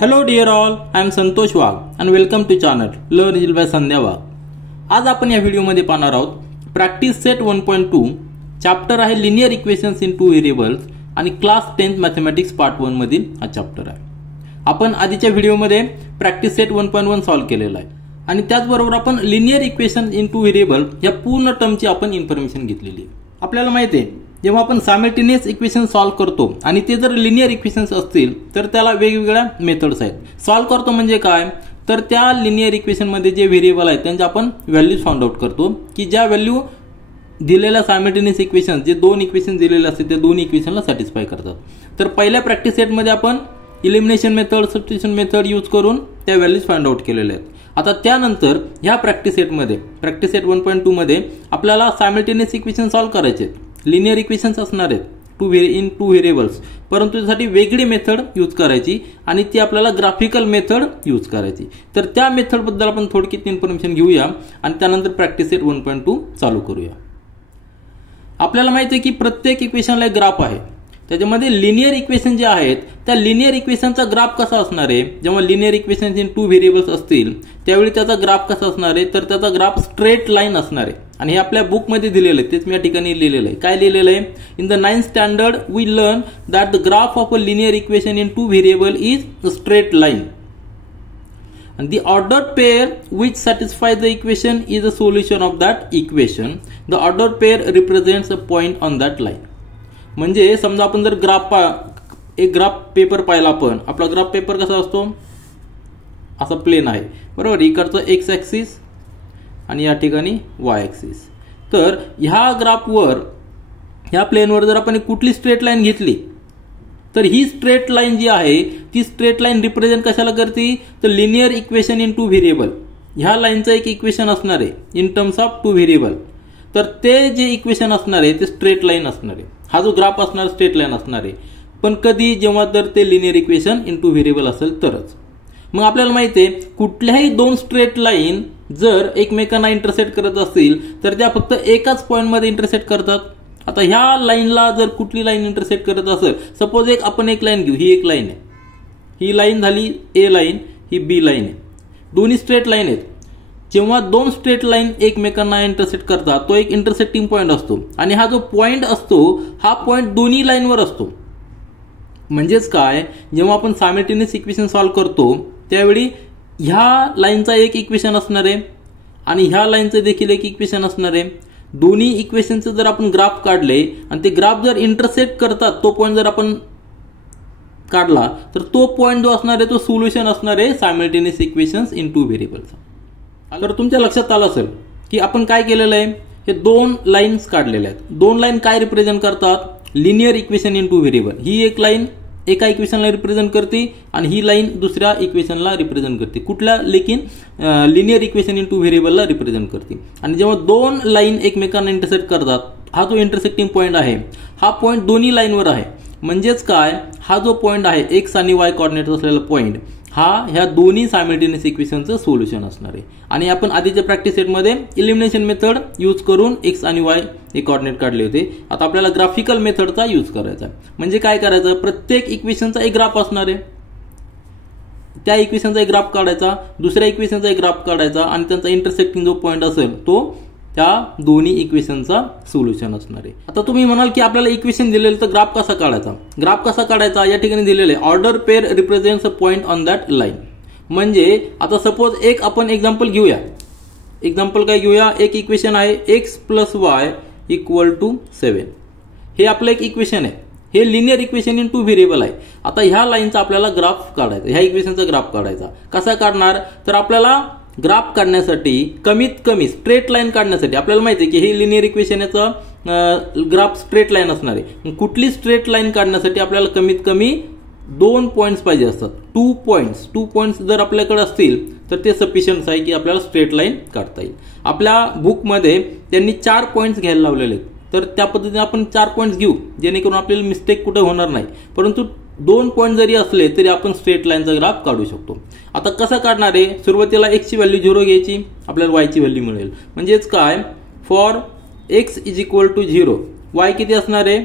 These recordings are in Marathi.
Hello dear all, I am Santosh Wagh and welcome to channel Learn by संध्या वाघ. आज आपण या व्हिडिओमध्ये पाहणार आहोत प्रॅक्टिस सेट 1.2 चॅप्टर आहे linear equations in two variables आणि क्लास 10th मॅथमॅटिक्स पार्ट 1 मधील हा चॅप्टर आहे. आपण आधीच्या व्हिडिओमध्ये प्रॅक्टिस सेट 1.1 सॉल्व्ह केलेला आहे आणि त्याचबरोबर आपण linear equation in two variable या पूर्ण टर्मची आपण इन्फॉर्मेशन घेतलेली आहे. आपल्याला माहिती आहे जेव्हा आपण सायमल्टेनियस इक्वेशन सॉल्व्ह करतो आणि ते जर लिनियर इक्वेशन्स असतील तर त्याला वेगवेगळ्या मेथड्स आहेत. सॉल्व्ह करतो म्हणजे काय तर त्या लिनियर इक्वेशन मध्ये जे व्हेरिएबल आहेत त्यांचे आपण व्हॅल्यूज फाइंड आउट करतो की ज्या व्हॅल्यू दिलेल्या सायमल्टेनियस इक्वेशन जे दोन इक्वेशन दिलेले असतात त्या दोन इक्वेशनला सॅटिस्फाय करतात. तर पहिल्या प्रॅक्टिस सेटमध्ये आपण elimination method substitution method use करून त्या व्हॅल्यूज फाइंड आउट केलेल्या आहेत. आता त्यानंतर ह्या प्रॅक्टिस सेट 1.2 मध्ये आपल्याला सायमल्टेनियस इक्वेशन सॉल्व्ह करायचे आहेत. लिनियर इक्वेशन्स असणार आहेत इन टू व्हेरिएबल्स, परंतु त्यासाठी वेगळी मेथड यूज करायची आणि ती आपल्याला ग्राफिकल मेथड यूज करायची. तर त्या मेथड बद्दल आपण थोडक्यात इन्फॉर्मेशन घेऊया आणि त्यानंतर प्रॅक्टिस सेट 1.2 चालू करूया. आपल्याला माहिती आहे की प्रत्येक इक्वेशनला एक ग्राफ आहे. त्याच्यामध्ये लिनियर इक्वेशन जे आहेत त्या लिनियर इक्वेशनचा ग्राफ कसा असणार आहे. जेव्हा linear equation in two variables असतील त्यावेळी त्याचा ग्राफ कसा असणार आहे तर त्याचा ग्राफ स्ट्रेट लाईन असणार आहे. आणि हे आपल्या बुकमध्ये दिलेलं आहे, तेच मी या ठिकाणी लिहिलेलं आहे. काय लिहिलेलं आहे in the 9th standard we learn that the graph of a linear equation in two variable is a straight line and the ordered pair which satisfies the equation is a solution of that equation. The ordered pair represents a point on that line. म्हणजे समजा आपण जर एक ग्राफ पेपर पाहिला आपण, आपला ग्राफ पेपर कसा असतो असा प्लेन आहे बरोबर. इकडचं एक्स ऍक्सिस आणि या ठिकाणी वाय ऍक्सिस. तर ह्या ग्राफवर ह्या प्लेनवर जर आपण कुठली स्ट्रेट लाईन घेतली तर ही स्ट्रेट लाईन जी आहे ती स्ट्रेट लाईन रिप्रेझेंट कशाला करते तर linear equation in two variable. ह्या लाईनचं एक इक्वेशन असणार आहे in terms of two variable. तर ते जे इक्वेशन असणार आहे ते स्ट्रेट लाईन असणार आहे. हा जो ग्राफ असणार स्ट्रेट लाईन असणार आहे. पण कधी जेव्हा तर ते linear equation in two variable असेल तरच. मग आपल्याला माहिती आहे कुठल्याही दोन स्ट्रेट लाईन जर एकमेकांना इंटरसेक्ट करत असतील तर त्या फक्त एकाच पॉइंटमध्ये इंटरसेक्ट करतात. आता ह्या लाईनला जर कुठली लाईन इंटरसेक्ट करत असेल, सपोज आपण एक लाईन घेऊ, ही एक लाईन आहे, ही लाईन झाली ए लाईन, ही बी लाईन आहे, दोन्ही स्ट्रेट लाईन आहेत. जेव्हा दोन स्ट्रेट लाईन एकमेकांना इंटरसेक्ट करतात तो एक इंटरसेक्टिंग पॉइंट असतो आणि हा जो पॉइंट असतो हा पॉइंट दोन्ही लाईनवर असतो. म्हणजेच काय जेव्हा आपण सायमल्टेनियस इक्वेशन सॉल्व्ह करतो त्यावेळी ह्या लाईनचा एक इक्वेशन असणार आहे आणि ह्या लाईनचं देखील एक इक्वेशन असणार आहे. दोन्ही इक्वेशनचं जर आपण ग्राफ काढले आणि ते ग्राफ जर इंटरसेक्ट करतात तो पॉइंट जर आपण काढला तर तो पॉइंट जो असणार आहे तो सोल्युशन असणार आहे simultaneous equations in two variables. तर तुमच्या लक्षात आलं असेल की आपण काय केलेलं आहे, हे दोन लाईन्स काढलेल्या आहेत. दोन लाईन काय रिप्रेझेंट करतात linear equation in two variable. ही एक लाईन एका इक्वेशनला रिप्रेझेंट करते आणि ही लाईन दुसऱ्या इक्वेशनला रिप्रेझेंट करते. कुठल्या लेकिन लिनियर इक्वेशन इन टू व्हेरिएबलला रिप्रेझेंट करते. आणि जेव्हा दोन लाईन एकमेकांना इंटरसेक्ट करतात हा जो इंटरसेक्टिंग पॉइंट आहे हा पॉइंट दोन्ही लाईनवर आहे. म्हणजेच काय हा जो पॉइंट आहे एक्स आणि वाय कोऑर्डिनेट असलेला पॉइंट हा ह्या दोन्ही सायमल्टेनियस इक्वेशनचं सोल्युशन असणार आहे. आणि आपण आधीच्या प्रॅक्टिस सेटमध्ये इलिमिनेशन मेथड यूज करून एक्स आणि वाय हे कोऑर्डिनेट काढले होते. आता आपल्याला ग्राफिकल मेथडचा यूज करायचा. म्हणजे काय करायचं प्रत्येक इक्वेशनचा एक ग्राफ असणार आहे, त्या इक्वेशनचा एक ग्राफ काढायचा, दुसऱ्या इक्वेशनचा एक ग्राफ काढायचा आणि त्यांचा इंटरसेक्टिंग जो पॉइंट असेल तो त्या दोन्ही इक्वेशनचा सोल्युशन असणार आहे. आता तुम्ही म्हणाल की आपल्याला इक्वेशन दिलेलं तर ग्राफ कसा काढायचा. ग्राफ कसा काढायचा या ठिकाणी दिलेलं आहे order pair represents a point on that line. म्हणजे आता सपोज एक आपण एक्झाम्पल घेऊया. एक्झाम्पल काय घेऊया, एक इक्वेशन आहे X plus Y equal to 7. हे आपलं एक इक्वेशन आहे. हे linear equation in two variable आहे. आता ह्या लाईनचा आपल्याला ग्राफ काढायचा, ह्या इक्वेशनचा ग्राफ काढायचा. कसा काढणार तर आपल्याला ग्राफ काढण्यासाठी कमीत कमी स्ट्रेट लाईन काढण्यासाठी आपल्याला माहिती आहे की हे लिनियर इक्वेशन याचा ग्राफ स्ट्रेट लाईन असणार आहे. कुठली स्ट्रेट लाईन काढण्यासाठी आपल्याला कमीत कमी 2 पॉइंट्स पाहिजे असतात. 2 पॉइंट्स जर आपल्याकडे असतील तर ते सफिशियंट आहे की आपल्याला स्ट्रेट लाईन काढता येईल. आपल्या बुकमध्ये त्यांनी 4 पॉइंट्स घ्यायला लावलेले आहेत. तर त्या पद्धतीने आपण 4 पॉइंट्स घेऊ जेणेकरून आपल्याला मिस्टेक कुठे होणार नाही. परंतु 2 पॉइंट जरी असले तरी आपण स्ट्रेट लाईनचा ग्राफ काढू शकतो. आता कसं काढणार आहे, सुरुवातीला एक्स ची व्हॅल्यू 0 घ्यायची, आपल्याला वाय ची व्हॅल्यू मिळेल. म्हणजेच काय for X is equal to 0 Y किती असणार आहे,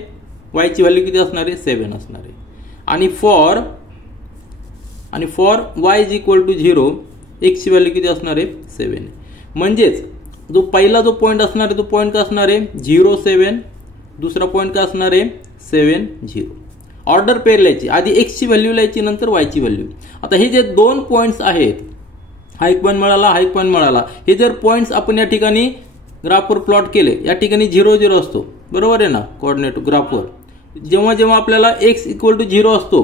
वाय ची व्हॅल्यू किती असणार आहे 7 असणार आहे. आणि फॉर आणि for y is equal to 0 x ची व्हॅल्यू किती असणार आहे 7 आहे. म्हणजेच जो पहिला जो पॉईंट असणार आहे तो पॉईंट काय असणार आहे 0 7, दुसरा पॉईंट काय असणार आहे 7 0. ऑर्डर पेअर लिहायची, आधी x ची व्हॅल्यू लिहायची नंतर y ची व्हॅल्यू. आता हे जे दोन पॉईंट्स आहेत, हा एक पॉईंट मिळाला, हा एक पॉईंट मिळाला, हे जर पॉईंट्स आपण या ठिकाणी ग्राफवर प्लॉट केले, या ठिकाणी 0 0 असतो, बरोबर आहे ना कोऑर्डिनेट ग्राफवर. जेव्हा जेव्हा आपल्याला x इक्वल टू 0 असतो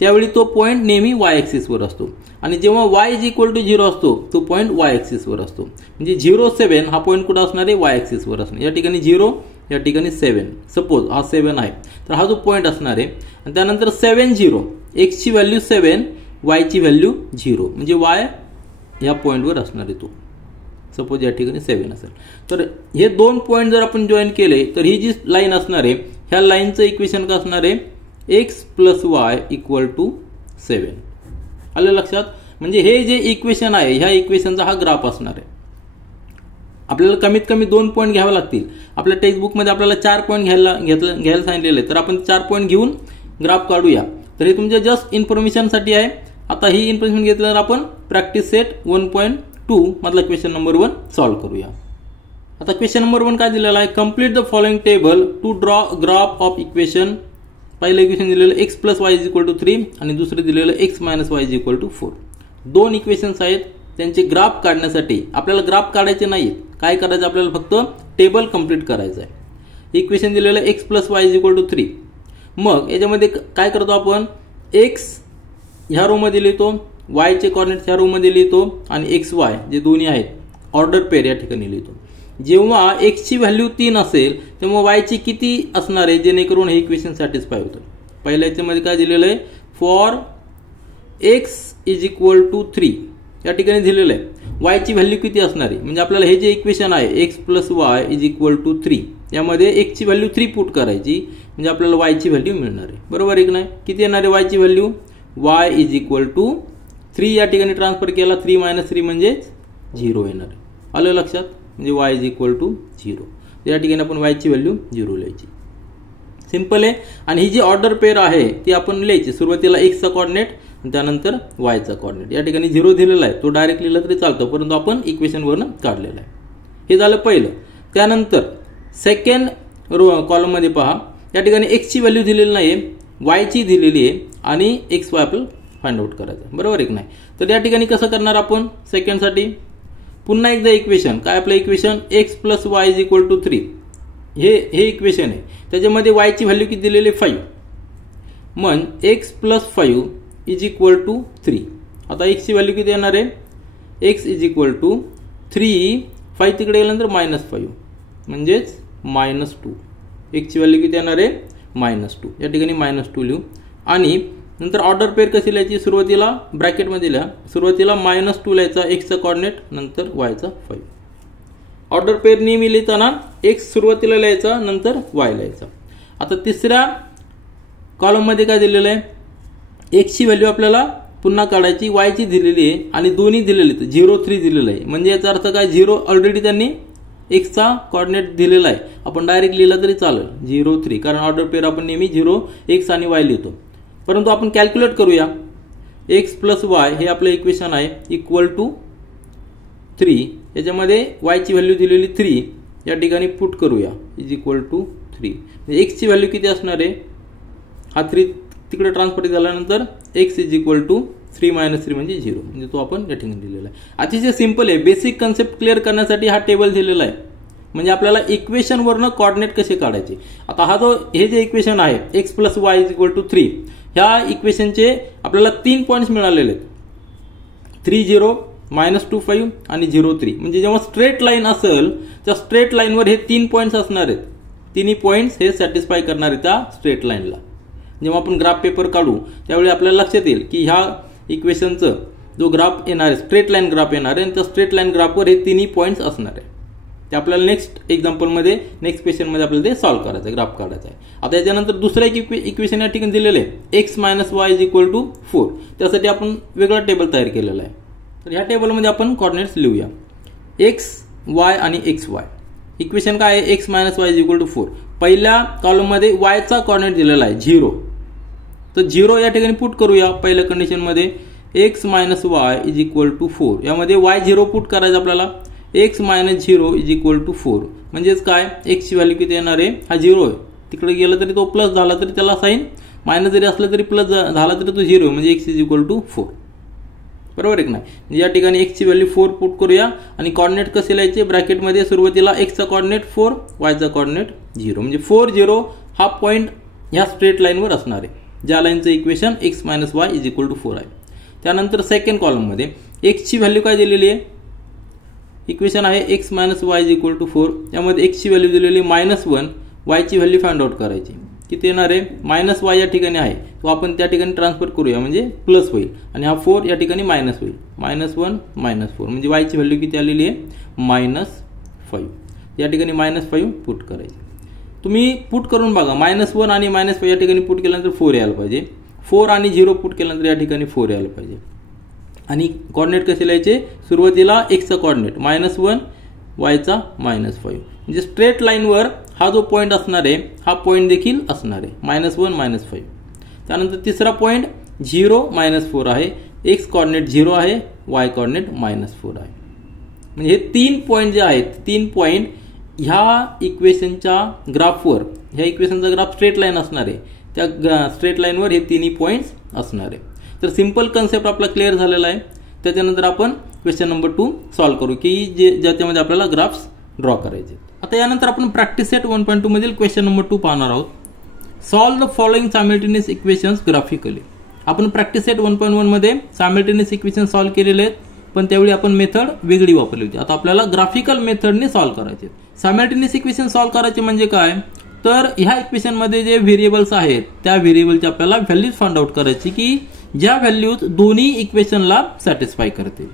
त्यावेळी तो पॉईंट नेहमी y ॲक्सिस वर असतो, आणि जेव्हा y इज इक्वल टू 0 असतो तो पॉईंट y ॲक्सिस वर असतो. म्हणजे 0 7 हा पॉईंट कुठे असणार आहे y ॲक्सिस वर असणार. या ठिकाणी 0, या ठिकाणी 7, सपोज हा 7 आहे तर हा जो पॉईंट असणार आहे. आणि त्यानंतर 7 0, x ची व्हॅल्यू 7, y ची व्हॅल्यू 0, म्हणजे y या पॉईंटवर असणार आहे तो. सपोज या ठिकाणी 7 असेल तर हे दोन पॉईंट जर आपण जॉईन केले तर ही जी लाईन असणार आहे ह्या लाईनचं इक्वेशन काय असणार आहे x plus y equal to 7. आलं लक्षात. म्हणजे हे जे इक्वेशन आहे ह्या इक्वेशनचा हा ग्राफ असणार आहे. आपल्याला कमीत कमी 2 पॉईंट घ्यावे लागतील. आपल्या टेक्स्टबुकमध्ये आपल्याला 4 पॉईंट घ्यायला सांगितलेले आहे, तर आपण 4 पॉईंट घेऊन ग्राफ काढूया. तर हे तुमच्या जस्ट इन्फॉर्मेशनसाठी आहे. आता ही इन्फॉर्मेशन घेतल्यावर आपण प्रॅक्टिस सेट 1.2 मधला क्वेश्चन नंबर 1 सॉल्व्ह करूया. आता क्वेश्चन नंबर 1 काय दिलेला आहे, complete the following table to draw graph of equation. पहिलं इक्वेशन दिलेलं x plus Y is equal to 3 आणि दुसरं दिलेलं x minus Y is equal to 4. दोन इक्वेशन्स आहेत, त्यांचे ग्राफ काढण्यासाठी आपल्याला ग्राफ काढायचे नाहीत. काय करायचं आपल्याला, फक्त टेबल कंप्लीट करायचं आहे. इक्वेशन दिलेलं x plus Y is equal to 3. मग याच्यामध्ये काय करतो आपण, x ह्या रो मध्ये लिहितो, y चे कॉर्डिनेट्स ह्या रो मध्ये लिहितो आणि x y जे दोन्ही आहेत ऑर्डर पेअर या ठिकाणी लिहितो. जेव्हा x ची व्हॅल्यू 3 असेल तेव्हा y ची किती असणार आहे जेणेकरून हे इक्वेशन सॅटिस्फाय होतं. पहिल्या याच्यामध्ये काय दिलेलं आहे, for x is equal to 3 या ठिकाणी दिलेलं आहे. y ची व्हॅल्यू किती असणार आहे, म्हणजे आपल्याला हे जे इक्वेशन आहे x plus Y is equal to 3 यामध्ये x ची व्हॅल्यू 3 पुट करायची, म्हणजे आपल्याला y ची व्हॅल्यू मिळणार आहे. बरोबर आहे की नाही. किती येणार आहे y ची value, y is equal to 3 या ठिकाणी ट्रान्सफर केला, 3 मायनस 3 म्हणजे 0 येणार आहे. आलं लक्षात. म्हणजे y इज इक्वल टू 0. या ठिकाणी आपण y ची व्हॅल्यू 0 लिहायची. सिंपल आहे. आणि ही जी ऑर्डर पेअर आहे ती आपण लिहायची. सुरुवातीला x चा कोऑर्डिनेट आणि त्यानंतर y चा कोऑर्डिनेट. या ठिकाणी 0 दिलेला आहे, तो डायरेक्ट लिहिला तरी चालतं, परंतु आपण इक्वेशन वरनं काढलेला आहे. हे झालं पहिलं. त्यानंतर सेकंड कॉलम मध्ये पहा, या ठिकाणी x ची व्हॅल्यू दिलेली नाहीये, y ची दिलेली आहे आणि x y आपल्याला फाइंड आउट करायचं. बरोबर आहे की नाही. तर या ठिकाणी कसं करणार आपण, सेकंड साठी पुन्हा एकदा इक्वेशन काय, आपलं equation x plus Y is equal to 3 हे इक्वेशन आहे. त्याच्यामध्ये y ची व्हॅल्यू किती दिलेली 5. मग x plus 5 is equal to 3. आता x ची व्हॅल्यू किती येणार आहे, x इज इक्वल टू 3, 5 तिकडे गेल्यानंतर -5 म्हणजेच -2. x ची व्हॅल्यू किती येणार आहे -2. या ठिकाणी -2 लिहू. आणि नंतर ऑर्डर पेअर कशी लिहायची, सुरुवातीला ब्रॅकेटमध्ये लिहा, सुरुवातीला -2 लिहायचा x चा कोऑर्डिनेट, नंतर y चा 5. ऑर्डर पेअर नेहमी लिहिताना x सुरुवातीला लिहायचा नंतर y लिहायचा. आता तिसऱ्या कॉलम मध्ये काय दिलेलं आहे, x ची व्हॅल्यू आपल्याला पुन्हा काढायची, y ची दिलेली आहे आणि दोन्ही दिलेले आहेत, 0 3 दिलेलं आहे. म्हणजे याचा अर्थ काय, 0 ऑलरेडी त्यांनी x चा कोऑर्डिनेट दिलेला आहे, आपण डायरेक्ट लिहिला तरी चालेल 0 3, कारण ऑर्डर पेअर आपण नेहमी 0 x आणि y लिहितो. परंतु आपण कॅल्क्युलेट करूया. x प्लस वाय हे आपलं इक्वेशन आहे इक्वल टू 3. याच्यामध्ये y ची व्हॅल्यू दिलेली 3 या ठिकाणी पुट करूया, इज इक्वल टू 3. म्हणजे x ची व्हॅल्यू किती असणार आहे, हा 3 तिकडे ट्रान्सफर झाल्यानंतर x is equal to 3 minus 3 म्हणजे 0, म्हणजे तो आपण या ठिकाणी दिलेला आहे. अतिशय सिंपल आहे. बेसिक कन्सेप्ट क्लिअर करण्यासाठी हा टेबल दिलेला आहे. म्हणजे आपल्याला इक्वेशन वरनं कोऑर्डिनेट कसे काढायचे. आता हा जो हे जे इक्वेशन आहे x plus Y is equal to 3, ह्या इक्वेशनचे आपल्याला 3 पॉईंट्स मिळालेले आहेत, 3 0, -2 5 आणि 0 3. म्हणजे जेव्हा स्ट्रेट लाईन असेल त्या स्ट्रेट लाईनवर हे 3 पॉईंट्स असणार आहेत. तिन्ही पॉईंट्स हे सॅटिस्फाय करणार आहेत त्या स्ट्रेट लाईनला. जेव्हा आपण ग्राफ पेपर काढू त्यावेळी आपल्याला लक्षात येईल की ह्या इक्वेशनचं जो ग्राफ येणार आहे स्ट्रेट लाईन ग्राफ येणार आहे आणि त्या स्ट्रेट लाईन ग्राफवर हे तिन्ही पॉईंट्स असणार आहे. ते आपल्याला नेक्स्ट एक्झाम्पलमध्ये नेक्स्ट क्वेश्चनमध्ये आपल्याला ते सॉल्व्ह करायचं आहे, ग्राफ काढायचा आहे. आता याच्यानंतर दुसरं एक इक्वेशन या ठिकाणी दिलेलं आहे x minus Y is equal to 4. त्यासाठी आपण वेगळा टेबल तयार केलेला आहे. तर ह्या टेबलमध्ये आपण कोऑर्डिनेट्स लिहूया, x y आणि x y. इक्वेशन काय आहे, x minus Y is equal to 4. पहिल्या कॉलममध्ये y चा कोऑर्डिनेट दिलेला आहे 0, तर 0 या ठिकाणी पुट करूया पहिल्या कंडिशनमध्ये. X minus Y is equal to 4. यामध्ये वाय 0 पुट करायचं आपल्याला. X minus 0 is equal to 4. म्हणजेच काय, एक्सची व्हॅल्यू किती येणार आहे, हा 0 आहे. तिकडे गेला तरी तो प्लस झाला तरी त्याला साईन मायनस जरी असलं तरी प्लस झाला तरी तो 0 म्हणजे एक्स इज इक्वल टू 4. बरोबर आहे की नाही. या ठिकाणी एक्सची व्हॅल्यू 4 पुट करूया आणि कॉर्डिनेट कसे लिहायचे, ब्रॅकेटमध्ये सुरुवातीला एक्सचा कॉर्डिनेट 4, वायचा कॉर्डिनेट 0. म्हणजे 4 0 हा पॉईंट ह्या स्ट्रेट लाईनवर असणार आहे, ज्या लाईनचं equation x minus Y is equal to 4 आहे. त्यानंतर सेकंड कॉलममध्ये एक्सची व्हॅल्यू काय दिलेली आहे, इक्वेशन आहे X minus Y is equal to 4. यामध्ये एक्सची व्हॅल्यू दिलेली -1, वायची व्हॅल्यू फाइंड आउट करायची. किती येणार आहे, मायनस वाय या ठिकाणी आहे तो आपण त्या ठिकाणी ट्रान्सफर करूया म्हणजे प्लस होईल आणि हा 4 या ठिकाणी मायनस होईल. -1 -4 म्हणजे वायची व्हॅल्यू किती आलेली आहे, -5. या ठिकाणी -5 पुट करायची. तुम्ही पुट करून बघा, -1 आणि -5 या ठिकाणी पुट केल्यानंतर 4 यायला पाहिजे. 4 आणि 0 पुट केल्यानंतर या ठिकाणी 4 यायला पाहिजे. आणि कॉर्डिनेट कसे लिहायचे, सुरुवातीला एक्सचा कॉर्डिनेट -1, वायचा -5. म्हणजे स्ट्रेट लाईनवर हा जो पॉईंट असणार आहे हा पॉईंट देखील असणार आहे -1 -5. त्यानंतर तिसरा पॉईंट 0 -4 आहे. एक्स कॉर्डिनेट 0 आहे, वाय कॉर्डिनेट -4 आहे. म्हणजे हे 3 पॉईंट जे आहेत, 3 पॉईंट ह्या इक्वेशनच्या ग्राफवर, ह्या इक्वेशनचा ग्राफ स्ट्रेट लाईन असणार आहे, त्या स्ट्रेट लाईनवर हे तिन्ही पॉईंट्स असणार आहे. तर सिंपल कन्सेप्ट आपला क्लिअर झालेला आहे. त्याच्यानंतर आपण क्वेश्चन नंबर 2 सॉल्व्ह करू की ज्याच्यामध्ये आपल्याला ग्राफ्स ड्रॉ करायचे. आता यानंतर आपण प्रॅक्टिस सेट 1.2 मधील क्वेश्चन नंबर 2 पाहणार आहोत. Solve the following simultaneous equations graphically. आपण प्रॅक्टिस सेट 1.1 मध्ये सायमल्टेनियस इक्वेशन सॉल्व्ह केलेले आहेत, पण त्यावेळी आपण मेथड वेगळी वापरली होती. आता आपल्याला ग्राफिकल मेथडने सॉल्व्ह करायचे. सायमल्टेनियस इक्वेशन सॉल्व्ह करायचे म्हणजे काय, तर ह्या इक्वेशन मध्ये जे व्हेरिएबल्स आहेत त्या व्हेरिएबलची आपल्याला व्हॅल्यूज फाइंड आउट करायची की ज्या व्हॅल्यूज दोन्ही इक्वेशनला सॅटिस्फाय करतील.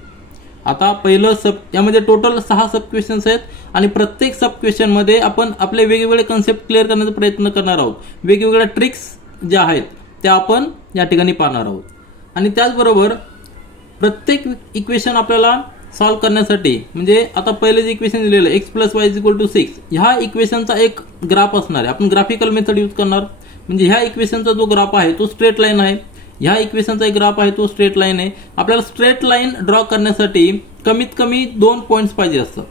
आता पहिलं यामध्ये टोटल 6 सब क्वेश्चन्स आहेत आणि प्रत्येक सब क्वेश्चन मध्ये आपण आपले वेगवेगळे कन्सेप्ट क्लिअर करण्याचा प्रयत्न करणार आहोत. वेगवेगळ्या ट्रिक्स ज्या आहेत त्या आपण या ठिकाणी पाहणार आहोत. आणि त्याचबरोबर प्रत्येक इक्वेशन आपल्याला सॉल्व्ह करण्यासाठी, म्हणजे आता पहिले जे इक्वेशन दिलेलं X plus Y is equal to 6, ह्या इक्वेशनचा एक ग्राफ असणार आहे. आपण ग्राफिकल मेथड यूज करणार. म्हणजे ह्या इक्वेशनचा जो ग्राफ आहे तो स्ट्रेट लाईन आहे, ह्या इक्वेशनचा एक ग्राफ आहे तो स्ट्रेट लाईन आहे. आपल्याला स्ट्रेट लाईन ड्रॉ करण्यासाठी कमीत कमी 2 पॉईंट्स पाहिजे असतात.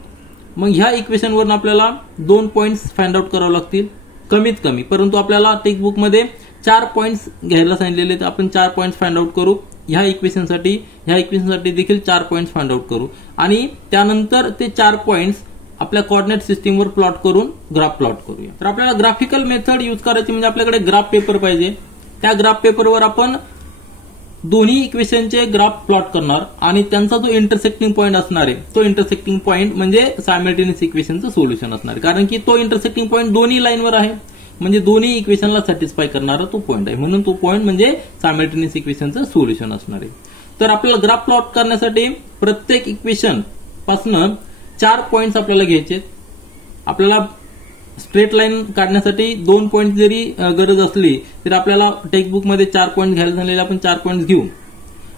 मग ह्या इक्वेशनवरून आपल्याला 2 पॉईंट्स फाइंड आउट करावे लागतील कमीत कमी. परंतु आपल्याला टेक्स्टबुक मध्ये 4 पॉईंट्स घ्यायला सांगितलेले, तर आपण 4 पॉईंट्स फाइंड आउट करू. ह्या इक्वेशनसाठी देखील 4 पॉईंट्स फाइंड आउट करू आणि त्यानंतर ते 4 पॉईंट्स आपल्या कोऑर्डिनेट सिस्टीमवर प्लॉट करून ग्राफ प्लॉट करूया. तर आपल्याला ग्राफिकल मेथड यूज करायची म्हणजे आपल्याकडे ग्राफ पेपर पाहिजे. त्या ग्राफ पेपरवर आपण दोन्ही इक्वेशनचे ग्राफ प्लॉट करणार आणि त्यांचा जो इंटरसेक्टिंग पॉईंट असणार आहे तो इंटरसेक्टिंग पॉईंट म्हणजे सायमल्टेनियस इक्वेशनचं सोल्युशन असणार आहे. कारण की तो इंटरसेक्टिंग पॉईंट दोन्ही लाईनवर आहे, म्हणजे दोन्ही इक्वेशनला सॅटिस्फाय करणारा तो पॉईंट आहे, म्हणून तो पॉईंट म्हणजे सायमल्टेनियस इक्वेशनचं सोल्युशन असणार आहे. तर आपल्याला ग्राफ प्लॉट करण्यासाठी प्रत्येक इक्वेशन पासून 4 पॉईंट्स आपल्याला घ्यायचे. आपल्याला स्ट्रेट लाईन काढण्यासाठी 2 पॉईंट जरी गरज असली तरी आपल्याला टेक्स्टबुक मध्ये 4 पॉईंट घ्यायला झालेले आपण 4 पॉईंट घेऊ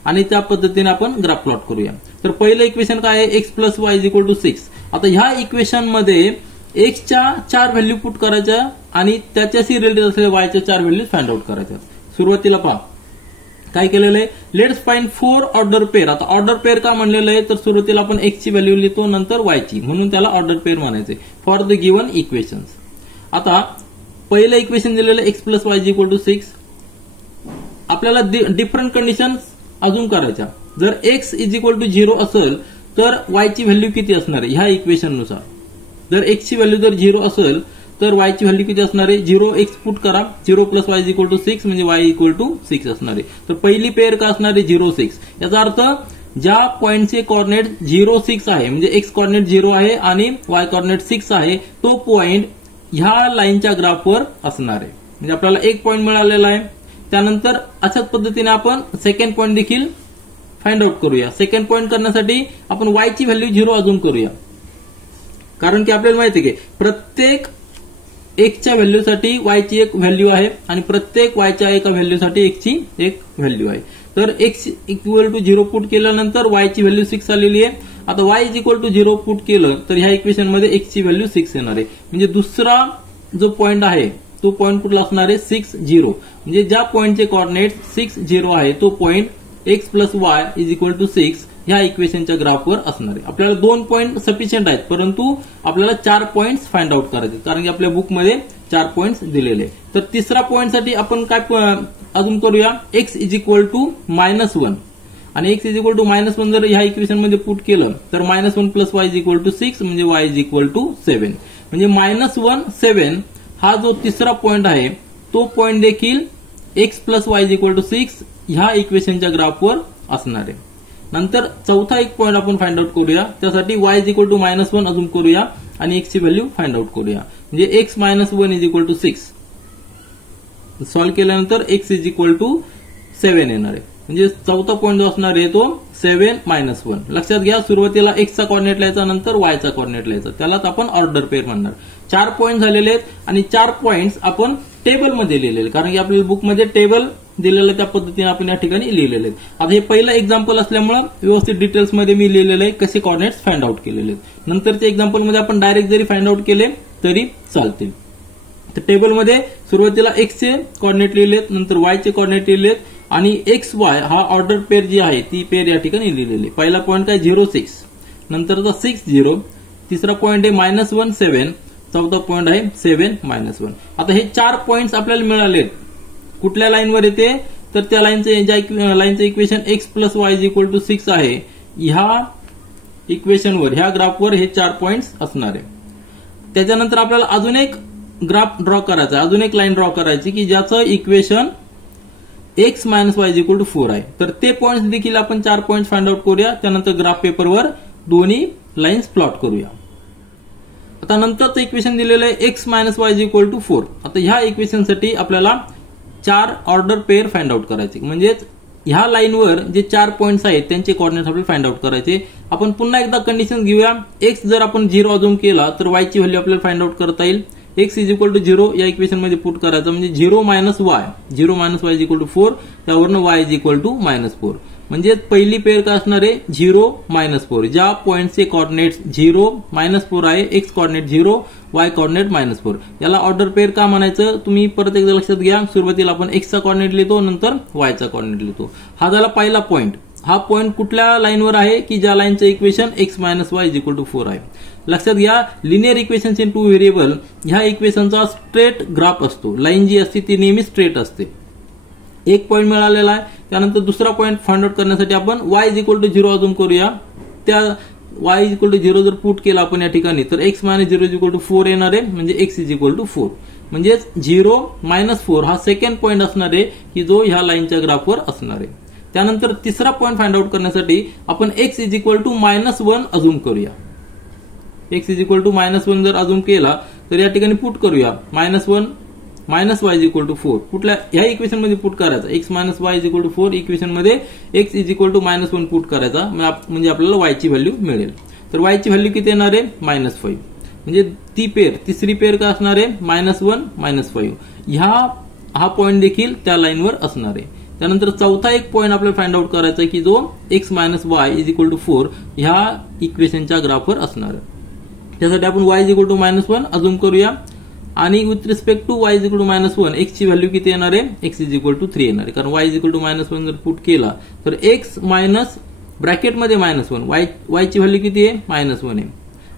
आणि त्या पद्धतीने आपण ग्राफ प्लॉट करूया. तर पहिलं इक्वेशन काय आहे, X plus Y is equal to 6. आता ह्या इक्वेशन मध्ये एक्सच्या 4 व्हॅल्यू पुट करायच्या आणि त्याच्याशी रिलेटेड असलेल्या वायच्या 4 व्हॅल्यू फाइंड आउट करायच्या. सुरुवातीला पहा काय केलेलं आहे, लेट्स फाइंड 4 ऑर्डर पेअर. आता ऑर्डर पेअर का म्हणलेलं आहे, तर सुरुवातीला आपण एक्सची व्हॅल्यू लिहितो नंतर वायची, म्हणून त्याला ऑर्डर पेअर म्हणायचे फॉर द गिव्हन इक्वेशन्स. आता पहिलं इक्वेशन दिलेलं X plus Y is equal to 6. आपल्याला डिफरंट कंडिशन्स अजून करायच्या. जर एक्स इज इक्वल टू 0 असेल तर वायची व्हॅल्यू किती असणार आहे ह्या इक्वेशननुसार. जर एक्सची व्हॅल्यू जर 0 असेल तर वायची व्हॅल्यू किती असणार आहे, 0 एक्स पुट करा, 0 plus Y is equal to 6 म्हणजे वाय इक्वल टू 6 असणार आहे. तर पहिली पेअर का असणार आहे 0 6. याचा अर्थ ज्या पॉईंटचे कॉर्डिनेट 0 6 आहे म्हणजे एक्स कॉर्डिनेट 0 आहे आणि वाय कॉर्डिनेट 6 आहे, तो पॉईंट ह्या लाईनच्या ग्राफवर असणार आहे. म्हणजे आपल्याला एक पॉईंट मिळालेला आहे. त्यानंतर अशाच पद्धतीने आपण सेकंड पॉईंट देखील फाइंड आउट करूया. सेकंड पॉईंट करण्यासाठी आपण वायची व्हॅल्यू 0 अजून करूया, कारण की आपल्याला माहिती आहे की प्रत्येक एक्सच्या व्हॅल्यूसाठी वायची एक व्हॅल्यू आहे आणि प्रत्येक वायच्या एका व्हॅल्यूसाठी एक्सची एक व्हॅल्यू आहे. तर एक्स इक्वल टू 0 पुट केल्यानंतर वायची व्हॅल्यू 6 आलेली आहे. आता Y is equal to 0 put केलं तर ह्या इक्वेशन मध्ये एक्सची व्हॅल्यू 6 येणार आहे. म्हणजे दुसरा जो पॉईंट आहे तो पॉईंट कुठला असणार आहे 6 0. म्हणजे ज्या पॉईंटचे कॉर्डिनेट 6 0 आहे तो point X plus Y is equal to 6 ह्या इक्वेशनच्या ग्राफवर असणार आहे. आपल्याला 2 पॉईंट सफिशियंट आहेत, परंतु आपल्याला 4 पॉइंट्स फाइंड आउट करायचे, कारण की आपल्या बुकमध्ये 4 पॉइंट्स दिलेले. तर तिसरा पॉइंट साठी आपण काय अजून करूया, एक्स इज इक्वल टू -1 आणि एक्स इज इक्वल टू -1 जर ह्या इक्वेशन मध्ये पुट केलं तर -1 plus Y is equal to 6 म्हणजे वाय इज इक्वल टू 7. म्हणजे -1 7 हा जो तिसरा पॉइंट आहे तो पॉइंट देखील X plus Y is equal to 6 ह्या इक्वेशनच्या ग्राफवर असणार आहे. नंतर चौथा एक पॉइंट आपण फाइंड आउट करूया, त्यासाठी वाय इज इक्वल टू -1 अजून करूया आणि एक्स ची व्हॅल्यू फाइंड आउट करूया. म्हणजे X -1 is equal to 6 solve केल्यानंतर एक्स इज इक्वल टू 7 येणार आहे. म्हणजे चौथा पॉइंट जो असणार आहे तो 7 -1. लक्षात घ्या, सुरुवातीला एक्सचा कॉर्डिनेट लिहायचा, नंतर वायचा कॉर्डिनेट लिहायचा, त्यालाच आपण ऑर्डर पेअर म्हणणार. 4 पॉइंट झालेले आहेत आणि 4 पॉइंट्स आपण टेबलमध्ये लिहिलेले, कारण की आपल्या बुकमध्ये टेबल दिलेलं त्या पद्धतीने आपण या ठिकाणी लिहिलेले आहेत. आता हे पहिलं एक्झाम्पल असल्यामुळे व्यवस्थित डिटेल्समध्ये मी लिहिलेलं आहे कसे कॉर्डिनेट्स फाइंड आउट केलेले आहेत. नंतरच्या एक्झाम्पलमध्ये आपण डायरेक्ट जरी फाइंड आउट केले तरी चालतील. तर टेबलमध्ये सुरुवातीला एक्सचे कॉर्डिनेट लिहिलेत, नंतर वायचे कॉर्डिनेट लिहिलेत आणि एक्स वाय हा ऑर्डर पेअर जी आहे ती पेअर या ठिकाणी लिहिलेली. पहिला पॉइंट काय 0 6, नंतरचा 6 0, तिसरा पॉइंट आहे -1 7, चौथा पॉइंट आहे 7 -1. आता हे 4 पॉइंट्स आपल्याला मिळाले. कुठल्या लाईनवर येते तर त्या लाईनचं equation x plus Y is equal to 6 आहे, ह्या इक्वेशनवर ह्या ग्राफवर हे 4 पॉइंट्स असणार आहे. त्याच्यानंतर आपल्याला अजून एक ग्राफ ड्रॉ करायचा, अजून एक लाईन ड्रॉ करायची की ज्याचं equation x minus Y is equal to 4 आहे. तर ते पॉइंट्स देखील आपण 4 पॉइंट्स फाइंड आउट करूया. त्यानंतर ग्राफ पेपरवर दोन्ही लाईन्स प्लॉट करूया. आता नंतरचं इक्वेशन दिलेलं आहे X minus Y is equal to 4. आता ह्या इक्वेशनसाठी आपल्याला 4 ऑर्डर पेअर फाइंड आउट करायचे, म्हणजेच ह्या लाईनवर जे 4 पॉइंट्स आहेत त्यांचे कॉर्डिनेट्स आपल्याला फाइंड आउट करायचे. आपण पुन्हा एकदा कंडिशन घेऊया. एक्स जर आपण 0 अजून केला तर वाय ची व्हॅल्यू आपल्याला फाइंड आउट करता येईल. एक्स इज इक्वल टू 0 या इक्वेशन मध्ये पुट करायचं, म्हणजे 0 minus Y is equal to 4, त्यावरनं वाय इज इक्वल टू -4. म्हणजे पहिली पेअर काय असणार आहे 0 -4. ज्या पॉइंटचे कॉर्डिनेट्स 0 -4 आहे, एक्स कॉर्डिनेट 0, वाय कॉर्डिनेट -4, याला ऑर्डर पेअर का म्हणायचं तुम्ही परत एकदा लक्षात घ्या. सुरुवातीला आपण एक्सचा कॉर्डिनेट लिहितो, नंतर वायचा कॉर्डिनेट लिहितो. हा झाला पहिला पॉइंट. हा पॉइंट कुठल्या लाईनवर आहे की ज्या लाईनचं equation x minus Y is equal to 4 आहे. लक्षात घ्या, लिनियर इक्वेशन्स इन 2 व्हेरिएबल ह्या इक्वेशनचा स्ट्रेट ग्राफ असतो. लाईन जी असते ती नेहमी स्ट्रेट असते. एक पॉइंट मिळालेला आहे, त्यानंतर दुसरा पॉइंट फाइंड आउट करण्यासाठी आपण वाय इज इक्वल टू 0 अजून करूया. त्या वाय इज इक्वल टू 0 जर पुट केला आपण या ठिकाणी तर X minus 0 is equal to 4 येणार आहे, म्हणजे एक्स इज इक्वल टू 4. म्हणजेच 0 -4 हा सेकंड पॉइंट असणार आहे की जो ह्या लाईनच्या ग्राफवर असणार आहे. त्यानंतर तिसरा पॉइंट फाइंड आउट करण्यासाठी आपण x is equal to -1 assume करूया. एक्स इज इक्वल टू -1 जर अजूम केला तर या ठिकाणी पुट करूया -1 minus Y is equal to 4. कुठल्या ह्या इक्वेशन मध्ये पुट करायचा, x minus Y is equal to 4 equation मध्ये x is equal to -1 put करायचा, म्हणजे आपल्याला वाय ची व्हॅल्यू मिळेल. तर वाय ची व्हॅल्यू किती येणार आहे -5. म्हणजे ती पेअर तिसरी पेअर का असणार आहे -1 -5. हा पॉइंट देखील त्या लाईनवर असणार आहे. त्यानंतर चौथा एक पॉइंट आपल्याला फाइंड आउट करायचा की जो X minus Y is equal to 4 ह्या इक्वेशनच्या ग्राफवर असणार आहे. त्यासाठी आपण Y is equal to -1 assume करूया आणि with respect to Y is equal to -1 X ची व्हॅल्यू किती येणार आहे एक्स इज इक्वल टू 3 येणार आहे. कारण वाय इज इक्वल टू -1 जर पुट केला तर एक्स मायनस ब्रॅकेटमध्ये -1 वाय ची व्हॅल्यू किती आहे -1 आहे.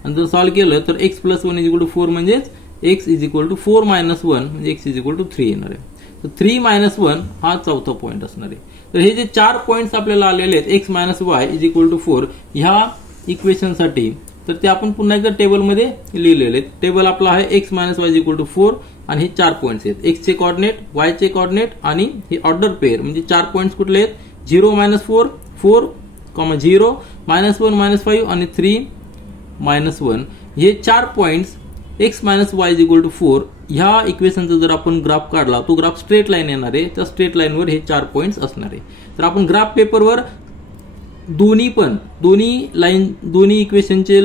आणि जर सॉल्व्ह केलं तर X plus 1 is equal to 4 म्हणजेच एक्स इज इक्वल टू 4 -1 म्हणजे एक्स इज इक्वल टू 3 येणार आहे. तर 3 -1 हा चौथा पॉइंट असणार आहे. तर हे जे 4 पॉइंट्स आपल्याला आलेले आहेत X minus Y is equal to 4 ह्या इक्वेशनसाठी, तर ते आपण पुन्हा एकदा टेबलमध्ये लिहिलेले आहेत. टेबल आपला आहे X minus Y is equal to 4 आणि हे 4 पॉइंट्स आहेत, एक्सचे कॉर्डिनेट, वायचे कॉर्डिनेट आणि हे ऑर्डर पेअर. म्हणजे 4 पॉइंट्स कुठले आहेत 0 -4 4, 0 -1 -5 आणि 3 -1. हे 4 points X minus Y is equal to 4 ह्या इक्वेशनचा जर आपण ग्राफ काढला तो ग्राफ स्ट्रेट लाईन येणार आहे. त्या स्ट्रेट लाईनवर हे 4 पॉइंट्स असणार आहे. तर आपण ग्राफ पेपरवर दोन्ही इक्वेशनचे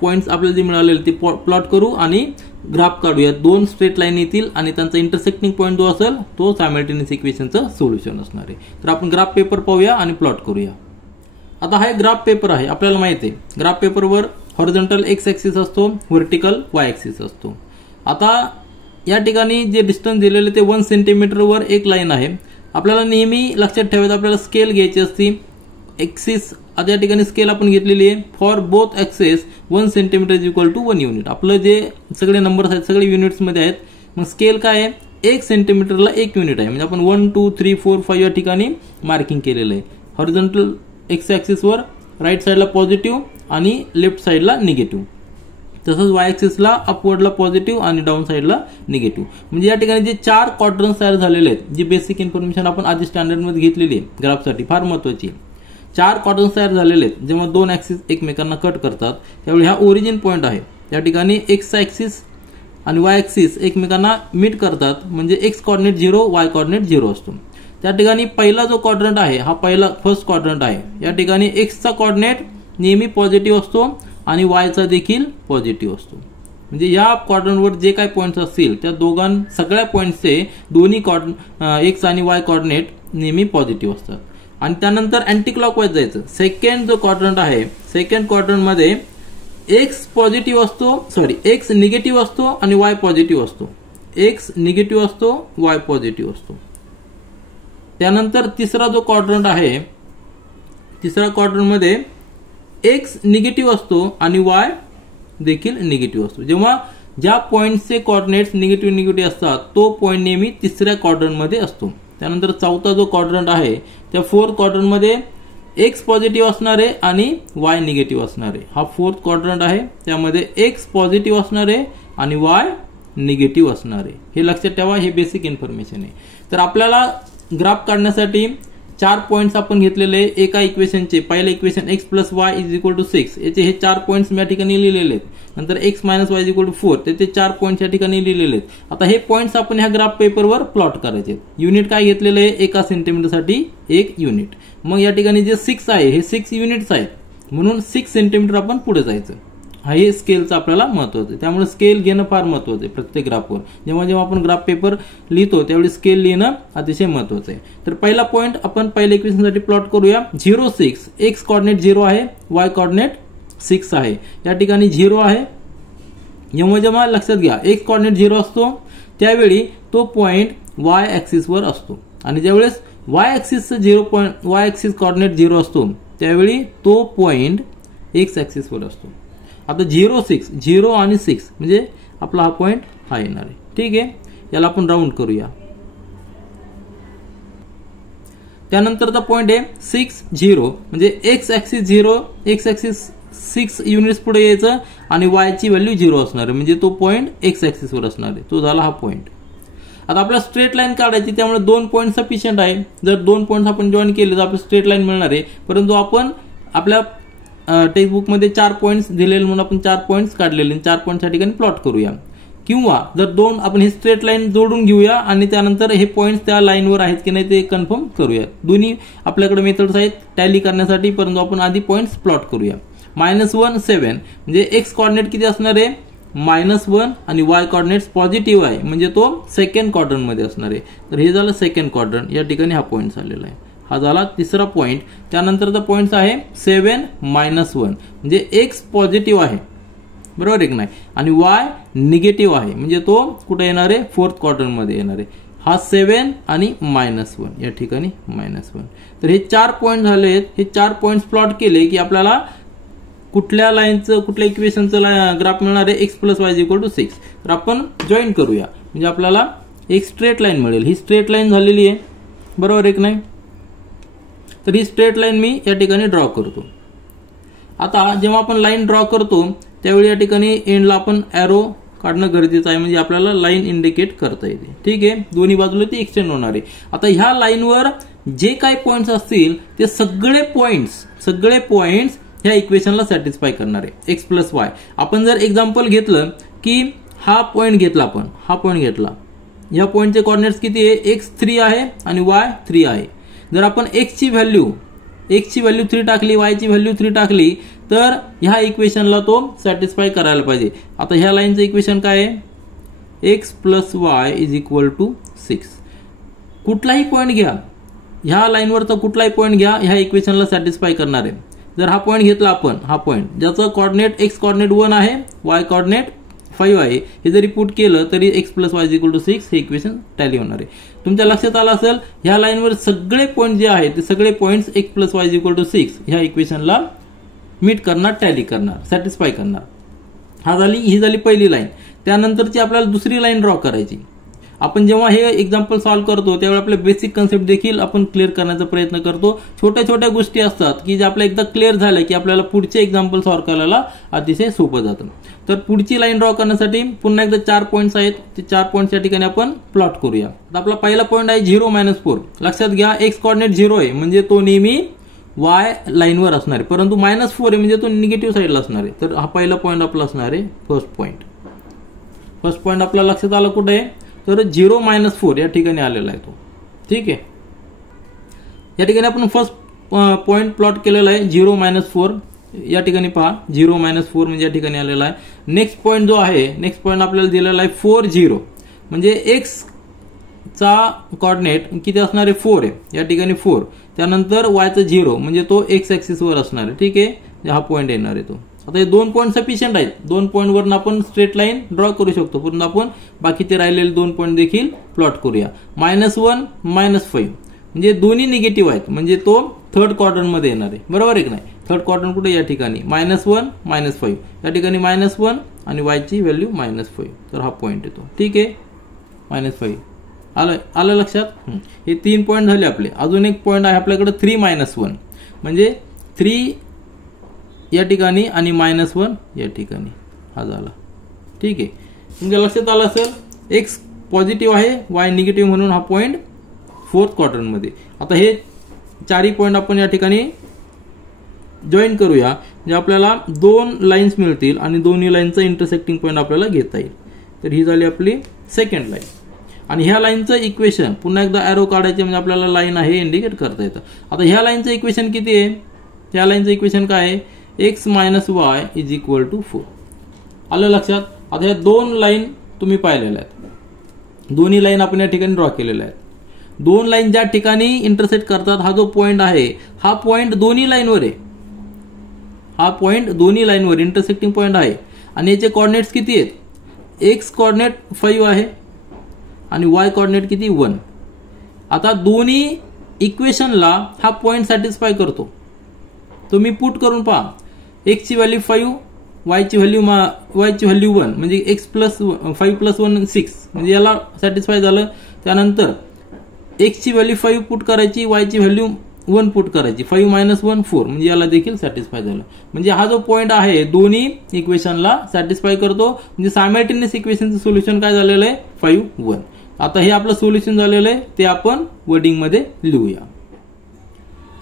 पॉइंट्स आपल्याला जे मिळालेले ते प्लॉट करू आणि ग्राफ काढूया. 2 स्ट्रेट लाईन येतील आणि त्यांचा इंटरसेक्टिंग पॉइंट जो असेल तो सायमल्टेनियस इक्वेशनचं सोल्युशन असणार आहे. तर आपण ग्राफ पेपर पाहूया आणि प्लॉट करूया. आता हा एक ग्राफ पेपर आहे. आपल्याला माहिती आहे ग्राफ पेपरवर हॉरिझॉन्टल एक्स ऍक्सिस असतो, व्हर्टिकल वाय ऍक्सिस असतो. आता या ठिकाणी जे डिस्टन्स दिलेले ते 1 सेंटीमीटरवर एक लाईन आहे आपल्याला नेहमी लक्षात ठेवायचं, आपल्याला स्केल घ्यायची असते. एक्सिस आता या ठिकाणी स्केल आपण घेतलेली आहे. For both axes 1 centimetre is equal to 1 unit. आपलं जे सगळे नंबर्स आहेत सगळे युनिट्समध्ये आहेत. मग स्केल काय आहे, 1 सेंटीमीटरला 1 युनिट आहे. म्हणजे आपण 1 2 3 4 5 या ठिकाणी मार्किंग केलेलं आहे. हॉरिझॉन्टल एक्स ॲक्सिसवर राईट साईडला पॉझिटिव्ह आणि लेफ्ट साईडला निगेटिव्ह. तसंच वाय ॲक्सिसला अपवर्डला पॉझिटिव्ह आणि डाऊन साईडला निगेटिव्ह. म्हणजे या ठिकाणी जे 4 क्वाड्रंट्स तयार झालेले आहेत, जी बेसिक इन्फॉर्मेशन आपण आधी स्टँडर्डमध्ये घेतलेली आहे ग्राफसाठी, फार महत्त्वाची. 4 क्वाड्रंट्स तयार झालेले आहेत. जेव्हा 2 ॲक्सिस एकमेकांना कट करतात त्यावेळी हा ओरिजिन पॉईंट आहे. त्या ठिकाणी एक्स ॲक्सिस आणि वाय ॲक्सिस एकमेकांना मीट करतात, म्हणजे एक्स कॉर्डिनेट 0 वाय कॉर्डिनेट 0 असतो. त्या ठिकाणी पहिला जो क्वाड्रंट आहे हा फर्स्ट क्वाड्रंट आहे. या ठिकाणी एक्सचा कॉर्डिनेट नेहमी पॉझिटिव्ह असतो आणि वायचा देखील पॉझिटिव्ह असतो. म्हणजे या क्वाड्रंटवर जे काही पॉईंट्स असतील त्या सगळ्या पॉईंट्सचे दोन्ही एक्स आणि वाय कॉर्डिनेट नेहमी पॉझिटिव्ह असतात. आणि त्यानंतर अँटी क्लॉकवाईज जायचं. सेकंड जो क्वाड्रंट आहे, सेकंड क्वाड्रंटमध्ये एक्स निगेटिव्ह असतो आणि वाय पॉझिटिव्ह असतो. एक्स निगेटिव्ह असतो, वाय पॉझिटिव्ह असतो. त्यानंतर तिसरा जो क्वाड्रंट आहे, तिसऱ्या क्वाड्रंटमध्ये एक्स निगेटिव्ह असतो आणि वाय देखील निगेटिव्ह असतो. जेव्हा ज्या पॉइंटचे कोऑर्डिनेट्स निगेटिव्ह असतात तो पॉइंट नेहमी तिसऱ्या क्वाड्रंटमध्ये असतो. त्यानंतर चौथा जो क्वाड्रंट आहे त्या फोर्थ क्वाड्रंटमध्ये एक्स पॉझिटिव्ह असणार आहे आणि वाय निगेटिव्ह असणार आहे. हा फोर्थ क्वाड्रंट आहे, त्यामध्ये एक्स पॉझिटिव्ह असणार आहे आणि वाय निगेटिव्ह असणार आहे. हे लक्षात ठेवा, हे बेसिक इन्फॉर्मेशन आहे. तर आपल्याला ग्राफ काढण्यासाठी 4 पॉइंट्स आपण घेतलेले. एका इक्वेशनचे पहिलं equation x plus Y is equal to 6, याचे हे 4 पॉइंट्स मी या ठिकाणी लिहिलेले आहेत. नंतर X minus Y is equal to 4, त्याचे 4 पॉइंट्स या ठिकाणी लिहिलेले आहेत. आता हे पॉइंट्स आपण ह्या ग्राफ पेपरवर प्लॉट करायचे. युनिट काय घेतलेलं आहे, 1 सेंटीमीटरसाठी 1 युनिट. मग या ठिकाणी जे 6 आहे हे 6 युनिट्स आहेत, म्हणून 6 सेंटीमीटर आपण पुढे जायचं. हे स्केलचं आपल्याला महत्वाचं आहे. त्यामुळे स्केल घेणं फार महत्वाचं आहे प्रत्येक ग्राफवर. जेव्हा आपण ग्राफ पेपर लिहितो त्यावेळी स्केल लिहिणं अतिशय महत्वाचं आहे. तर पहिला पॉईंट आपण पहिल्या इक्वेशनसाठी प्लॉट करूया. 0 6, एक्स कॉर्डिनेट 0 आहे, वाय कॉर्डिनेट 6 आहे. या ठिकाणी 0 आहे. जेव्हा लक्षात घ्या एक्स कॉर्डिनेट 0 असतो त्यावेळी तो पॉईंट वाय ॲक्सिसवर असतो, आणि ज्यावेळेस वाय ॲक्सिस कॉर्डिनेट 0 असतो त्यावेळी तो पॉईंट एक्स ॲक्सिसवर असतो. आता 0 6, 0 आणि 6 म्हणजे आपला हा पॉइंट हा येणार आहे. ठीक आहे, याला आपण राऊंड करूया. त्यानंतरचा पॉइंट आहे 6 0, म्हणजे x axis 0, x axis 6 units पुढे यायचं आणि वायची व्हॅल्यू 0 असणार आहे, म्हणजे तो पॉइंट एक्स ॲक्सिसवर असणार आहे. तो झाला हा पॉइंट. आता आपल्याला स्ट्रेट लाईन काढायची, त्यामुळे 2 पॉइंट सफिशियंट आहे. जर 2 पॉइंट्स आपण जॉईन केले तर आपल्याला स्ट्रेट लाईन मिळणार आहे. परंतु आपण आपल्या टेक्स्टबुकमध्ये 4 पॉइंट्स दिलेले म्हणून आपण 4 पॉइंट्स काढलेले, 4 पॉइंट्स या ठिकाणी प्लॉट करूया. किंवा जर 2 आपण ही स्ट्रेट लाईन जोडून घेऊया आणि त्यानंतर हे पॉइंट्स त्या लाईनवर आहेत की नाही ते कन्फर्म करूया. दोन्ही आपल्याकडे मेथड्स आहेत टॅली करण्यासाठी, परंतु आपण आधी पॉइंट्स प्लॉट करूया. -1 7, म्हणजे एक्स कॉर्डिनेट किती असणार आहे, -1 आणि वाय कॉर्डिनेट्स पॉझिटिव्ह आहे, म्हणजे तो सेकंड क्वाड्रंट मध्ये असणार आहे. तर हे झालं सेकंड क्वाड्रंट, या ठिकाणी हा पॉइंट आलेला आहे. हा झाला तिसरा पॉइंट. त्यानंतरचा पॉइंट आहे 7 -1, म्हणजे एक्स पॉझिटिव्ह आहे, बरोबर आहे की नाही, आणि वाय निगेटिव्ह आहे, म्हणजे तो कुठे येणार आहे, फोर्थ क्वाड्रंट मध्ये येणार आहे. हा 7 आणि -1 या ठिकाणी -1. तर हे 4 पॉइंट झाले आहेत. हे 4 पॉइंट्स प्लॉट केले की आपल्याला कुठल्या लाईनचं कुठल्या इक्वेशनचं ग्राफ मिळणार आहे, X plus Y equal to 6. तर आपण जॉईन करूया, म्हणजे आपल्याला एक स्ट्रेट लाईन मिळेल. ही स्ट्रेट लाईन झालेली आहे, बरोबर आहे की नाही. तर ही स्ट्रेट लाईन मी या ठिकाणी ड्रॉ करतो. आता जेव्हा आपण लाईन ड्रॉ करतो त्यावेळी या ठिकाणी एंडला आपण एरो काढणं गरजेचं आहे, म्हणजे आपल्याला लाईन इंडिकेट करता येते. ठीक आहे, दोन्ही बाजूला ती एक्सटेंड होणार आहे. आता ह्या लाईनवर जे काही पॉइंट्स असतील ते सगळे पॉइंट्स ह्या इक्वेशनला सॅटिस्फाय करणार आहे, एक्स प्लस वाय. आपण जर एक्झाम्पल घेतलं की हा पॉइंट घेतला, आपण हा पॉइंट घेतला, ह्या पॉइंटचे कोऑर्डिनेट्स किती आहे, एक्स 3 आहे आणि वाय 3 आहे. जर आपण एक्स ची व्हॅल्यू 3 टाकली, वाय ची व्हॅल्यू 3 टाकली, तर ह्या इक्वेशनला तो सॅटिस्फाय करायला पाहिजे. आता ह्या लाईनचं इक्वेशन काय आहे, X plus Y is equal to 6. कुठलाही पॉइंट घ्या, ह्या लाईनवरचा कुठलाही पॉइंट घ्या, ह्या इक्वेशनला सॅटिस्फाय करणार आहे. जर हा पॉइंट घेतला आपण, हा पॉइंट ज्याचं कोऑर्डिनेट एक्स कोऑर्डिनेट 1 आहे, वाय कोऑर्डिनेट 5 आहे हे जरी पुट केलं तरी x + y = 6 हे इक्वेशन टॅली होणार आहे. तुमच्या लक्षात आलं असेल ह्या लाईनवर सगळे पॉईंट जे आहेत ते सगळे पॉईंट्स x + y = 6 ह्या इक्वेशनला मीट करणार, टॅली करणार, सॅटिस्फाय करणार. ही झाली पहिली लाईन. त्यानंतरची आपल्याला दुसरी लाईन ड्रॉ करायची. आपण जेव्हा हे एक्झाम्पल सॉल्व्ह करतो त्यावेळी आपले बेसिक कन्सेप्ट देखील आपण क्लिअर करण्याचा प्रयत्न करतो. छोट्या छोट्या गोष्टी असतात की ज्या आपल्या एकदा क्लिअर झाल्या की आपल्याला पुढचे एक्झाम्पल सॉल्व्ह करायला अतिशय सोपं जातं. तर पुढची लाईन ड्रॉ करण्यासाठी पुन्हा एकदा 4 पॉईंट्स आहेत. ते 4 पॉईंट्स या ठिकाणी आपण प्लॉट करूया. तर आपला पहिला पॉईंट आहे 0 - 4. लक्षात घ्या x कोऑर्डिनेट 0 आहे म्हणजे तो नेहमी y लाईनवर असणार आहे, परंतु -4 आहे म्हणजे तो निगेटिव्ह साईडला असणार आहे. तर हा पहिला पॉईंट आपला असणार आहे फर्स्ट पॉईंट आपल्या लक्षात आला कुठे आहे तर 0 - 4 या ठिकाणी आलेला आहे तो. ठीक आहे, या ठिकाणी आपण फर्स्ट पॉईंट प्लॉट केलेला आहे 0 - 4. या ठिकाणी पहा 0 - 4 म्हणजे या ठिकाणी आलेला आहे. नेक्स्ट पॉईंट जो आहे आपल्याला दिलेला आहे 4 0 म्हणजे x चा कोऑर्डिनेट किती असणार आहे 4 आहे, या ठिकाणी 4. त्यानंतर y चा 0 म्हणजे तो x ऍक्सिस वर असणार आहे. ठीक आहे, हा पॉईंट येणार आहे तो. आता हे 2 पॉईंट सफिशियंट आहेत. 2 पॉईंट वरून आपण स्ट्रेट लाईन ड्रॉ करू शकतो, परंतु आपण बाकीचे राहिलेले 2 पॉईंट देखील प्लॉट करूया. -1 - 5 म्हणजे दोन्ही निगेटिव्ह आहेत म्हणजे तो थर्ड क्वाड्रंट मध्ये येणार आहे, बरोबर आहे की नाही. थर्ड क्वाड्रंट कुठे या ठिकाणी -1 - 5 या ठिकाणी -1 आणि y ची व्हॅल्यू -5. तर हा पॉईंट येतो. ठीक आहे, -5 आलं लक्षात. हे 3 पॉईंट झाले आपले. अजून एक पॉईंट आहे आपल्याकडे 3 - 1 म्हणजे 3 या ठिकाणी आणि -1 या ठिकाणी हा झाला. ठीक आहे, तुमच्या लक्षात आलं असेल x पॉझिटिव्ह आहे y निगेटिव्ह म्हणून हा पॉईंट फोर्थ क्वाड्रंट मध्ये. आता हे 4 पॉईंट आपण या ठिकाणी जॉईन करूया म्हणजे आपल्याला 2 लाईन्स मिळतील आणि दोन्ही लाईनचा इंटरसेक्टिंग पॉईंट आपल्याला घेता येईल. तर ही झाली आपली सेकंड लाईन. आणि ह्या लाईनचं इक्वेशन पुन्हा एकदा एरो काढायचे म्हणजे आपल्याला लाईन आहे इंडिकेट करता येतं. आता ह्या लाईनचं इक्वेशन किती आहे, ह्या लाईनचं इक्वेशन काय आहे x - y = 4. आलं लक्षात. आता ह्या 2 लाईन तुम्ही पाहिलेल्या आहेत, दोन्ही लाईन आपण या ठिकाणी ड्रॉ केलेल्या आहेत. 2 लाईन ज्या ठिकाणी इंटरसेक्ट करतात हा जो पॉईंट आहे हा पॉईंट दोन्ही लाईनवर आहे, हा पॉईंट दोन्ही लाईनवर इंटरसेक्टिंग पॉईंट आहे. आणि याचे कोऑर्डिनेट्स किती आहेत, x कोऑर्डिनेट 5 आहे आणि y कोऑर्डिनेट किती 1. आता दोन्ही इक्वेशनला हा पॉईंट सॅटिस्फाय करतो. तुम्ही पुट करून पहा x ची व्हॅल्यू 5 y ची व्हॅल्यू 1 म्हणजे x + 5 + 1 6 म्हणजे याला सॅटिस्फाय झालं. त्यानंतर x ची व्हॅल्यू 5 पुट करायची, y ची व्हॅल्यू 1 पुट करायची, 5 - 1 4 म्हणजे याला देखील सॅटिस्फाय झालं. म्हणजे हा जो पॉईंट आहे दोन्ही इक्वेशनला सॅटिस्फाय करतो. म्हणजे सायमल्टेनियस इक्वेशनचं सोल्युशन काय झालेलं आहे 5 1. आता हे आपलं सोल्युशन झालेलं आहे ते आपण वर्डिंग मध्ये लिहूया.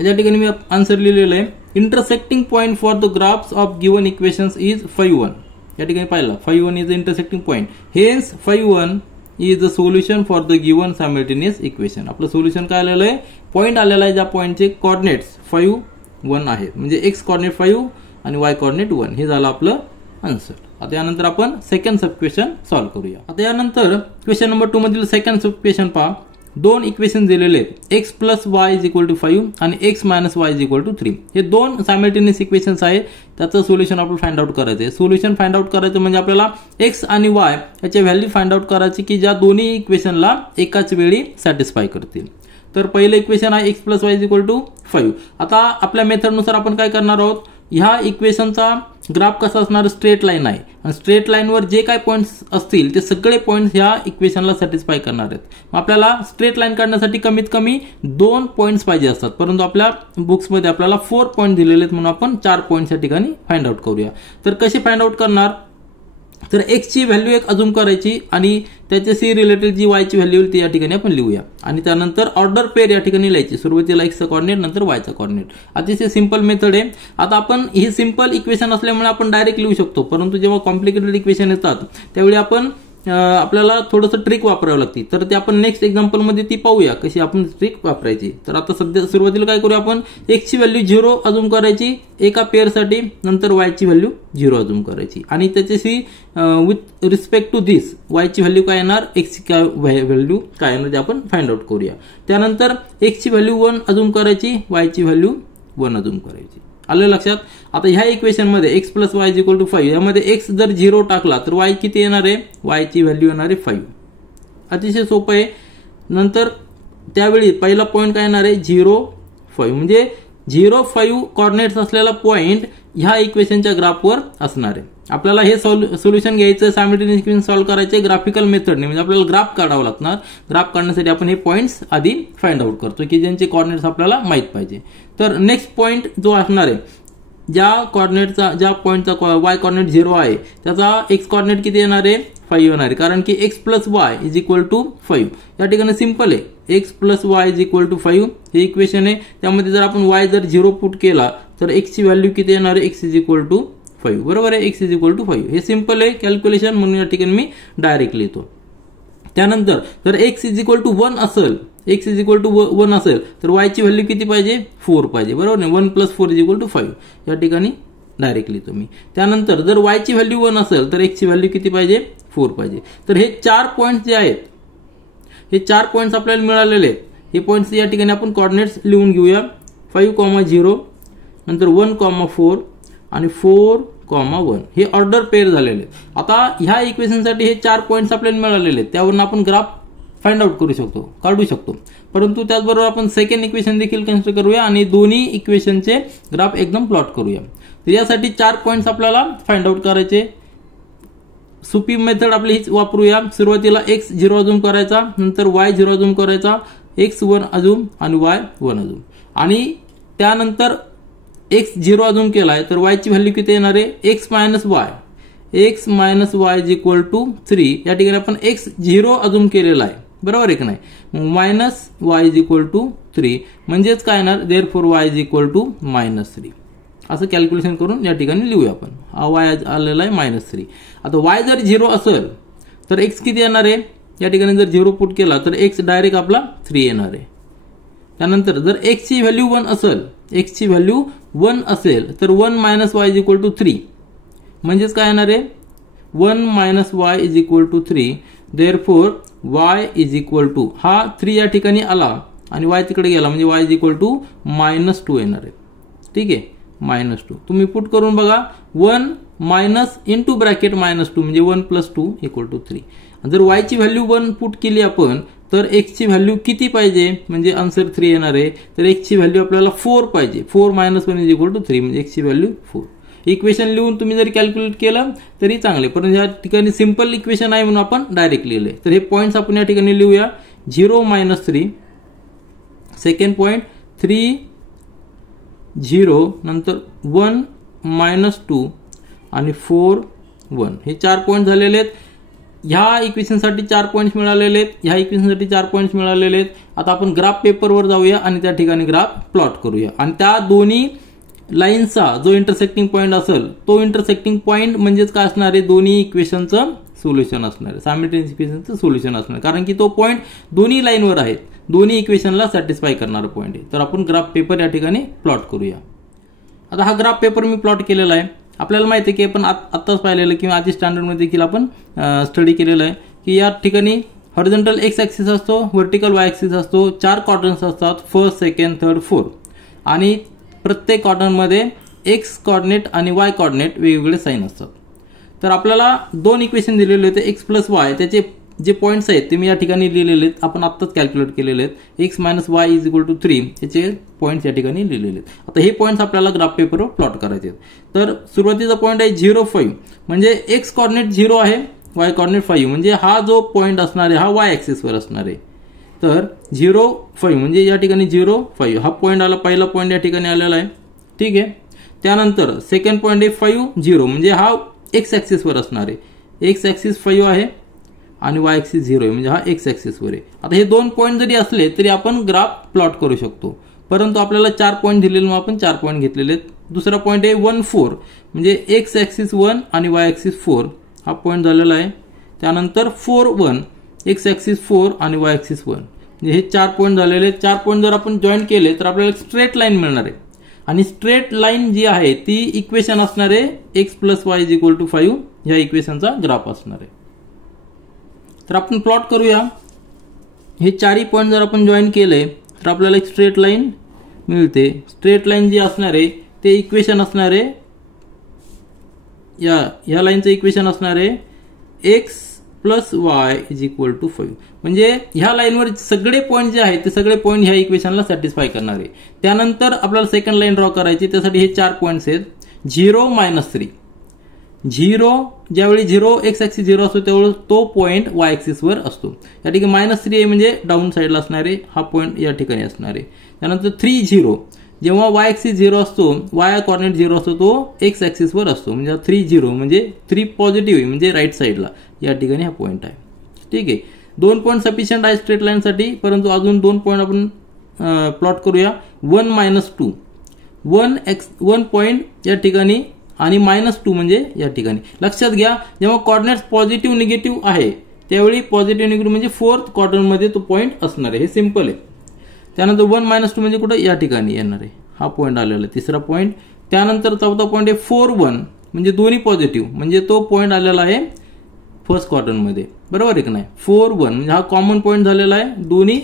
या ठिकाणी मी आन्सर लिहिलेलं आहे intersecting point for the graphs of given equations is 5 1. या ठिकाणी पाहिलं 5 1 is the intersecting point. Hence 5 1 is the solution for the given simultaneous equation. आपलं सोल्युशन काय आलेलं आहे पॉईंट आलेला आहे ज्या पॉईंटचे कोऑर्डिनेट्स 5 1 आहेत म्हणजे x कोऑर्डिनेट 5 आणि y कोऑर्डिनेट 1. हे झालं आपलं आन्सर. आता यानंतर आपण सेकंड सब क्वेश्चन सॉल्व्ह करूया. आता यानंतर क्वेश्चन नंबर 2 मधील सेकंड सब क्वेश्चन पहा. 2 इक्वेशन दिलेले आहेत x + y = 5 आणि x - y = 3. हे 2 सायमल्टेनियस इक्वेशन्स आहेत. त्याचं सोल्युशन आपण फाइंड आउट करायचं आहे. सोल्युशन फाइंड आउट करायचं म्हणजे आपल्याला x आणि y याच्या व्हॅल्यू फाइंड आउट करायची की ज्या दोन्ही इक्वेशनला एकाच वेळी सॅटिस्फाय करतील. तर पहिलं इक्वेशन आहे x + y = 5. आता आपल्या मेथडनुसार आपण काय करणार आहोत, ह्या इक्वेशनचा ग्राफ कसा असणार स्ट्रेट लाईन आहे आणि स्ट्रेट लाईनवर जे काय पॉईंट्स असतील ते सगळे पॉईंट्स ह्या इक्वेशनला सॅटिस्फाय करणार आहेत. आपल्याला स्ट्रेट लाईन काढण्यासाठी कमीत कमी 2 पॉईंट्स पाहिजे असतात, परंतु आपल्या बुक्समध्ये आपल्याला 4 पॉईंट दिलेले आहेत म्हणून आपण 4 पॉईंट्स या ठिकाणी फाइंड आउट करूया. तर कसे फाइंड आउट करणार, तर x ची व्हॅल्यू एक अजूम करायची आणि त्याच्याशी रिलेटेड जी y ची व्हॅल्यू होईल ती या ठिकाणी आपण लिहूया आणि त्यानंतर ऑर्डर पेअर या ठिकाणी लिहायची. सुरुवातीला x चा कोऑर्डिनेट नंतर y चा कोऑर्डिनेट. अतिशय सिंपल मेथड आहे. आता आपण ही सिंपल इक्वेशन असल्यामुळे आपण डायरेक्ट लिहू शकतो, परंतु जेव्हा कॉम्प्लिकेटेड इक्वेशन येतात त्यावेळी आपण आपल्याला थोडंसं ट्रिक वापरावं लागते. तर ते आपण नेक्स्ट एक्झाम्पल मध्ये ती पाहूया कशी आपण ट्रिक वापरायची. तर आता सध्या सुरुवातीला काय करूया आपण x ची व्हॅल्यू 0 अजूम करायची एका पेअरसाठी, नंतर y ची व्हॅल्यू 0 अजूम करायची आणि त्याच्याशी with respect to this y ची व्हॅल्यू काय येणार x ची व्हॅल्यू काय येणार ते आपण फाइंड आउट करूया. त्यानंतर x ची व्हॅल्यू 1 अजूम करायची, y ची व्हॅल्यू 1 अजूम करायची. आलं लक्षात. आता ह्या इक्वेशन मध्ये x + y = 5 यामध्ये x जर 0 टाकला तर y किती येणार आहे, y ची व्हॅल्यू येणार आहे 5. अतिशय सोपं आहे. नंतर त्यावेळी पहिला पॉईंट काय येणार आहे 0 5 म्हणजे 0 5 कोऑर्डिनेट्स असलेला पॉईंट ह्या इक्वेशनच्या ग्राफवर असणार आहे. आपल्याला हे सोल्युशन घ्यायचं, सायमल्टेनियस इक्वेशन सॉल्व्ह करायचे ग्राफिकल मेथडने, म्हणजे आपल्याला ग्राफ काढावा लागणार. ग्राफ काढण्यासाठी आपण हे पॉईंट्स आधी फाइंड आउट करतो की ज्यांचे कोऑर्डिनेट्स आपल्याला माहित पाहिजे. तर नेक्स्ट पॉईंट जो असणार आहे, ज्या पॉईंटचा y कोऑर्डिनेट 0 आहे त्याचा x कोऑर्डिनेट किती येणार आहे 5 येणार आहे, कारण की x + y = 5. या ठिकाणी सिंपल आहे, x + y = 5 हे इक्वेशन आहे. त्यामध्ये जर आपण y जर 0 पुट केला तर x ची व्हॅल्यू किती येणार आहे, x = 5. बरोबर आहे, x = 5. हे सिंपल आहे कॅल्क्युलेशन, म्हणून या ठिकाणी मी डायरेक्ट लिहितो. त्यानंतर जर x = 1 असेल, x = 1 असेल तर y ची व्हॅल्यू किती पाहिजे 4 पाहिजे. बरोबर नाही, 1 + 4 = 5. या ठिकाणी डायरेक्ट लिहितो मी. त्यानंतर जर y ची व्हॅल्यू 1 असेल तर x ची व्हॅल्यू किती पाहिजे 4 पाहिजे. तर हे 4 पॉईंट्स जे आहेत, हे 4 पॉईंट्स आपल्याला मिळालेले आहेत. हे पॉईंट्स या ठिकाणी आपण कोऑर्डिनेट्स लिहून घेऊया. 5,0 नंतर 1,4 आणि 4,1 हे ऑर्डर पेअर झालेले आहेत. आता ह्या इक्वेशनसाठी हे 4 पॉईंट्स आपल्याला मिळालेले आहेत, त्यावरून आपण ग्राफ फाइंड आउट काढू शकतो. परंतु त्याचबरोबर आपण सेकंड इक्वेशन देखील कन्सिडर करूया आणि दोन्ही इक्वेशनचे ग्राफ एकदम प्लॉट करूया. तर यासाठी 4 पॉईंट्स आपल्याला फाइंड आउट करायचे. सोपी मेथड आपली हीच वापरूया. सुरुवातीला x 0 अजूम करायचा, नंतर y 0 अजूम करायचा, x 1 अजूम आणि y 1 अजूम, आणि त्यानंतर x 0 अजूम केलाय तर y ची व्हॅल्यू किती येणार आहे x - y. x - y = 3. या ठिकाणी आपण x 0 अजूम केलेला आहे, बरोबर आहे की नाही. -y = 3 म्हणजेच काय येणार, देअरफॉर y = -3. असं कॅल्क्युलेशन करून या ठिकाणी लिहूया आपण. हा y आलेला आहे -3. आता y जर 0 असेल तर x किती येणार आहे, या ठिकाणी जर 0 पुट केला तर x डायरेक्ट आपला 3 येणार आहे. त्यानंतर जर x ची व्हॅल्यू 1 असेल तर 1 - y = 3 म्हणजेच काय येणार आहे 1 - y = 3. देअरफॉर y = हा 3 या ठिकाणी आला आणि y तिकडे गेला म्हणजे y = -2 येणार आहे. ठीक आहे, -2 तुम्ही पुट करून बघा. 1 मायनस इंटू ब्रॅकेट -2 म्हणजे 1 + 2 = 3. जर y ची व्हॅल्यू 1 पुट केली आपण तर x ची व्हॅल्यू किती पाहिजे, म्हणजे आन्सर 3 येणार आहे. तर x ची व्हॅल्यू आपल्याला 4 पाहिजे. 4 - 1 = 3 म्हणजे x ची व्हॅल्यू 4. इक्वेशन लिहून तुम्ही जर कॅल्क्युलेट केलं तरी चांगले, पण या ठिकाणी सिंपल इक्वेशन आहे म्हणून आपण डायरेक्ट लिहिले. तर हे पॉईंट्स आपण या ठिकाणी लिहूया. 0 - 3, सेकंड पॉईंट 3 0, नंतर 1 - 2 आणि 4 1. हे 4 पॉईंट झालेले आहेत. ह्या इक्वेशनसाठी 4 पॉईंट्स मिळालेले आहेत, ह्या इक्वेशनसाठी 4 पॉईंट्स मिळालेले आहेत. आता आपण ग्राफ पेपरवर जाऊया आणि त्या ठिकाणी ग्राफ प्लॉट करूया, आणि त्या दोन्ही लाईनचा जो इंटरसेक्टिंग पॉईंट असेल तो इंटरसेक्टिंग पॉईंट म्हणजेच काय असणार आहे, दोन्ही इक्वेशनचं सोल्युशन असणार आहे, सायमल्टेनियस इक्वेशनचं सोल्युशन असणार आहे, कारण की तो पॉईंट दोन्ही लाईनवर आहेत, दोन्ही इक्वेशनला सॅटिस्फाय करणारा पॉईंट आहे. तर आपण ग्राफ पेपर या ठिकाणी प्लॉट करूया. आता हा ग्राफ पेपर मी प्लॉट केलेला आहे. आपल्याला माहिती आहे की आपण आत्ताच पाहिलेलं किंवा आधी स्टँडर्डमध्ये देखील आपण स्टडी केलेलं आहे की या ठिकाणी हॉरिझॉन्टल एक्स ॲक्सिस असतो, व्हर्टिकल वाय ॲक्सिस असतो, 4 क्वाड्रंट्स असतात, फर्स्ट, सेकंड, थर्ड, फोर्थ, आणि प्रत्येक क्वाड्रंटमध्ये एक्स कोऑर्डिनेट आणि वाय कोऑर्डिनेट वेगवेगळे साइन असतात. तर आपल्याला 2 इक्वेशन दिलेले होते x + y, त्याचे जे पॉईंट्स आहेत ते मी या ठिकाणी लिहिलेले आहेत, आपण आत्ताच कॅल्क्युलेट केलेले आहेत. x - y = 3 याचे पॉईंट्स या ठिकाणी लिहिलेले आहेत. आता हे पॉईंट्स आपल्याला ग्राफ पेपरवर प्लॉट करायचे आहेत. तर सुरुवातीचा पॉईंट आहे 0 5, म्हणजे x कोऑर्डिनेट 0 आहे, y कोऑर्डिनेट 5, म्हणजे हा जो पॉईंट असणार आहे हा y ॲक्सिसवर असणार आहे. तर 0 5 म्हणजे या ठिकाणी 0 5 हा पॉईंट आला, पहिला पॉईंट या ठिकाणी आलेला आहे. ठीक आहे. त्यानंतर सेकंड पॉईंट आहे 5 0, म्हणजे हा x ॲक्सिसवर असणार आहे. x ॲक्सिस 5 आहे आणि y ॲक्सिस 0 आहे, म्हणजे हा x ॲक्सिसवर आहे. आता हे 2 पॉईंट जरी असले तरी आपण ग्राफ प्लॉट करू शकतो, परंतु आपल्याला 4 पॉईंट दिलेले म्हणून आपण 4 पॉईंट घेतलेले आहेत. दुसरा पॉईंट आहे 1 4, म्हणजे x ॲक्सिस 1 आणि y ॲक्सिस 4 हा पॉईंट झालेला आहे. त्यानंतर 4 1, x ॲक्सिस 4 आणि y ॲक्सिस 1, म्हणजे हे 4 पॉईंट झालेले आहेत. 4 पॉईंट जर आपण जॉईन केले तर आपल्याला स्ट्रेट लाईन मिळणार आहे, आणि स्ट्रेट लाईन जी आहे ती इक्वेशन असणार आहे x + y = 5 ह्या इक्वेशनचा ग्राफ असणार आहे. तर आपण प्लॉट करूया. हे 4 पॉईंट जर आपण जॉईन केले तर आपल्याला एक स्ट्रेट लाईन मिळते. स्ट्रेट लाईन जी असणार आहे ते इक्वेशन असणार आहे या लाईनचं इक्वेशन असणार आहे X plus Y is equal to 5. म्हणजे ह्या लाईनवर सगळे पॉईंट जे आहेत ते सगळे पॉईंट ह्या इक्वेशनला सॅटिस्फाय करणार आहे. त्यानंतर आपल्याला सेकंड लाईन ड्रॉ करायची. त्यासाठी हे 4 पॉईंट्स आहेत. 0 -3. 0 ज्यावेळी 0 एक्स ऍक्सिस 0 असतो त्यावेळी तो पॉईंट वाय ऍक्सिस वर असतो. या ठिकाणी -3 आहे म्हणजे डाऊन साईडला असणार आहे. हा पॉईंट या ठिकाणी असणार आहे. त्यानंतर 3 0 जेव्हा वाय ऍक्सिस 0 असतो, वाय कॉर्डिनेट 0 असतो, तो एक्स ऍक्सिस वर असतो. म्हणजे 3 0 म्हणजे 3 पॉझिटिव्ह आहे म्हणजे राईट साईडला या ठिकाणी हा पॉईंट आहे. ठीक आहे. 2 पॉईंट सफिशियंट आहे स्ट्रेट लाईन साठी, परंतु अजून 2 पॉईंट आपण प्लॉट करूया. 1 -2 1 पॉईंट या ठिकाणी आणि -2 म्हणजे या ठिकाणी. लक्षात घ्या जेव्हा कॉर्डिनेट्स पॉझिटिव्ह निगेटिव्ह आहे त्यावेळी पॉझिटिव्ह निगेटिव्ह म्हणजे 4th क्वाड्रंट मध्ये तो पॉईंट असणार आहे. हे सिंपल आहे. त्यानंतर 1 -2 म्हणजे कुठं या ठिकाणी येणार आहे. हा पॉईंट आलेला आहे तिसरा पॉईंट. त्यानंतर चौथा पॉईंट आहे 4 1 म्हणजे दोन्ही पॉझिटिव्ह म्हणजे तो पॉईंट आलेला आहे फर्स्ट क्वाड्रंट मध्ये. बरोबर आहे की नाही. 4 1 म्हणजे हा कॉमन पॉईंट झालेला आहे दोन्ही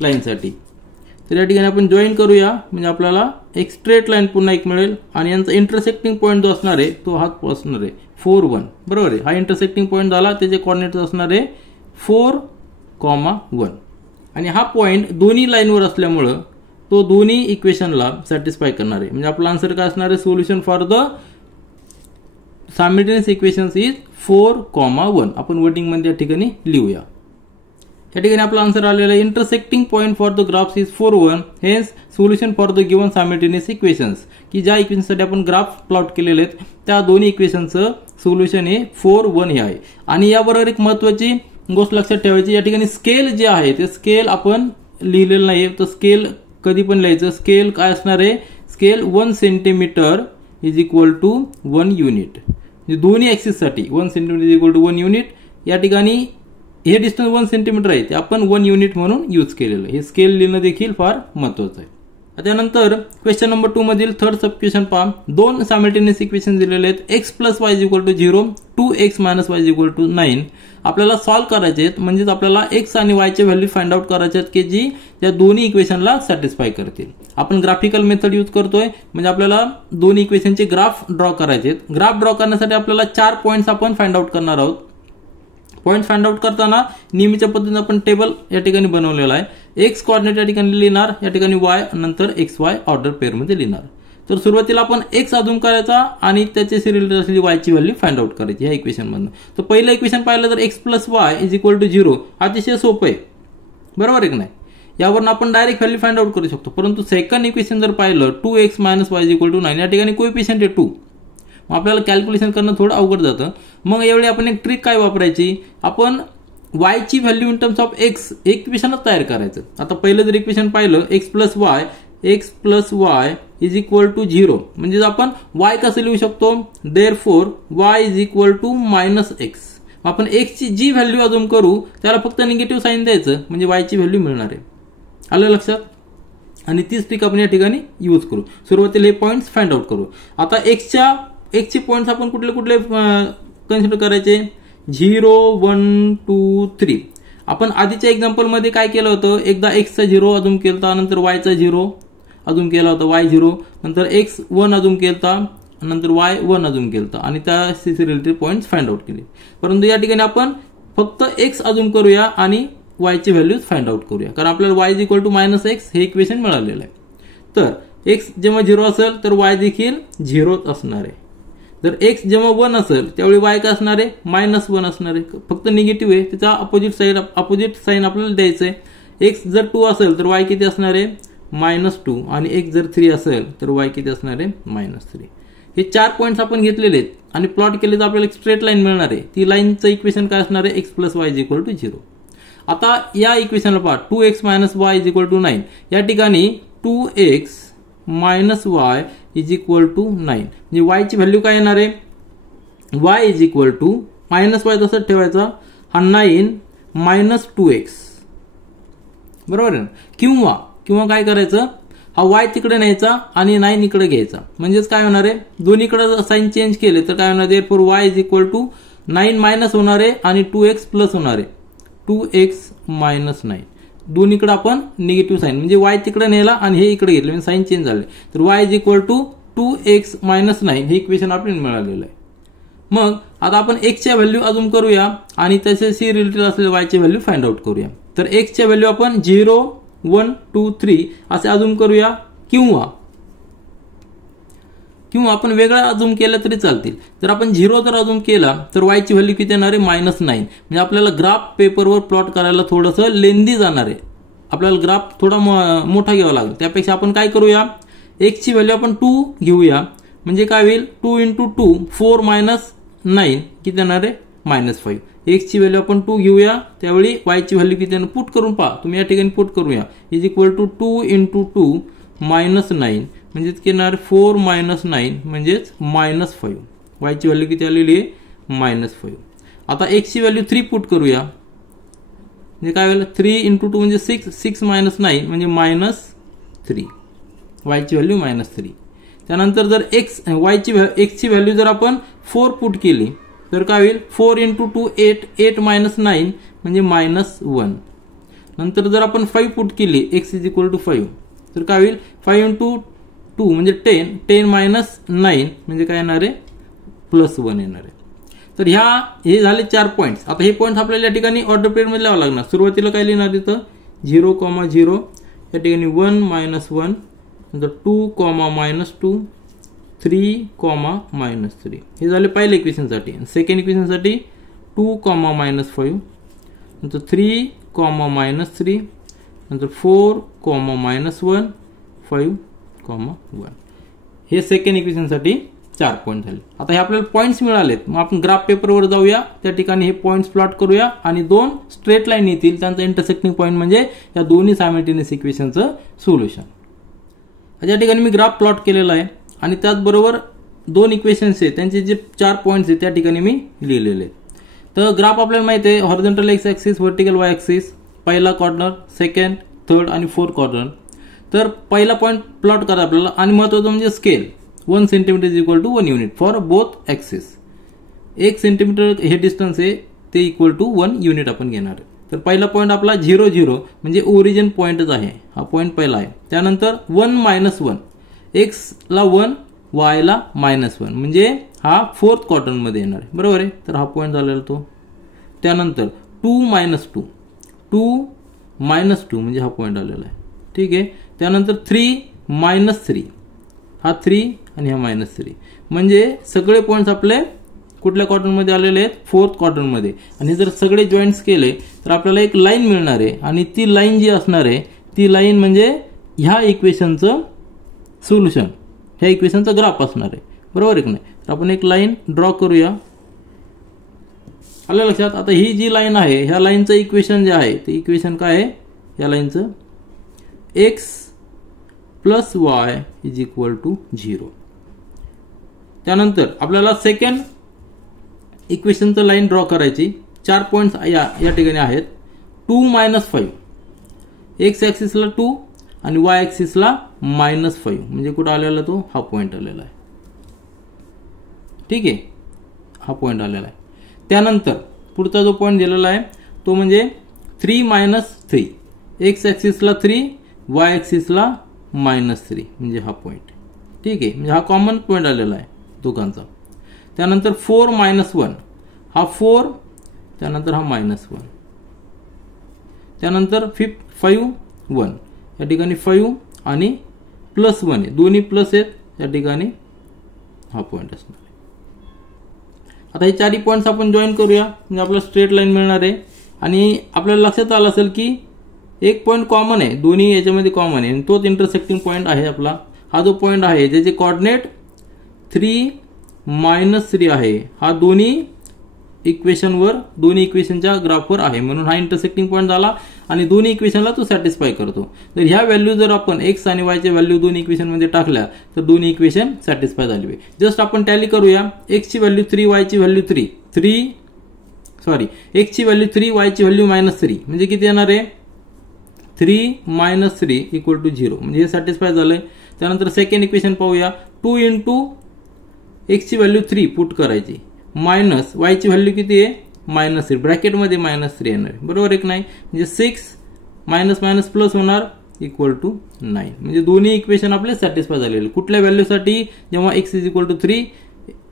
लाईनसाठी. तर या ठिकाणी आपण जॉईन करूया म्हणजे आपल्याला एक स्ट्रेट लाईन पुन्हा एक मिळेल आणि यांचा इंटरसेक्टिंग पॉईंट जो असणार आहे तो हाच असणार आहे 4 1. बरोबर आहे. हा इंटरसेक्टिंग पॉईंट झाला. त्याचे कॉर्डिनेट असणार आहे 4, 1 आणि हा पॉईंट दोन्ही लाईनवर असल्यामुळं तो दोन्ही इक्वेशनला सॅटिस्फाय करणार आहे. म्हणजे आपला आन्सर काय असणार आहे solution for the simultaneous equations is 4, 1. आपण वर्डिंग मध्ये या ठिकाणी लिहूया. या ठिकाणी आपला आन्सर आलेला आहे intersecting point for the graphs is 4 1. Hence solution for the given simultaneous equations. की ज्या इक्वेशनसाठी आपण ग्राफ प्लॉट केलेले आहेत त्या दोन्ही इक्वेशनचं सोल्युशन हे 4 1 हे आहे. आणि याबरोबर एक महत्वाची गोष्ट लक्षात ठेवायची. या ठिकाणी स्केल जे आहे ते स्केल आपण लिहिलेलं नाही. तर स्केल कधी पण लिहायचं. स्केल काय असणार आहे. Scale 1 centimetre is equal to 1 unit. दोन्ही ऍक्सिस साठी 1 centimetre is equal to 1 unit. या ठिकाणी हे डिस्टन्स 1 सेंटीमीटर आहे ते आपण 1 युनिट म्हणून यूज केलेलं आहे. हे स्केल लिहिणं देखील फार महत्वाचं आहे. त्यानंतर क्वेश्चन नंबर 2 मधील थर्ड सब क्वेश्चन पहा. 2 सायमल्टेनियस इक्वेशन दिलेले आहेत. x + y = 0, 2x - y = 9. आपल्याला सॉल्व्ह करायचे आहेत म्हणजेच आपल्याला x आणि y चे व्हॅल्यू फाइंड आउट करायचे आहेत की जी या दोन्ही इक्वेशनला सॅटिस्फाय करतील. आपण ग्राफिकल मेथड यूज करतोय म्हणजे आपल्याला दोन्ही इक्वेशनचे ग्राफ ड्रॉ करायचे आहेत. ग्राफ ड्रॉ करण्यासाठी आपल्याला 4 पॉईंट्स आपण फाइंड आउट करणार आहोत. पॉईंट फाइंड आउट करताना नेहमीच्या पद्धतीने आपण टेबल या ठिकाणी बनवलेला आहे. एक्स कॉर्डिनेट या ठिकाणी लिहिणार, या ठिकाणी वाय, नंतर XY ऑर्डर पेअर मध्ये लिहिणार. तर सुरुवातीला आपण एक्स अजूम करायचा आणि त्याच्याशी रिलेटेड असलेली y ची व्हॅल्यू फाइंड आउट करायची ह्या इक्वेशन मधून. तर पहिलं इक्वेशन पाहिलं तर x + y = 0 अतिशय सोपं आहे. बरोबर आहे की नाही. यावरून आपण डायरेक्ट व्हॅल्यू फाइंड आउट करू शकतो. परंतु सेकंड इक्वेशन जर पाहिलं 2x - y = 9 या ठिकाणी कोएफिशियंट आहे 2. आपल्याला कॅल्क्युलेशन करणं थोडं अवघड जातं. मग यावेळी आपण एक ट्रिक काय वापरायची. आपण y ची value in terms of x इक्वेशनच तयार करायचं. आता पहिलं जर इक्वेशन पाहिलं x + y = 0 म्हणजे आपण y कसं लिहू शकतो. Therefore y = -x. आपण x ची जी व्हॅल्यू अजूम करू त्याला फक्त निगेटिव्ह साईन द्यायचं म्हणजे y ची व्हॅल्यू मिळणार आहे. आलं लक्षात. आणि तीच ट्रिक आपण या ठिकाणी यूज करू. सुरुवातीला हे पॉइंट्स फाइंड आउट करू. आता x चे पॉइंट्स आपण कुठले कुठले कन्सिडर करायचे. 0 1 2 3. आपण आधीच्या एक्झाम्पल मध्ये काय केलं होतं. एकदा x चा 0 अजूम केलता, नंतर y चा 0 अजूम केला होता y 0, नंतर x 1 अजूम केलता, नंतर y 1 अजूम केलता आणि त्याशी रिलेटेड पॉइंट्स फाइंड आउट केले. परंतु या ठिकाणी आपण फक्त x अजूम करूया आणि y ची व्हॅल्यूज फाइंड आउट करूया कारण आपल्याला y = -x हे इक्वेशन मिळालेलं आहे. तर x जेव्हा 0 असेल तर y देखील 0 असणार आहे. जर x जेव्हा 1 असेल त्यावेळी y काय असणार आहे. -1 असणार आहे. फक्त निगेटिव्ह आहे त्याचा अपोजिट साईन आपल्याला द्यायचं आहे. x जर 2 असेल तर y किती असणार आहे. -2 आणि x जर 3 असेल तर y किती असणार आहे. -3. हे 4 पॉईंट्स आपण घेतलेले आहेत आणि प्लॉट केले तर आपल्याला एक स्ट्रेट लाईन मिळणार आहे. ती लाईनचं इक्वेशन काय असणार आहे. x + y = 0. आता या इक्वेशनला पहा. 2x - y = 9. या ठिकाणी 2x - y = 9 म्हणजे y ची व्हॅल्यू काय येणार आहे. y -y तसंच ठेवायचा. हा 9 - 2x. बरोबर आहे. किंवा काय करायचं. हा y तिकडे न्यायचा आणि 9 इकडे घ्यायचा म्हणजेच काय होणार आहे. दोन्हीकडे साइन चेंज केले तर काय होणार आहे. फॉर y = 9 मायनस होणार आहे आणि 2x प्लस होणार आहे. 2x - 9 दोन्हीकडे आपण निगेटिव्ह साईन म्हणजे y तिकडे नेला आणि हे इकडे घेतलं म्हणजे साईन चेंज झाले. तर y is equal to 2x - 9 हे इक्वेशन आपल्याला मिळालेलं आहे. मग आता आपण x च्या व्हॅल्यू अजून करूया आणि त्याच्याशी रिलेटेड असलेले y ची व्हॅल्यू फाइंड आउट करूया. तर x च्या व्हॅल्यू आपण 0 1 2 3 असे अजून करूया किंवा आपण वेगळा अजूम केलं तरी चालतील. जर आपण 0 जर अजूम केला तर y ची व्हॅल्यू किती येणार आहे -9. म्हणजे आपल्याला ग्राफ पेपरवर प्लॉट करायला थोडंसं लेंदी जाणार आहे. आपल्याला ग्राफ थोडा मोठा घ्यावा लागेल. त्यापेक्षा आपण काय करूया x ची व्हॅल्यू आपण 2 घेऊया. म्हणजे काय होईल 2 × 2 4 - 9 किती येणार आहे -5. x ची व्हॅल्यू आपण 2 घेऊया त्यावेळी y ची व्हॅल्यू किती पुट करून पहा. तुम्ही या ठिकाणी पुट करूया इज इक्वल टू 2 × 2 -9 म्हणजे येणार 4 - 9 म्हणजेच -5. y ची व्हॅल्यू किती आलेली आहे -5. आता x ची व्हॅल्यू 3 पुट करूया म्हणजे काय होईल 3 × 2 म्हणजे 6 6 - 9 म्हणजे -3. y ची व्हॅल्यू -3. त्यानंतर जर x ची व्हॅल्यू जर आपण 4 पुट केली तर काय होईल 4 × 2 8 8 - 9 म्हणजे -1. नंतर जर आपण 5 पुट केली x इज इक्वल टू 5 तर काय होईल 5 × 2 म्हणजे 10 10 - 9 म्हणजे काय येणार आहे +1 येणार आहे. तर हे झाले 4 पॉईंट्स. आता हे पॉईंट्स आपल्याला या ठिकाणी ऑर्डर पेअर मध्ये लिहावं लागणार. सुरुवातीला काय लिहिणार इथं 0, 0 या ठिकाणी 1 - 1 नंतर 2, -2 3, -3 हे झाले पहिल्या इक्वेशनसाठी. सेकंड इक्वेशनसाठी 2, -5 नंतर 3, -3 नंतर 4, -1 5, 1 हे सेकंड इक्वेशनसाठी 4 पॉईंट झाले. आता हे आपल्याला पॉईंट्स मिळालेत. मग आपण ग्राफ पेपरवर जाऊया त्या ठिकाणी हे पॉईंट्स प्लॉट करूया आणि 2 स्ट्रेट लाईन येतील त्यांचा इंटरसेक्टिंग पॉईंट म्हणजे या दोन्ही सायमल्टेनियस इक्वेशनचं सोल्युशन. या ठिकाणी मी ग्राफ प्लॉट केलेला आहे आणि त्याचबरोबर 2 इक्वेशन्स आहेत त्यांचे जे 4 पॉईंट्स आहेत त्या ठिकाणी मी लिहिलेले आहेत. तर ग्राफ आपल्याला माहिती आहे horizontal X axis vertical Y axis पहिला कॉर्नर सेकंड थर्ड आणि फोर्थ कॉर्नर. तर पहिला पॉईंट प्लॉट करा आपल्याला आणि महत्त्वाचं म्हणजे scale 1 centimetre is equal to 1 unit for both axis. 1 centimetre हे डिस्टन्स आहे ते इक्वल टू 1 युनिट आपण घेणार आहे. तर पहिला पॉईंट आपला 0 0 म्हणजे ओरिजिन पॉईंटच आहे. हा पॉईंट पहिला आहे. त्यानंतर 1 - 1 x ला 1 y ला -1 म्हणजे हा फोर्थ क्वाड्रंट मध्ये येणार आहे बरोबर आहे. तर हा पॉईंट झालेला तो. त्यानंतर 2 - 2 2 - 2 म्हणजे हा पॉईंट आलेला आहे ठीक आहे. त्यानंतर 3 - 3 हा 3 आणि हा -3 म्हणजे सगळे पॉईंट्स आपले कुठल्या क्वाड्रंट मध्ये आलेले आहेत फोर्थ क्वाड्रंट मध्ये. आणि जर सगळे जॉईंट्स केले तर आपल्याला एक लाईन मिळणार आहे आणि ती लाईन जी असणार आहे ती लाईन म्हणजे ह्या इक्वेशनचं सोल्युशन ह्या इक्वेशनचा ग्राफ असणार आहे बरोबर आहे की नाही. तर आपण एक लाईन ड्रॉ करूया. आलं लक्षात. आता ही जी लाईन आहे ह्या लाईनचं इक्वेशन जे आहे ते इक्वेशन काय आहे या लाईनचं x + y is equal to 0. त्यानंतर आपल्याला सेकंड इक्वेशनचं लाईन ड्रॉ करायची. 4 पॉईंट्स या ठिकाणी आहेत. 2 - 5 x ॲक्सिसला 2 आणि y ॲक्सिसला -5 म्हणजे कुठं आलेला तो हा पॉईंट आलेला आहे ठीक आहे. हा पॉईंट आलेला आहे. त्यानंतर पुढचा जो पॉईंट दिलेला आहे तो म्हणजे 3 - 3 x ॲक्सिसला 3 y ॲक्सिसला -3 म्हणजे हा पॉईंट ठीक आहे. म्हणजे हा कॉमन पॉईंट आलेला आहे दोघांचा. त्यानंतर 4 - 1 हा 4 त्यानंतर हा -1 त्यानंतर 5 1 या ठिकाणी 5 आणि +1 आहे दोन्ही प्लस आहेत या ठिकाणी हा पॉईंट असणार आहे. आता हे चारही पॉईंट्स आपण जॉईन करूया म्हणजे आपल्याला स्ट्रेट लाईन मिळणार आहे. आणि आपल्याला लक्षात आलं असेल की एक पॉईंट कॉमन आहे दोन्ही याच्यामध्ये कॉमन आहे आणि तोच इंटरसेक्टिंग पॉईंट आहे आपला. हा जो पॉईंट आहे ज्याचे कोऑर्डिनेट 3 - 3 आहे हा दोन्ही इक्वेशनवर दोन्ही इक्वेशनच्या ग्राफवर आहे म्हणून हा इंटरसेक्टिंग पॉईंट झाला आणि दोन्ही इक्वेशनला तो सॅटिस्फाय करतो. तर ह्या व्हॅल्यू जर आपण x आणि y च्या व्हॅल्यू दोन्ही इक्वेशन मध्ये टाकल्या तर दोन्ही इक्वेशन सॅटिस्फाय झाली. जस्ट आपण टॅली करूया. x ची व्हॅल्यू 3 y ची व्हॅल्यू 3 x ची व्हॅल्यू 3 y ची व्हॅल्यू -3 म्हणजे किती येणार आहे 3 - 3 इक्वल टू 0 म्हणजे हे सॅटिस्फाय झालंय. त्यानंतर सेकंड इक्वेशन पाहूया. 2 × x ची व्हॅल्यू 3 पुट करायची मायनस y ची व्हॅल्यू किती आहे -3 ब्रॅकेटमध्ये -3 येणार बरोबर आहे की नाही. म्हणजे 6 मायनस मायनस प्लस होणार इक्वल टू 9. म्हणजे दोन्ही इक्वेशन आपले सॅटिस्फाय झालेले. कुठल्या व्हॅल्यूसाठी? जेव्हा x इज इक्वल टू 3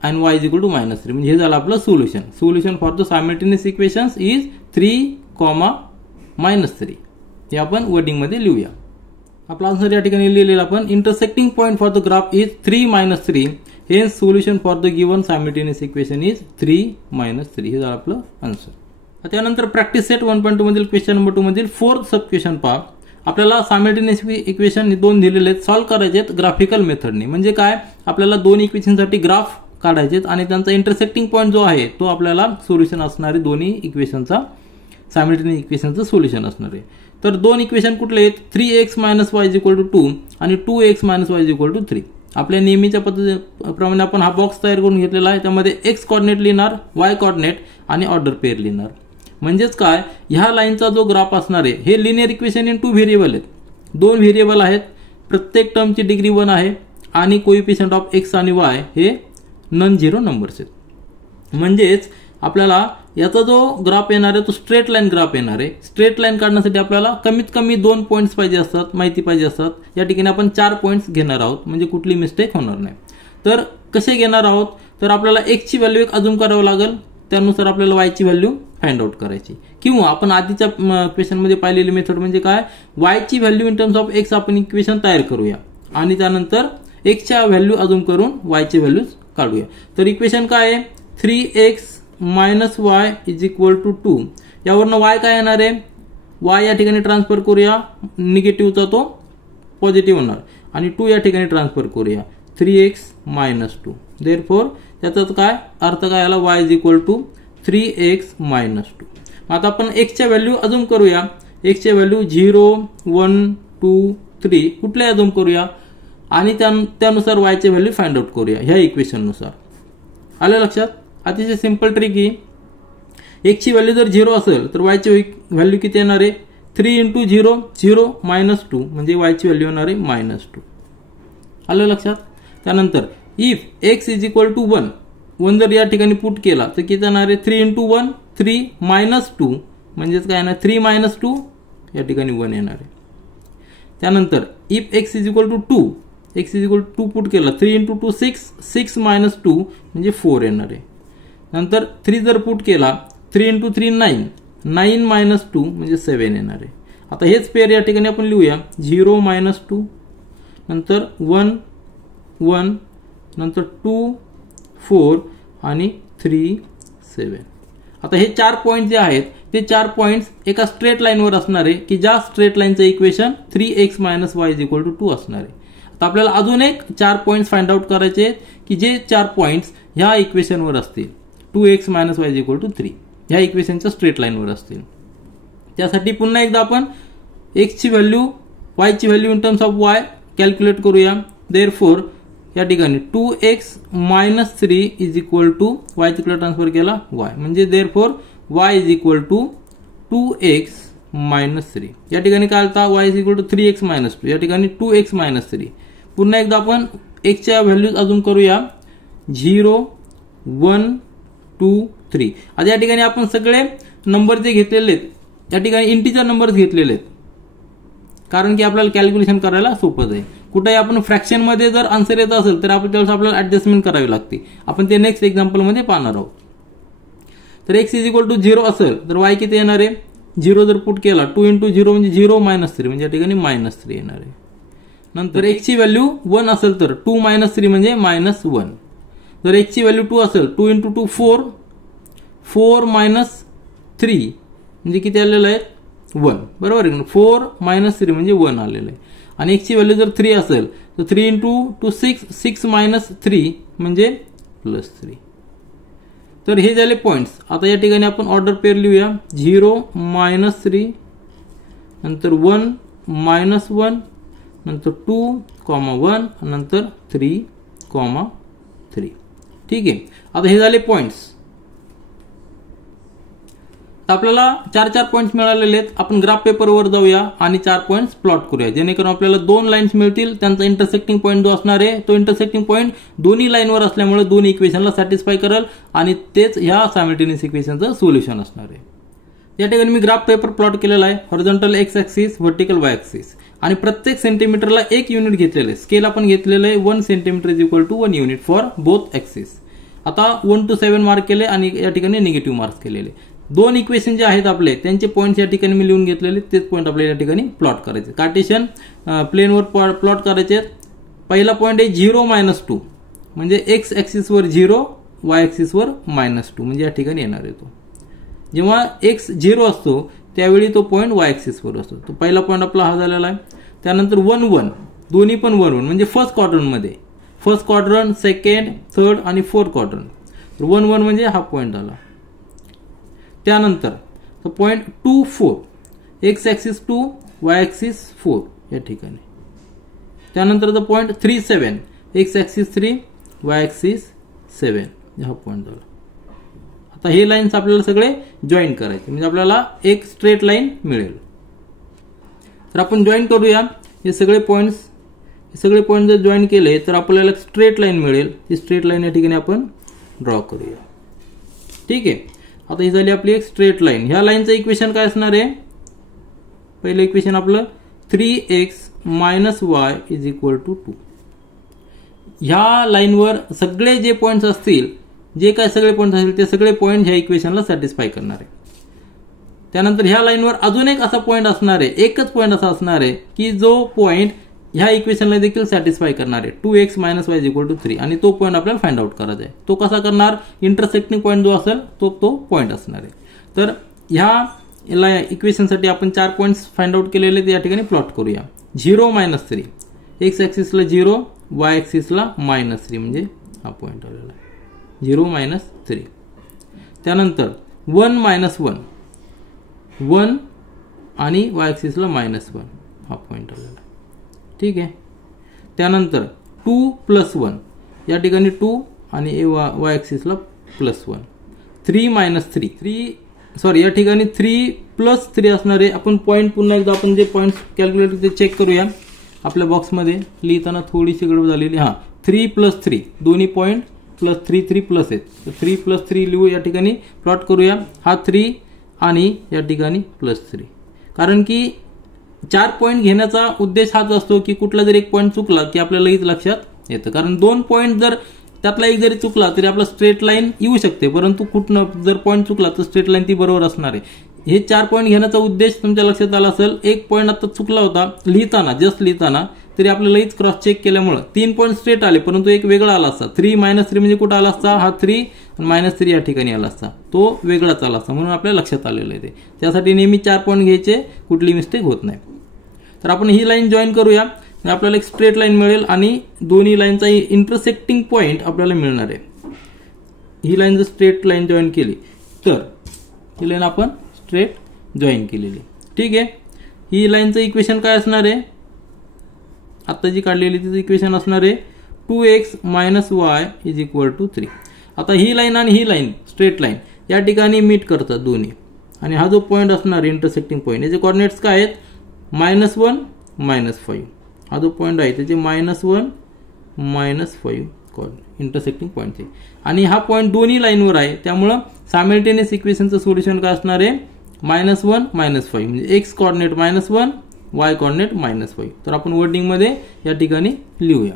आणि y इज इक्वल टू -3. म्हणजे हे झालं आपलं solution. Solution for the simultaneous equations is 3, -3. हे आपण वर्डिंग मध्ये लिहूया. आपला आन्सर या ठिकाणी लिहिलेला आपण intersecting point for the graph is 3, -3. Hence solution for the given simultaneous equation is 3, -3. हे झालं आपलं आन्सर. त्यानंतर प्रॅक्टिस सेट 1.2 मधील क्वेश्चन नंबर 2 मधील फोर्थ सब क्वेश्चन पहा. आपल्याला सायमल्टेनियस इक्वेशन दोन दिलेले आहेत, सॉल्व्ह करायचे आहेत ग्राफिकल मेथडने. म्हणजे काय? आपल्याला दोन इक्वेशनसाठी ग्राफ काढायचे आणि त्यांचा इंटरसेक्टिंग पॉइंट जो आहे तो आपल्याला सोल्युशन असणार आहे. दोन्ही इक्वेशनचा सायमल्टेनियस इक्वेशनचं सोल्युशन असणार आहे. तर दोन इक्वेशन कुठले आहेत? 3x - y = 2 आणि 2x - y = 3. आपल्या नेहमीच्या पद्धतीप्रमाणे आपण हा बॉक्स तयार करून घेतलेला आहे. त्यामध्ये x कोऑर्डिनेट लिहिणार, y कोऑर्डिनेट आणि ऑर्डर पेअर लिहिणार. म्हणजेच काय? ह्या लाईनचा जो ग्राफ असणार आहे हे लिनियर इक्वेशन इन 2 व्हेरिएबल आहेत. 2 व्हेरिएबल आहेत. प्रत्येक टर्मची डिग्री 1 आहे आणि कोएफिशियंट ऑफ x आणि y हे नॉन झिरो नंबर्स आहेत. म्हणजेच आपल्याला याचा जो ग्राफ येणार आहे तो स्ट्रेट लाईन ग्राफ येणार आहे. स्ट्रेट लाईन काढण्यासाठी आपल्याला कमीत कमी 2 पॉईंट्स पाहिजे असतात, माहिती पाहिजे असतात. या ठिकाणी आपण 4 पॉईंट्स घेणार आहोत म्हणजे कुठली मिस्टेक होणार नाही. तर कसे घेणार आहोत? तर आपल्याला x ची व्हॅल्यू एक अजून करावं लागेल, त्यानुसार आपल्याला y ची व्हॅल्यू फाइंड आउट करायची. किंवा आपण आधीच्या क्वेश्चन मध्ये पाहिलेली मेथड म्हणजे काय? y ची value in terms of x आपण इक्वेशन तयार करूया आणि त्यानंतर x च्या व्हॅल्यू अजून करून y ची व्हॅल्यूज काढूया. तर इक्वेशन काय आहे? 3x - y = 2. यावरनं y काय येणार आहे? y या ठिकाणी ट्रान्सफर करूया, निगेटिव्हचा तो पॉझिटिव्ह होणार आणि 2 या ठिकाणी ट्रान्सफर करूया, 3x - 2. देअरफॉर त्याचाच काय अर्थ काय आला? y = 3x - 2. आता आपण x च्या व्हॅल्यू अजूम करूया. x च्या व्हॅल्यू 0, 1, 2, 3 कुठल्या अजूम करूया आणि त्यानुसार y ची व्हॅल्यू फाइंड आउट करूया ह्या इक्वेशन नुसार. आलं लक्षात? अतिशय सिंपल ट्रिक आहे. x ची व्हॅल्यू जर 0 असेल तर y ची व्हॅल्यू किती येणार आहे? 3 × 0 0 -2 म्हणजे y ची व्हॅल्यू येणार आहे -2. आलं लक्षात? त्यानंतर if x is equal to 1 1 जर या ठिकाणी पुट केला तर किती येणार आहे? 3 × 1 3 -2 म्हणजेच काय येणार? 3 - 2 या ठिकाणी 1 येणार आहे. त्यानंतर if x is equal to 2 x is equal to 2 put केला 3 × 2 6 6 - 2 म्हणजे 4 येणार आहे. नंतर 3 जर पुट केला 3 × 3 9 9 - 2 म्हणजे 7 येणार आहे. आता हेच पेअर या ठिकाणी आपण लिहूया 0 - 2 नंतर 1 1 नंतर 2 4 आणि 3 7. आता हे 4 पॉइंट जे आहेत ते 4 पॉइंट्स एका स्ट्रेट लाईनवर असणार आहे की ज्या स्ट्रेट लाईनचं इक्वेशन 3x - y = 2 असणार आहे. आता आपल्याला अजून एक 4 पॉइंट्स फाइंड आउट करायचे की जे 4 पॉइंट्स ह्या इक्वेशनवर असतील 2x - y = 3 ह्या इक्वेशनच्या स्ट्रेट लाईनवर असतील. त्यासाठी पुन्हा एकदा आपण x ची व्हॅल्यू y ची value in terms of y calculate करूया. देअरफॉर या ठिकाणी 2x - 3 = y तिकडे ट्रान्सफर केला y म्हणजे देअरफॉर y = 2x - 3. या ठिकाणी काय आलता? y = 3x - 2 या ठिकाणी 2x - 3. पुन्हा एकदा आपण x च्या व्हॅल्यूज अजून करूया 0 1 2 3. आता या ठिकाणी आपण सगळे नंबर जे घेतलेले आहेत या ठिकाणी इंटिजर नंबर्स घेतलेले आहेत कारण की आपल्याला कॅल्क्युलेशन करायला सोपं आहे. कुठेही आपण फ्रॅक्शन मध्ये जर आन्सर येत असेल तर आपण त्यावेळेस आपल्याला ऍडजस्टमेंट करावी लागते. आपण ते नेक्स्ट एक्झाम्पल मध्ये पाहणार आहोत. तर x = 0 असेल तर y किती येणार आहे? 0 जर पुट केला 2 × 0 म्हणजे 0 - 3 म्हणजे या ठिकाणी -3 येणार आहे. नंतर x ची व्हॅल्यू 1 असेल तर 2 - 3 म्हणजे -1. जर x ची व्हॅल्यू 2 असेल 2 × 2 4 4 - 3 म्हणजे किती आलेलं आहे? 1. बरोबर आहे. 4 - 3 म्हणजे 1 आलेलं आहे. आणि x ची व्हॅल्यू जर 3 असेल तर 3 × 2 6 6 - 3 म्हणजे +3. तर हे झाले पॉइंट्स. आता या ठिकाणी आपण ऑर्डर पेअर लिहूया 0 - 3 नंतर 1 - 1 नंतर 2, 1 नंतर 3, 3. ठीक आहे. आता हे झाले पॉइंट्स. आपल्याला 4 पॉइंट्स मिळालेले आहेत. आपण ग्राफ पेपरवर जाऊया आणि 4 पॉइंट्स प्लॉट करूया जेणेकरून आपल्याला 2 लाईन्स मिळतील. त्यांचा इंटरसेक्टिंग पॉइंट जो असणार आहे तो इंटरसेक्टिंग पॉइंट दोन्ही लाईनवर असल्यामुळे दोन्ही इक्वेशनला सॅटिस्फाय करेल आणि तेच ह्या सायमल्टेनियस इक्वेशनचं सोल्युशन असणार आहे. या ठिकाणी मी ग्राफ पेपर प्लॉट केलेला आहे. Horizontal x axis, vertical Y axis आणि प्रत्येक सेंटीमीटरला 1 युनिट घेतलेलं आहे. स्केल आपण घेतलेलं आहे 1 centimetre is equal to 1 unit for both axis. आता 1 to 7 मार्क केले आणि या ठिकाणी निगेटिव्ह मार्क्स केलेले. दोन इक्वेशन जे आहेत आपले त्यांचे पॉईंट्स या ठिकाणी मी लिहून घेतलेले, तेच पॉईंट आपल्याला या ठिकाणी प्लॉट करायचे. कार्टेशियन प्लेनवर प्लॉट करायचे. पहिला पॉईंट आहे 0 - 2 म्हणजे एक्स ऍक्सिसवर 0, वाय ऍक्सिसवर -2 म्हणजे या ठिकाणी येणार आहे तो. जेव्हा एक्स 0 असतो त्यावेळी तो पॉईंट वाय ऍक्सिसवर असतो. तो पहिला पॉईंट आपला हा झालेला आहे. त्यानंतर 1 1 दोन्ही पण 1 1 म्हणजे फर्स्ट क्वाड्रंटमध्ये, फर्स्ट क्वाड्रंट, सेकंड, थर्ड आणि फोर्थ क्वाड्रंट. 1 1 म्हणजे हा पॉईंट आला. त्यानंतर point 2 4 x axis 2, Y axis 4 या ठिकाणी. त्यानंतर point 3 7 x axis 3, Y axis 7 हा पॉईंट झाला. आता हे लाईन्स आपल्याला सगळे जॉईन करायचे म्हणजे आपल्याला एक स्ट्रेट लाईन मिळेल. तर आपण जॉईन करूया हे सगळे पॉईंट्स जर जॉईन केले तर आपल्याला स्ट्रेट लाईन मिळेल. ती स्ट्रेट लाईन या ठिकाणी आपण ड्रॉ करूया. ठीक आहे. आता ही झाली आपली एक स्ट्रेट लाईन. ह्या लाईनचं इक्वेशन काय असणार आहे? पहिलं इक्वेशन आपलं 3x - y is equal to 2. ह्या लाईनवर सगळे जे पॉईंट्स असतील, जे काय सगळे पॉईंट्स असतील ते सगळे पॉईंट ह्या इक्वेशनला सॅटिस्फाय करणार आहे. त्यानंतर ह्या लाईनवर अजून एक असा पॉईंट असणार आहे, एकच पॉईंट असा असणार आहे की जो पॉईंट ह्या इक्वेशनला देखील सॅटिस्फाय करणार आहे. 2x - y is equal to 3 आणि तो पॉईंट आपल्याला फाइंड आउट करायचा आहे. तो कसा करणार? इंटरसेक्टिंग पॉईंट जो असेल तो पॉईंट असणार आहे. तर ह्या इक्वेशनसाठी आपण 4 पॉईंट्स फाइंड आउट केलेले ते या ठिकाणी प्लॉट करूया. 0 - 3 एक्स ऍक्सिसला 0, वाय ऍक्सिसला -3 म्हणजे हा पॉईंट आलेला आहे. 0 - 3. त्यानंतर 1 - 1 1 आणि वाय ऍक्सिसला -1 हा पॉईंट आलेला आहे. ठीक आहे. त्यानंतर 2 + 1 या ठिकाणी 2 आणि वाय ऍक्सिसला +1. 3 - 3 या ठिकाणी 3 + 3 असणार आहे. आपण पॉईंट पुन्हा एकदा आपण जे पॉईंट कॅल्क्युलेट ते चेक करूया. आपल्या बॉक्समध्ये लिहिताना थोडीशी गडबड झालेली. 3 + 3 दोन्ही पॉईंट +3 3 प्लस आहेत. तर 3 + 3 लिहू, या ठिकाणी प्लॉट करूया. हा 3 आणि या ठिकाणी +3. कारण की 4 पॉईंट घेण्याचा उद्देश हाच असतो की कुठला जर एक पॉईंट चुकला की आपल्याला लगेच लक्षात येतं. कारण 2 पॉईंट जर त्यातला एक जरी चुकला तरी आपला स्ट्रेट लाईन येऊ शकते, परंतु कुठनं जर पॉईंट चुकला तर स्ट्रेट लाईन ती बरोबर असणार आहे. हे 4 पॉईंट घेण्याचा उद्देश तुमच्या लक्षात आला असेल. एक पॉईंट आता चुकला होता लिहिताना तरी आपल्याला लगेच क्रॉस चेक केल्यामुळे 3 पॉईंट स्ट्रेट आले, परंतु एक वेगळा आला असता. 3 - 3 म्हणजे कुठं आला असता? हा 3 आणि -3 या ठिकाणी आला असता. तो वेगळाच आला असता, म्हणून आपल्या लक्षात आलेलं आहे ते. त्यासाठी नेहमी 4 पॉईंट घ्यायचे, कुठली मिस्टेक होत नाही. तर आपण ही लाईन जॉईन करूया. आपल्याला एक स्ट्रेट लाईन मिळेल आणि दोन्ही लाईनचा इंटरसेक्टिंग पॉईंट आपल्याला मिळणार आहे. ही लाईन जर स्ट्रेट लाईन जॉईन केली तर ही लाईन आपण स्ट्रेट जॉईन केलेली. ठीक आहे. ही लाईनचं इक्वेशन काय असणार आहे? आता जी काढलेली तिचं इक्वेशन असणार आहे 2x - y is equal to 3. आता ही लाईन आणि ही लाईन स्ट्रेट लाईन या ठिकाणी मीट करतात दोन्ही, आणि हा जो पॉईंट असणार इंटरसेक्टिंग पॉईंट याचे कॉर्डिनेट्स काय आहेत? -1 -5. हा जो पॉईंट आहे त्याचे -1 -5 इंटरसेक्टिंग पॉईंटचे, आणि हा पॉईंट दोन्ही लाईनवर आहे. त्यामुळं सायमल्टेनियस इक्वेशनचं सोल्युशन काय असणार आहे? -1 -5 म्हणजे एक्स कॉर्डिनेट -1, वाय कॉर्डिनेट -5. तर आपण वर्डिंगमध्ये या ठिकाणी लिहूया.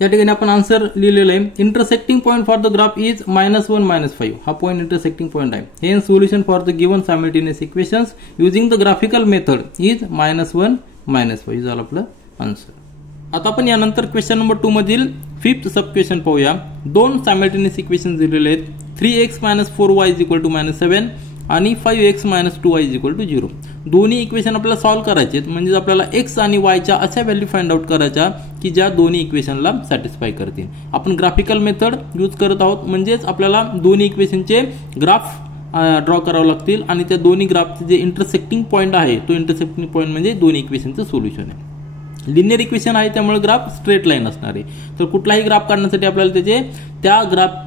या ठिकाणी आपण आन्सर लिहिलेलं आहे. Intersecting point for the graph is -1 -5. हा पॉईंट इंटरसेक्टिंग पॉईंट आहे. हे solution for the given simultaneous equations using the graphical method is -1 -5 झालं आपलं आन्सर. आता आपण यानंतर क्वेश्चन नंबर 2 मधील 5th सब क्वेश्चन पाहूया. 2 सायमल्टेनियस इक्वेशन दिलेले आहेत. 3x - 4y is equal to -7 आणि 5x - 2y is equal to 0. दोन्ही इक्वेशन आपल्याला सॉल्व्ह करायचे आहेत. म्हणजे आपल्याला x आणि y च्या अशा व्हॅल्यू फाइंड आउट करायच्या की ज्या दोन्ही इक्वेशनला सॅटिस्फाय करतील. आपण ग्राफिकल मेथड यूज करत आहोत, म्हणजेच आपल्याला दोन्ही इक्वेशनचे ग्राफ ड्रॉ करावे लागतील आणि त्या दोन्ही ग्राफचे जे इंटरसेक्टिंग पॉईंट आहे तो इंटरसेक्टिंग पॉईंट म्हणजे दोन्ही इक्वेशनचं सोल्युशन आहे. लिनियर इक्वेशन आहे त्यामुळे ग्राफ स्ट्रेट लाईन असणार आहे. तर कुठलाही ग्राफ काढण्यासाठी आपल्याला त्या ग्राफ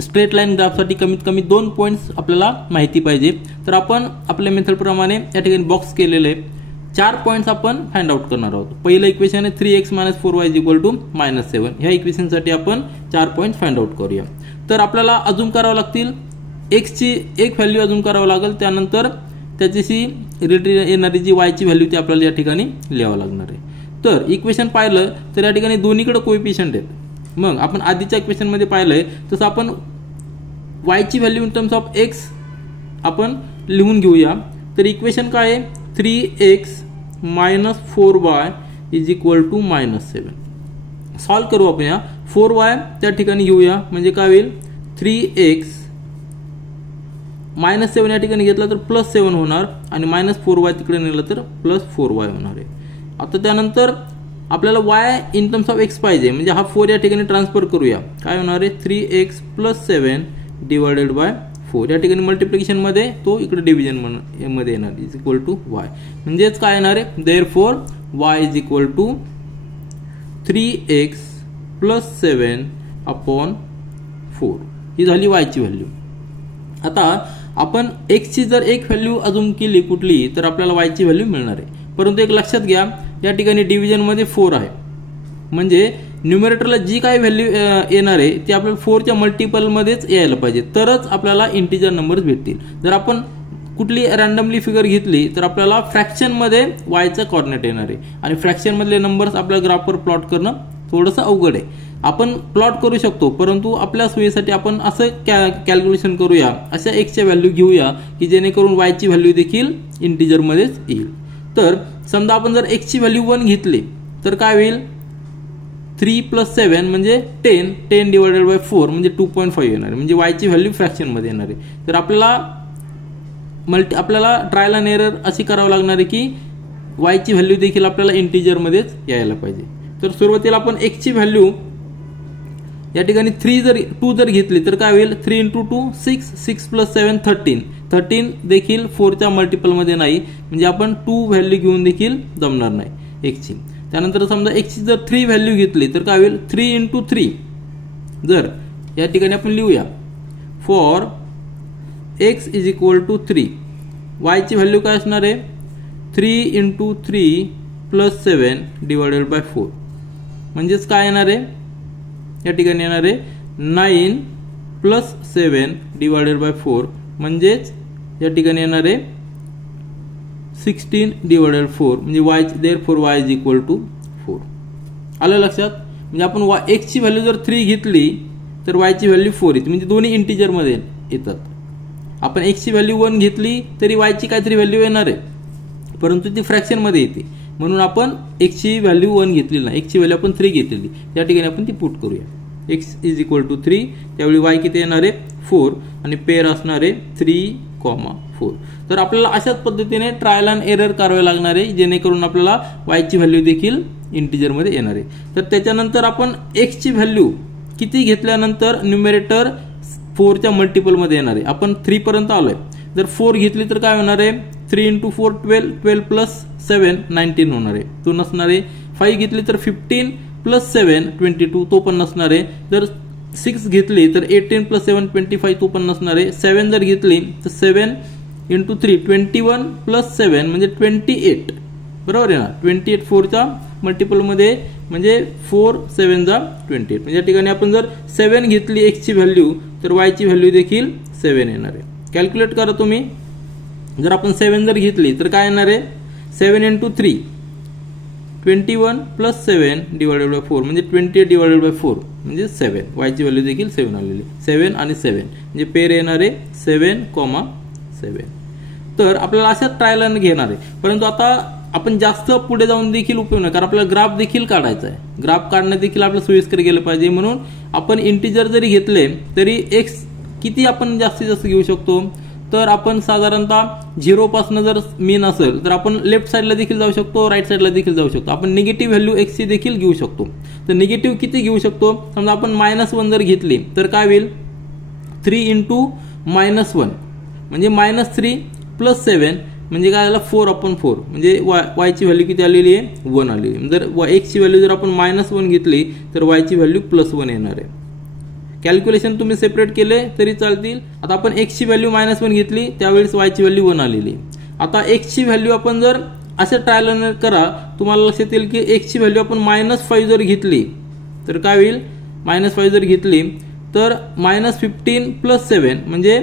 स्ट्रेट लाईन ग्राफसाठी कमीत कमी 2 पॉईंट्स आपल्याला माहिती पाहिजे. तर आपण आपल्या मेथडप्रमाणे या ठिकाणी बॉक्स केलेले आहे. 4 पॉईंट्स आपण फाइंड आउट करणार आहोत. पहिलं इक्वेशन आहे 3x - 4y is equal to -7. ह्या इक्वेशनसाठी आपण 4 पॉईंट्स फाइंड आउट करूया. तर आपल्याला अजून करावं लागतील एक्सची एक व्हॅल्यू अजून करावं लागेल, त्यानंतर त्याच्याशी रिलेटेड येणारी जी वायची व्हॅल्यू ती आपल्याला या ठिकाणी लिहावं लागणार आहे. तर इक्वेशन पाहिलं तर या ठिकाणी दोन्हीकडे कोएफिशियंट आहेत. मग आपण आधीच्या इक्वेशनमध्ये पाहिलंय तसं आपण वायची value in terms of x आपण लिहून घेऊया. तर इक्वेशन काय आहे, 3x - 4y = -7. सॉल्व करू आपण. या 4y त्या ठिकाणी घेऊया म्हणजे काय होईल, 3x -7 या ठिकाणी घेतला तर +7 होणार आणि -4y तिकडे नेलं तर +4y होणार आहे. आता त्यानंतर आपल्याला y in terms of x पाहिजे म्हणजे हा 4 या ठिकाणी ट्रान्सफर करूया. काय होणार आहे, 3x + 7 / 4 या ठिकाणी मल्टिप्लिकेशन मध्ये तो इकडे डिव्हिजन मध्ये येणार =y. म्हणजेच काय येणार आहे, देअरफॉर y = 3x + 7/4. ही झाली y ची व्हॅल्यू. आता आपण x ची जर एक व्हॅल्यू अजून केली कुठली तर आपल्याला y ची व्हॅल्यू मिळणार आहे. परंतु एक लक्षात घ्या, या ठिकाणी डिव्हिजन मध्ये 4 आहे म्हणजे न्यूमरेटरला जी काही व्हॅल्यू येणार आहे ती आपल्याला 4च्या मल्टिपल मध्येच यायला पाहिजे, तरच आपल्याला इंटिजर नंबर्स भेटतील. जर आपण कुठली रॅन्डमली फिगर घेतली तर आपल्याला फ्रॅक्शन मध्ये वायचा कॉर्डिनेट येणार आहे आणि फ्रॅक्शन मधले नंबर्स आपल्या ग्राफवर प्लॉट करणं थोडंसं अवघड आहे. आपण प्लॉट करू शकतो परंतु आपल्या सोयीसाठी आपण असं कॅल्क्युलेशन करूया, अशा एक्सच्या व्हॅल्यू घेऊया की जेणेकरून वायची व्हॅल्यू देखील इंटिजर मध्येच येईल. तर समजा आपण जर एक्सची व्हॅल्यू 1 घेतली तर काय होईल, 3 + 7 म्हणजे 10 / 4 म्हणजे 2.5 येणार आहे म्हणजे वायची व्हॅल्यू फ्रॅक्शन मध्ये येणार आहे. तर आपल्याला ट्रायल अँड एरर अशी करावं लागणार आहे की वायची व्हॅल्यू देखील आपल्याला इंटिजर मध्येच यायला पाहिजे. तर सुरुवातीला आपण एक्सची व्हॅल्यू या ठिकाणी 2 जर घेतली तर काय होईल, 3 × 2 6 6 + 7 13 देखील 4च्या मल्टिपल मध्ये नाही म्हणजे आपण 2 व्हॅल्यू घेऊन देखील जमणार नाही एक्सची. त्यानंतर समजा एक्सची जर 3 व्हॅल्यू घेतली तर काय होईल, 3 × 3. जर या ठिकाणी आपण लिहूया फॉर x = 3, वायची व्हॅल्यू काय असणार आहे, 3 × 3 + 7 / 4 म्हणजेच काय येणार आहे, या ठिकाणी येणार आहे 9 + 7 / 4 म्हणजेच या ठिकाणी येणार आहे 16 / 4 म्हणजे y देअरफॉर y = 4. आलं लक्षात. म्हणजे आपण x ची व्हॅल्यू जर 3 घेतली तर y ची व्हॅल्यू 4 येते म्हणजे दोन्ही इंटिजर मध्ये येतात. आपण x ची व्हॅल्यू 1 घेतली तरी y ची काहीतरी व्हॅल्यू येणार आहे परंतु ती फ्रॅक्शन मध्ये येते म्हणून आपण x ची व्हॅल्यू 1 घेतलेली नाही, x ची व्हॅल्यू आपण 3 घेतलेली. या ठिकाणी आपण ती पुट करूया, x = 3 त्यावेळी y किती येणार आहे 4 आणि पेअर असणार आहे 3,4. तर आपल्याला अशाच पद्धतीने ट्रायल अँड एरर करावे लागणार आहे जेणेकरून आपल्याला y ची व्हॅल्यू देखील इंटिजर मध्ये येणार आहे. तर त्याच्यानंतर आपण x ची व्हॅल्यू किती घेतल्यानंतर न्यूमरेटर 4च्या मल्टिपल मध्ये येणार आहे. आपण 3 पर्यंत आलोय. जर 4 घेतली तर काय होणार आहे, 3 × 4 12 12 + 7 19 होणार आहे, तो नसणार आहे. 5 घेतली तर 15 + 7 22 तो पण नसणार आहे. जर 6 घेतली तर 18 + 7 25 तो पण नसणार आहे. 7 जर घेतली तर 7 × 3 21 + 7 म्हणजे 28 बरोबर आहे ना. 28 4च्या मल्टिपल मध्ये म्हणजे 4 7 = 28 म्हणजे या ठिकाणी आपण जर 7 घेतली x ची व्हॅल्यू तर y ची व्हॅल्यू देखील 7 येणार आहे. कॅल्क्युलेट करा तुम्ही. जर आपण 7 जर घेतली तर काय येणार आहे, 7 × 3 21 + 7 / 4 म्हणजे 28 / 4 म्हणजे 7. y ची व्हॅल्यू देखील 7 आलेली, 7 आणि 7 म्हणजे पेअर येणार आहे 7,7. तर आपल्याला अशाच ट्रायल घेणार आहे. परंतु आता आपण जास्त पुढे जाऊन देखील उपयोग नाही कारण आपल्याला ग्राफ देखील काढायचा आहे. ग्राफ काढणं देखील आपल्याला सोयीस्कर गेलं पाहिजे म्हणून आपण इंटिजर जरी घेतले तरी x किती आपण जास्तीत जास्त घेऊ शकतो, तर आपण साधारणतः 0 पासून जर मीन असेल तर आपण लेफ्ट साईडला देखील जाऊ शकतो, राईट साईडला देखील जाऊ शकतो. आपण निगेटिव्ह व्हॅल्यू x ची देखील घेऊ शकतो. तर निगेटिव्ह किती घेऊ शकतो, समजा आपण -1 जर घेतली तर काय होईल, 3 × -1 म्हणजे -3 + 7 म्हणजे काय झालं 4/4 म्हणजे y ची व्हॅल्यू किती आलेली आहे 1 आलेली आहे. जर x ची व्हॅल्यू जर आपण -1 घेतली तर y ची व्हॅल्यू +1 येणार आहे. कॅल्क्युलेशन तुम्ही सेपरेट केले तरी चालतील. आता आपण x ची व्हॅल्यू -1 घेतली त्यावेळेस y ची व्हॅल्यू 1 आलेली. आता x ची व्हॅल्यू आपण जर असे ट्रायल करा तुम्हाला लक्षात येईल की x ची व्हॅल्यू आपण -5 जर घेतली तर काय होईल, -5 जर घेतली तर -15 + 7 म्हणजे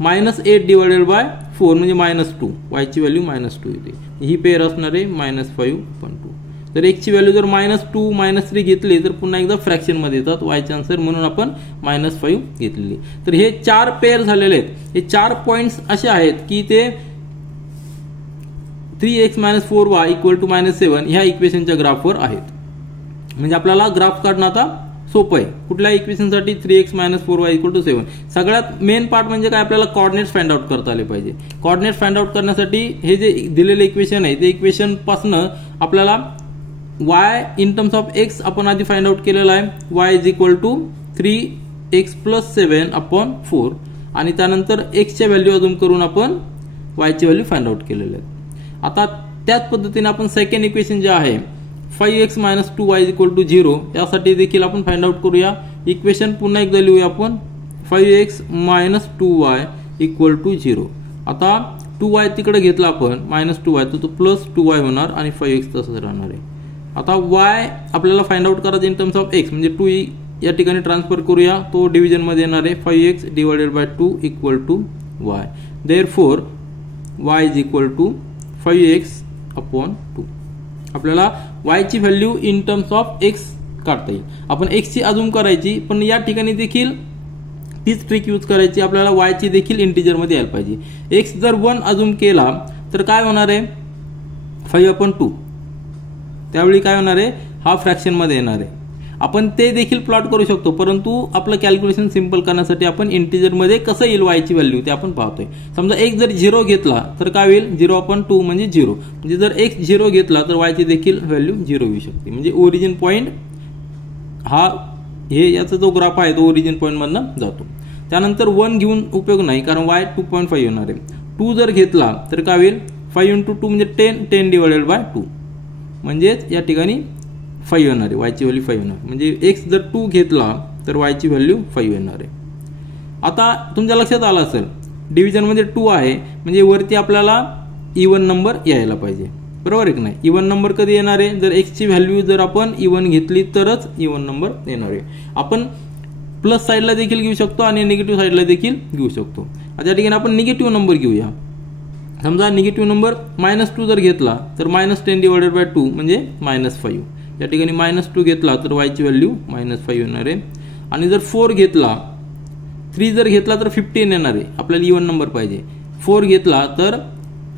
-8 डिवायडेड बाय 4 म्हणजे -2, वायची व्हॅल्यू -2 येते. ही पेअर असणार आहे -5/2. तर एक्सची व्हॅल्यू जर -2 -3 घेतली तर पुन्हा एकदा फ्रॅक्शनमध्ये येतात वायचे आन्सर, म्हणून आपण -5 घेतलेली. तर हे 4 पेअर झालेले आहेत. हे 4 पॉईंट्स असे आहेत की ते 3x - 4y = -7 ह्या इक्वेशनच्या ग्राफवर आहेत. म्हणजे आपल्याला ग्राफ काढणं आता सोपं आहे. कुठल्या इक्वेशनसाठी 3x - 4y = 7. सगळ्यात मेन पार्ट म्हणजे काय, आपल्याला कोऑर्डिनेट्स फाइंड आउट करता आले पाहिजे. कोऑर्डिनेट्स फाइंड आउट करण्यासाठी हे जे दिलेले इक्वेशन आहे ते इक्वेशन पासून आपल्याला y in terms of x आपण आधी फाइंड आउट केलेला आहे. y = 3x + 7/4 आणि त्यानंतर x च्या व्हॅल्यू अजून करून आपण y ची व्हॅल्यू फाइंड आउट केलेले आहे. आता त्याच पद्धतीने आपण सेकंड इक्वेशन जे आहे 5x - 2y = 0 यासाठी देखील आपण फाइंड आउट करूया. इक्वेशन पुन्हा एकदा लिहूया आपण 5x - 2y = 0. आता 2y तिकडे घेतला आपण -2y तर तो +2y होणार आणि 5x तसंच राहणार आहे. आता y आपल्याला फाइंड आउट करायचं इन टर्म्स ऑफ x म्हणजे 2 या ठिकाणी ट्रान्सफर करूया, तो डिव्हिजन मध्ये येणार आहे 5x / 2 = y. Therefore y = 5x/2. आपल्याला y ची value in terms of x काढता येईल. आपण x ची अजूम करायची, पण या ठिकाणी देखील तीच ट्रिक यूज करायची. आपल्याला y ची देखील इंटिजर मध्ये यायला पाहिजे. x जर 1 अजूम केला तर काय होणार आहे 5/2. त्यावेळी काय होणार आहे, हा फ्रॅक्शन मध्ये येणार आहे. आपण ते देखील प्लॉट करू शकतो, परंतु आपलं कॅल्क्युलेशन सिंपल करण्यासाठी आपण इंटिजर मध्ये कसं येईल y ची व्हॅल्यू ते आपण पाहतोय. समजा x जर 0 घेतला तर काय होईल 0/2 म्हणजे 0. म्हणजे जर x 0 घेतला तर y ची देखील व्हॅल्यू 0 येऊ शकते. म्हणजे ओरिजिन पॉइंट हा हे याचा जो ग्राफ आहे तो ओरिजिन पॉइंट मधनं जातो. त्यानंतर 1 घेऊन उपयोग नाही, कारण y 2.5 येणार आहे. 2 जर घेतला तर काय होईल 5 × 2 म्हणजे 10 डिवायडेड बाय 2 म्हणजेच या ठिकाणी 5 येणार आहे, y ची व्हॅल्यू 5 येणार. म्हणजे x जर 2 घेतला तर y ची व्हॅल्यू 5 येणार आहे. आता तुमच्या लक्षात आलं असेल डिव्हिजन मध्ये 2 आहे म्हणजे वरती आपल्याला इवन नंबर यायला पाहिजे, बरोबर आहे की नाही. इवन नंबर कधी येणार आहे, जर x ची व्हॅल्यू जर आपण इवन घेतली तरच इवन नंबर येणार आहे. आपण प्लस साईडला देखील घेऊ शकतो आणि निगेटिव्ह साईडला देखील घेऊ शकतो. आता या ठिकाणी आपण निगेटिव्ह नंबर घेऊया. समजा निगेटिव्ह नंबर -2 जर घेतला तर -10 डिवायडेड बाय 2 म्हणजे -5. या ठिकाणी -2 घेतला तर y ची व्हॅल्यू -5 येणार आहे. आणि जर 4 घेतला, 3 जर घेतला तर 15 येणार आहे. आपल्याला इवन नंबर पाहिजे. 4 घेतला तर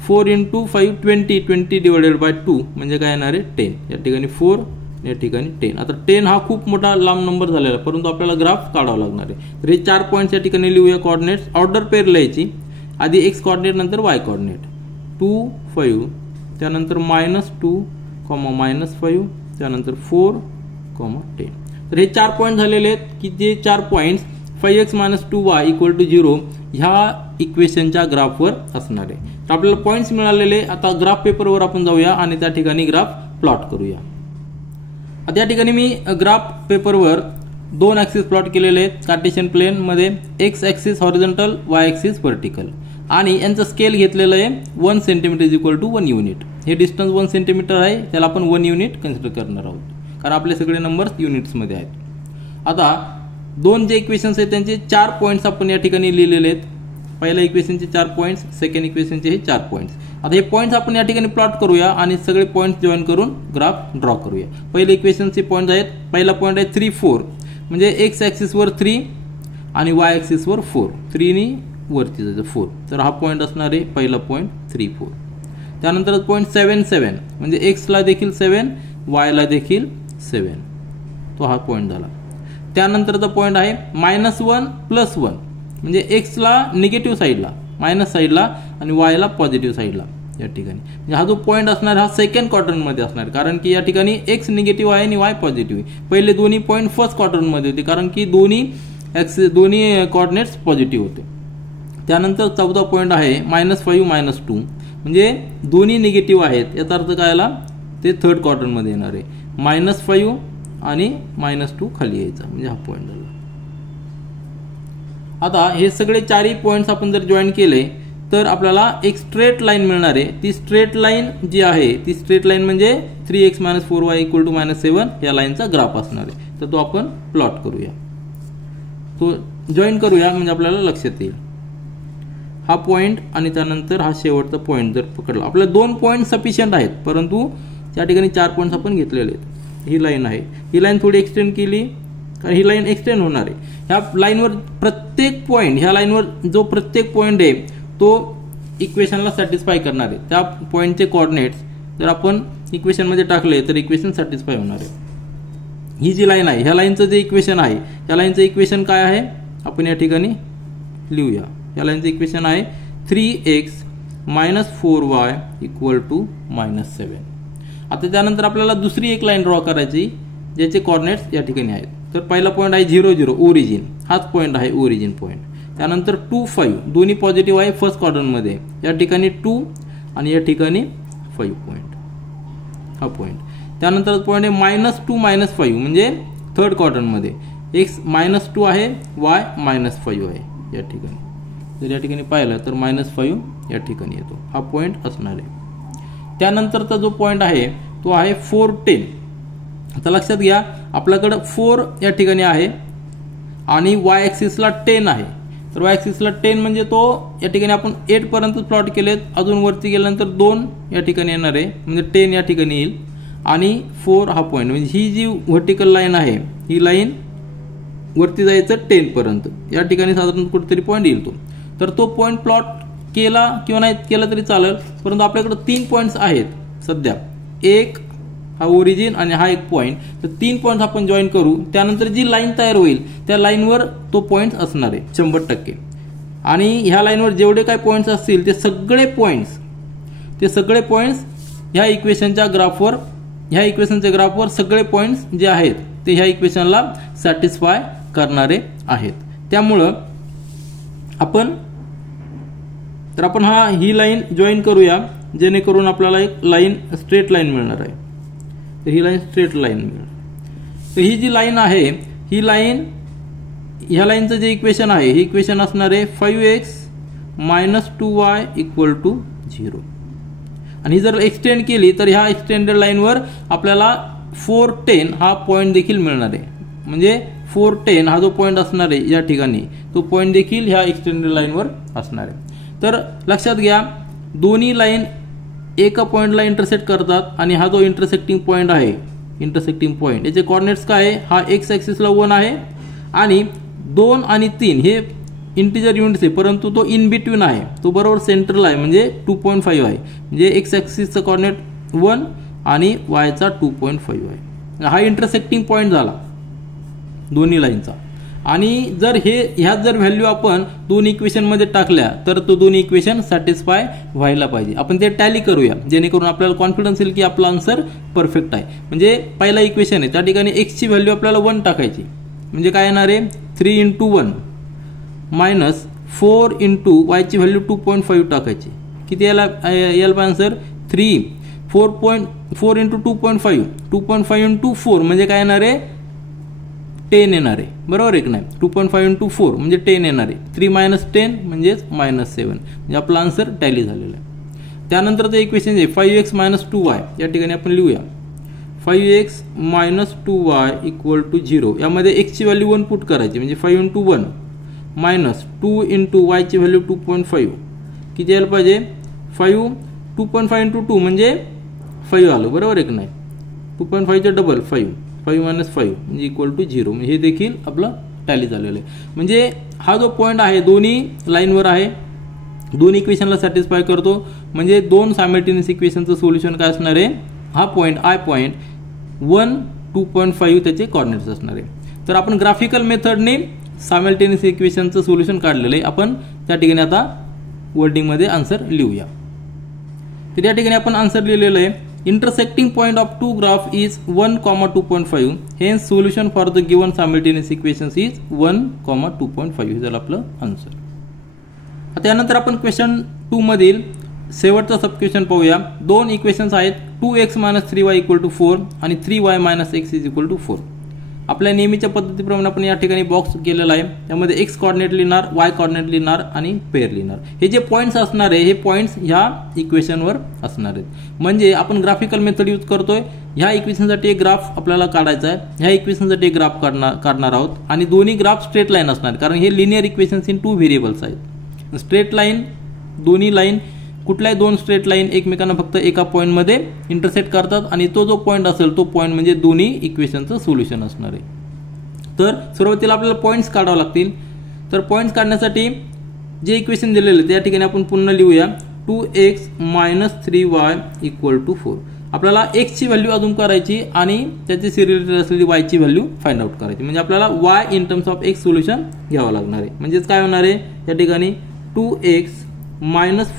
4 × 5 20 डिवायडेड बाय 2 म्हणजे काय येणार आहे 10. या ठिकाणी 4 या ठिकाणी 10. आता 10 हा खूप मोठा लांब नंबर झालेला, परंतु आपल्याला ग्राफ काढावा लागणार आहे. तर हे 4 पॉईंट्स या ठिकाणी लिहूया. कोऑर्डिनेट्स ऑर्डर पेअर लिहायची. आधी x कोऑर्डिनेट नंतर y कोऑर्डिनेट. 2 5 त्यानंतर -2, -5 त्यानंतर 4, 10. तर हे 4 पॉईंट झालेले आहेत की जे 4 पॉईंट्स 5x - 2y = 0 ह्या इक्वेशनच्या ग्राफवर असणार आहे. तर आपल्याला पॉईंट्स मिळालेले. आता ग्राफ पेपरवर आपण जाऊया आणि त्या ठिकाणी ग्राफ प्लॉट करूया. आता या ठिकाणी मी ग्राफ पेपरवर 2 ऍक्सिस प्लॉट केलेले आहेत. कार्टेशियन प्लेन मध्ये x axis horizontal, y axis vertical आणि यांचा स्केल घेतलेला आहे 1 सेंटीमीटर = 1 युनिट. हे डिस्टन्स 1 सेंटीमीटर आहे, त्याला आपण 1 युनिट कन्सिडर करणार आहोत कारण आपले सगळे नंबर्स युनिट्स मध्ये आहेत. आता 2 जे इक्वेशन्स आहेत त्यांचे 4 पॉईंट्स आपण या ठिकाणी लिहिलेले आहेत. पहिल्या इक्वेशनचे 4 पॉईंट्स, सेकंड इक्वेशनचे हे 4 पॉईंट्स. आता हे पॉईंट्स आपण या ठिकाणी प्लॉट करूया आणि सगळे पॉईंट्स जॉईन करून ग्राफ ड्रॉ करूया. पहिले इक्वेशनचे पॉईंट्स आहेत. पहिला पॉईंट आहे 3 4 म्हणजे x ऍक्सिस वर 3 आणि y ऍक्सिस वर 4. 3 नी वरती जायचं 4. तर हा पॉईंट असणार आहे पहिला पॉईंट 3 4. त्यानंतर पॉईंट 7 7 म्हणजे x ला देखील 7, y ला देखील 7. तो हा पॉईंट झाला. त्यानंतरचा पॉईंट आहे -1 + 1 म्हणजे x ला निगेटिव्ह साईडला मायनस साईडला आणि y ला पॉझिटिव्ह साईडला. या ठिकाणी म्हणजे हा जो पॉईंट असणार हा सेकंड क्वाड्रंट मध्ये असणार, कारण की या ठिकाणी x निगेटिव्ह आहे आणि y पॉझिटिव्ह आहे. पहिले दोन्ही पॉईंट फर्स्ट क्वाड्रंट मध्ये होते कारण की दोन्ही कोऑर्डिनेट्स पॉझिटिव्ह होते. त्यानंतर चौथा पॉईंट आहे -5 - 2 म्हणजे दोन्ही निगेटिव्ह आहेत. याचा अर्थ काय आला, ते थर्ड क्वाड्रंट मध्ये येणार आहे. -5 आणि -2 खाली यायचा म्हणजे हा पॉईंट झाला. आता हे सगळे चारही पॉईंट्स आपण जर जॉईन केले तर आपल्याला एक स्ट्रेट लाईन मिळणार आहे. ती स्ट्रेट लाईन जी आहे ती स्ट्रेट लाईन म्हणजे 3x - 4y = -7 या लाईनचा ग्राफ असणार आहे. तर तो आपण प्लॉट करूया, तो जॉईन करूया म्हणजे आपल्याला लक्षात येईल. हा पॉईंट आणि त्यानंतर हा शेवटचा पॉईंट जर पकडला, आपल्याला 2 पॉईंट सफिशियंट आहेत, परंतु त्या ठिकाणी 4 पॉईंट्स आपण घेतलेले आहेत. ही लाईन आहे, ही लाईन थोडी एक्सटेंड केली कारण ही लाईन एक्सटेंड होणार आहे. ह्या लाईनवर प्रत्येक पॉईंट, ह्या लाईनवर जो प्रत्येक पॉईंट आहे तो इक्वेशनला सॅटिस्फाय करणार आहे. त्या पॉईंटचे कोऑर्डिनेट्स जर आपण इक्वेशनमध्ये टाकले तर इक्वेशन सॅटिस्फाय होणार आहे. ही जी लाईन आहे, ह्या लाईनचं जे इक्वेशन आहे, या लाईनचं इक्वेशन काय आहे आपण या ठिकाणी लिहूया. या लाईनचं इक्वेशन आहे 3x - 4y = -7. आता त्यानंतर आपल्याला दुसरी एक लाईन ड्रॉ करायची ज्याचे कोऑर्डिनेट्स या ठिकाणी आहेत. तर पहिला पॉईंट आहे 0 0 ओरिजिन, हाच पॉईंट आहे ओरिजिन पॉईंट. त्यानंतर 2 5 दोन्ही पॉझिटिव्ह आहे फर्स्ट क्वाड्रंटमध्ये, या ठिकाणी 2 आणि या ठिकाणी 5 पॉईंट, हा पॉईंट. त्यानंतर पॉईंट आहे -2 -5 म्हणजे थर्ड क्वाड्रंटमध्ये, x -2 आहे, y -5 आहे या ठिकाणी. जर या ठिकाणी पाहिलं तर -5 या ठिकाणी येतो, हा पॉईंट असणार आहे. त्यानंतरचा जो पॉईंट आहे तो आहे 4 10. आता लक्षात घ्या आपल्याकडं 4 या ठिकाणी आहे आणि y ॲक्सिसला 10 आहे. तर y ॲक्सिसला 10 म्हणजे तो या ठिकाणी आपण 8 पर्यंत प्लॉट केलेत, अजून वरती गेल्यानंतर 2 या ठिकाणी येणार आहे म्हणजे 10 या ठिकाणी येईल आणि 4 हा पॉईंट. म्हणजे ही जी व्हर्टिकल लाईन आहे ही लाईन वरती जायचं 10 पर्यंत, या ठिकाणी साधारण कुठेतरी पॉईंट येईल तो. तर तो पॉईंट प्लॉट केला किंवा नाही केला तरी चालेल, परंतु आपल्याकडे 3 पॉईंट्स आहेत सध्या, एक हा ओरिजिन आणि हा एक पॉईंट. तर 3 पॉईंट्स आपण जॉईन करू, त्यानंतर जी लाईन तयार होईल त्या लाईनवर तो पॉईंट असणार आहे 100%. आणि ह्या लाईनवर जेवढे काय पॉईंट्स असतील ते सगळे पॉईंट्स ह्या इक्वेशनच्या ग्राफवर, ह्या इक्वेशनच्या ग्राफवर सगळे पॉईंट्स जे आहेत ते ह्या इक्वेशनला सॅटिस्फाय करणारे आहेत. त्यामुळं आपण ही लाईन जॉईन करूया जेणेकरून आपल्याला एक लाईन स्ट्रेट लाईन मिळणार आहे. तर ही लाईन स्ट्रेट लाईन मिळेल. तर ही जी लाईन आहे ही लाईन, ह्या लाईनचं जे इक्वेशन आहे हे इक्वेशन असणार आहे 5x - 2y = 0. आणि ही जर एक्सटेंड केली तर ह्या एक्सटेंडेड लाईनवर आपल्याला 4 10 हा पॉईंट देखील मिळणार आहे. म्हणजे 4 10 हा जो पॉईंट असणार आहे या ठिकाणी तो पॉईंट देखील ह्या एक्सटेंडेड लाईनवर असणार आहे. तर लक्षात घ्या दोन्ही लाईन एका पॉईंटला इंटरसेक्ट करतात आणि हा जो इंटरसेक्टिंग पॉईंट आहे, इंटरसेक्टिंग पॉईंट याचे कोऑर्डिनेट्स काय आहे, हा x ॲक्सिसला 1 आहे आणि 2 आणि 3 हे इंटिजर युनिट्स आहे, परंतु तो इन बिटवीन आहे, तो बरोबर सेंटरला आहे म्हणजे 2.5 आहे. म्हणजे x ॲक्सिसचा कोऑर्डिनेट 1 आणि y चा 2.5 आहे. हा इंटरसेक्टिंग पॉईंट झाला दोन्ही लाईनचा. आणि जर ह्यात जर व्हॅल्यू आपण दोन इक्वेशन मध्ये टाकल्या तर तो दोन्ही इक्वेशन सॅटिस्फाय व्हायला पाहिजे. आपण ते टॅली करूया जेणेकरून आपल्याला कॉन्फिडन्स येईल की आपला आन्सर परफेक्ट आहे. म्हणजे पहिला इक्वेशन आहे त्या ठिकाणी x ची व्हॅल्यू आपल्याला 1 टाकायची, म्हणजे काय येणार आहे 3 × 1 -4 × y ची व्हॅल्यू 2.5 टाकायची. किती याला पाहिजे आन्सर 3 4 × 2.5 2.5 × 4 म्हणजे काय येणार आहे 10 येणार आहे, बरोबर आहे की नाही. 2.5 × 4 म्हणजे 10 येणार आहे. 3 - 10 म्हणजेच -7 म्हणजे आपला आन्सर टॅली झालेला आहे. त्यानंतर ते इक्वेशन आहे 5x - 2y या ठिकाणी आपण लिहूया 5x - 2y = 0. यामध्ये x ची व्हॅल्यू 1 पुट करायची म्हणजे 5 × 1 -2 × y ची व्हॅल्यू 2.5 किती यायला पाहिजे 5 2.5 × 2 म्हणजे 5 आलं, बरोबर आहे की नाही. 2.5 चे डबल 5 5 - 5 म्हणजे =0. म्हणजे हे देखील आपलं टॅली झालेलं आहे. म्हणजे हा जो पॉईंट आहे दोन्ही लाईनवर आहे, दोन्ही इक्वेशनला सॅटिस्फाय करतो. म्हणजे दोन सायमल्टेनियस इक्वेशनचं सोल्युशन काय असणार आहे, हा पॉईंट आय पॉईंट 1 2.5 त्याचे कोऑर्डिनेट्स असणार आहे. तर आपण ग्राफिकल मेथडने सायमल्टेनियस इक्वेशनचं सोल्युशन काढलेलं आहे. आपण त्या ठिकाणी आता वर्डिंगमध्ये आन्सर लिहूया. तर या ठिकाणी आपण आन्सर लिहिलेलं आहे intersecting point of two graph is 1, 2.5. Hence solution for the given simultaneous equations is 1, 2.5. हे झालं आपलं आन्सर. आता यानंतर आपण क्वेश्चन 2 मधील शेवटचा सब क्वेश्चन पाहूया. दोन इक्वेशन्स आहेत 2x - 3y = 4 आणि 3y - x = 4. आपल्या नेहमीच्या पद्धतीप्रमाणे आपण या ठिकाणी बॉक्स केलेला आहे. त्यामध्ये x कोऑर्डिनेट लिहिणार, y कोऑर्डिनेट लिहिणार आणि पेअर लिहिणार. हे जे पॉईंट्स असणार आहे हे पॉईंट्स ह्या इक्वेशनवर असणार आहेत. म्हणजे आपण ग्राफिकल मेथड यूज करतोय. ह्या इक्वेशनसाठी एक ग्राफ आपल्याला काढायचा आहे, ह्या इक्वेशनसाठी एक ग्राफ काढणार आहोत आणि दोन्ही ग्राफ स्ट्रेट लाईन असणार कारण हे लिनियर इक्वेशन्स इन 2 व्हेरिएबल्स आहेत. स्ट्रेट लाईन, दोन्ही लाईन कुठल्याही दोन स्ट्रेट लाईन एकमेकांना फक्त एका पॉईंटमध्ये इंटरसेक्ट करतात आणि तो जो पॉईंट असेल तो पॉईंट म्हणजे दोन्ही इक्वेशनचं सोल्युशन असणार आहे. तर सुरुवातीला आपल्याला पॉईंट्स काढावे लागतील. तर पॉईंट्स काढण्यासाठी जे इक्वेशन दिलेले त्या ठिकाणी आपण पुन्हा लिहूया 2x - 3y = 4. आपल्याला x ची व्हॅल्यू अजून करायची आणि त्याची रिलेटेड असलेली y ची व्हॅल्यू फाइंड आउट करायची. म्हणजे आपल्याला y in terms of x solution घ्यावं लागणार आहे. म्हणजेच काय होणार आहे या ठिकाणी 2x -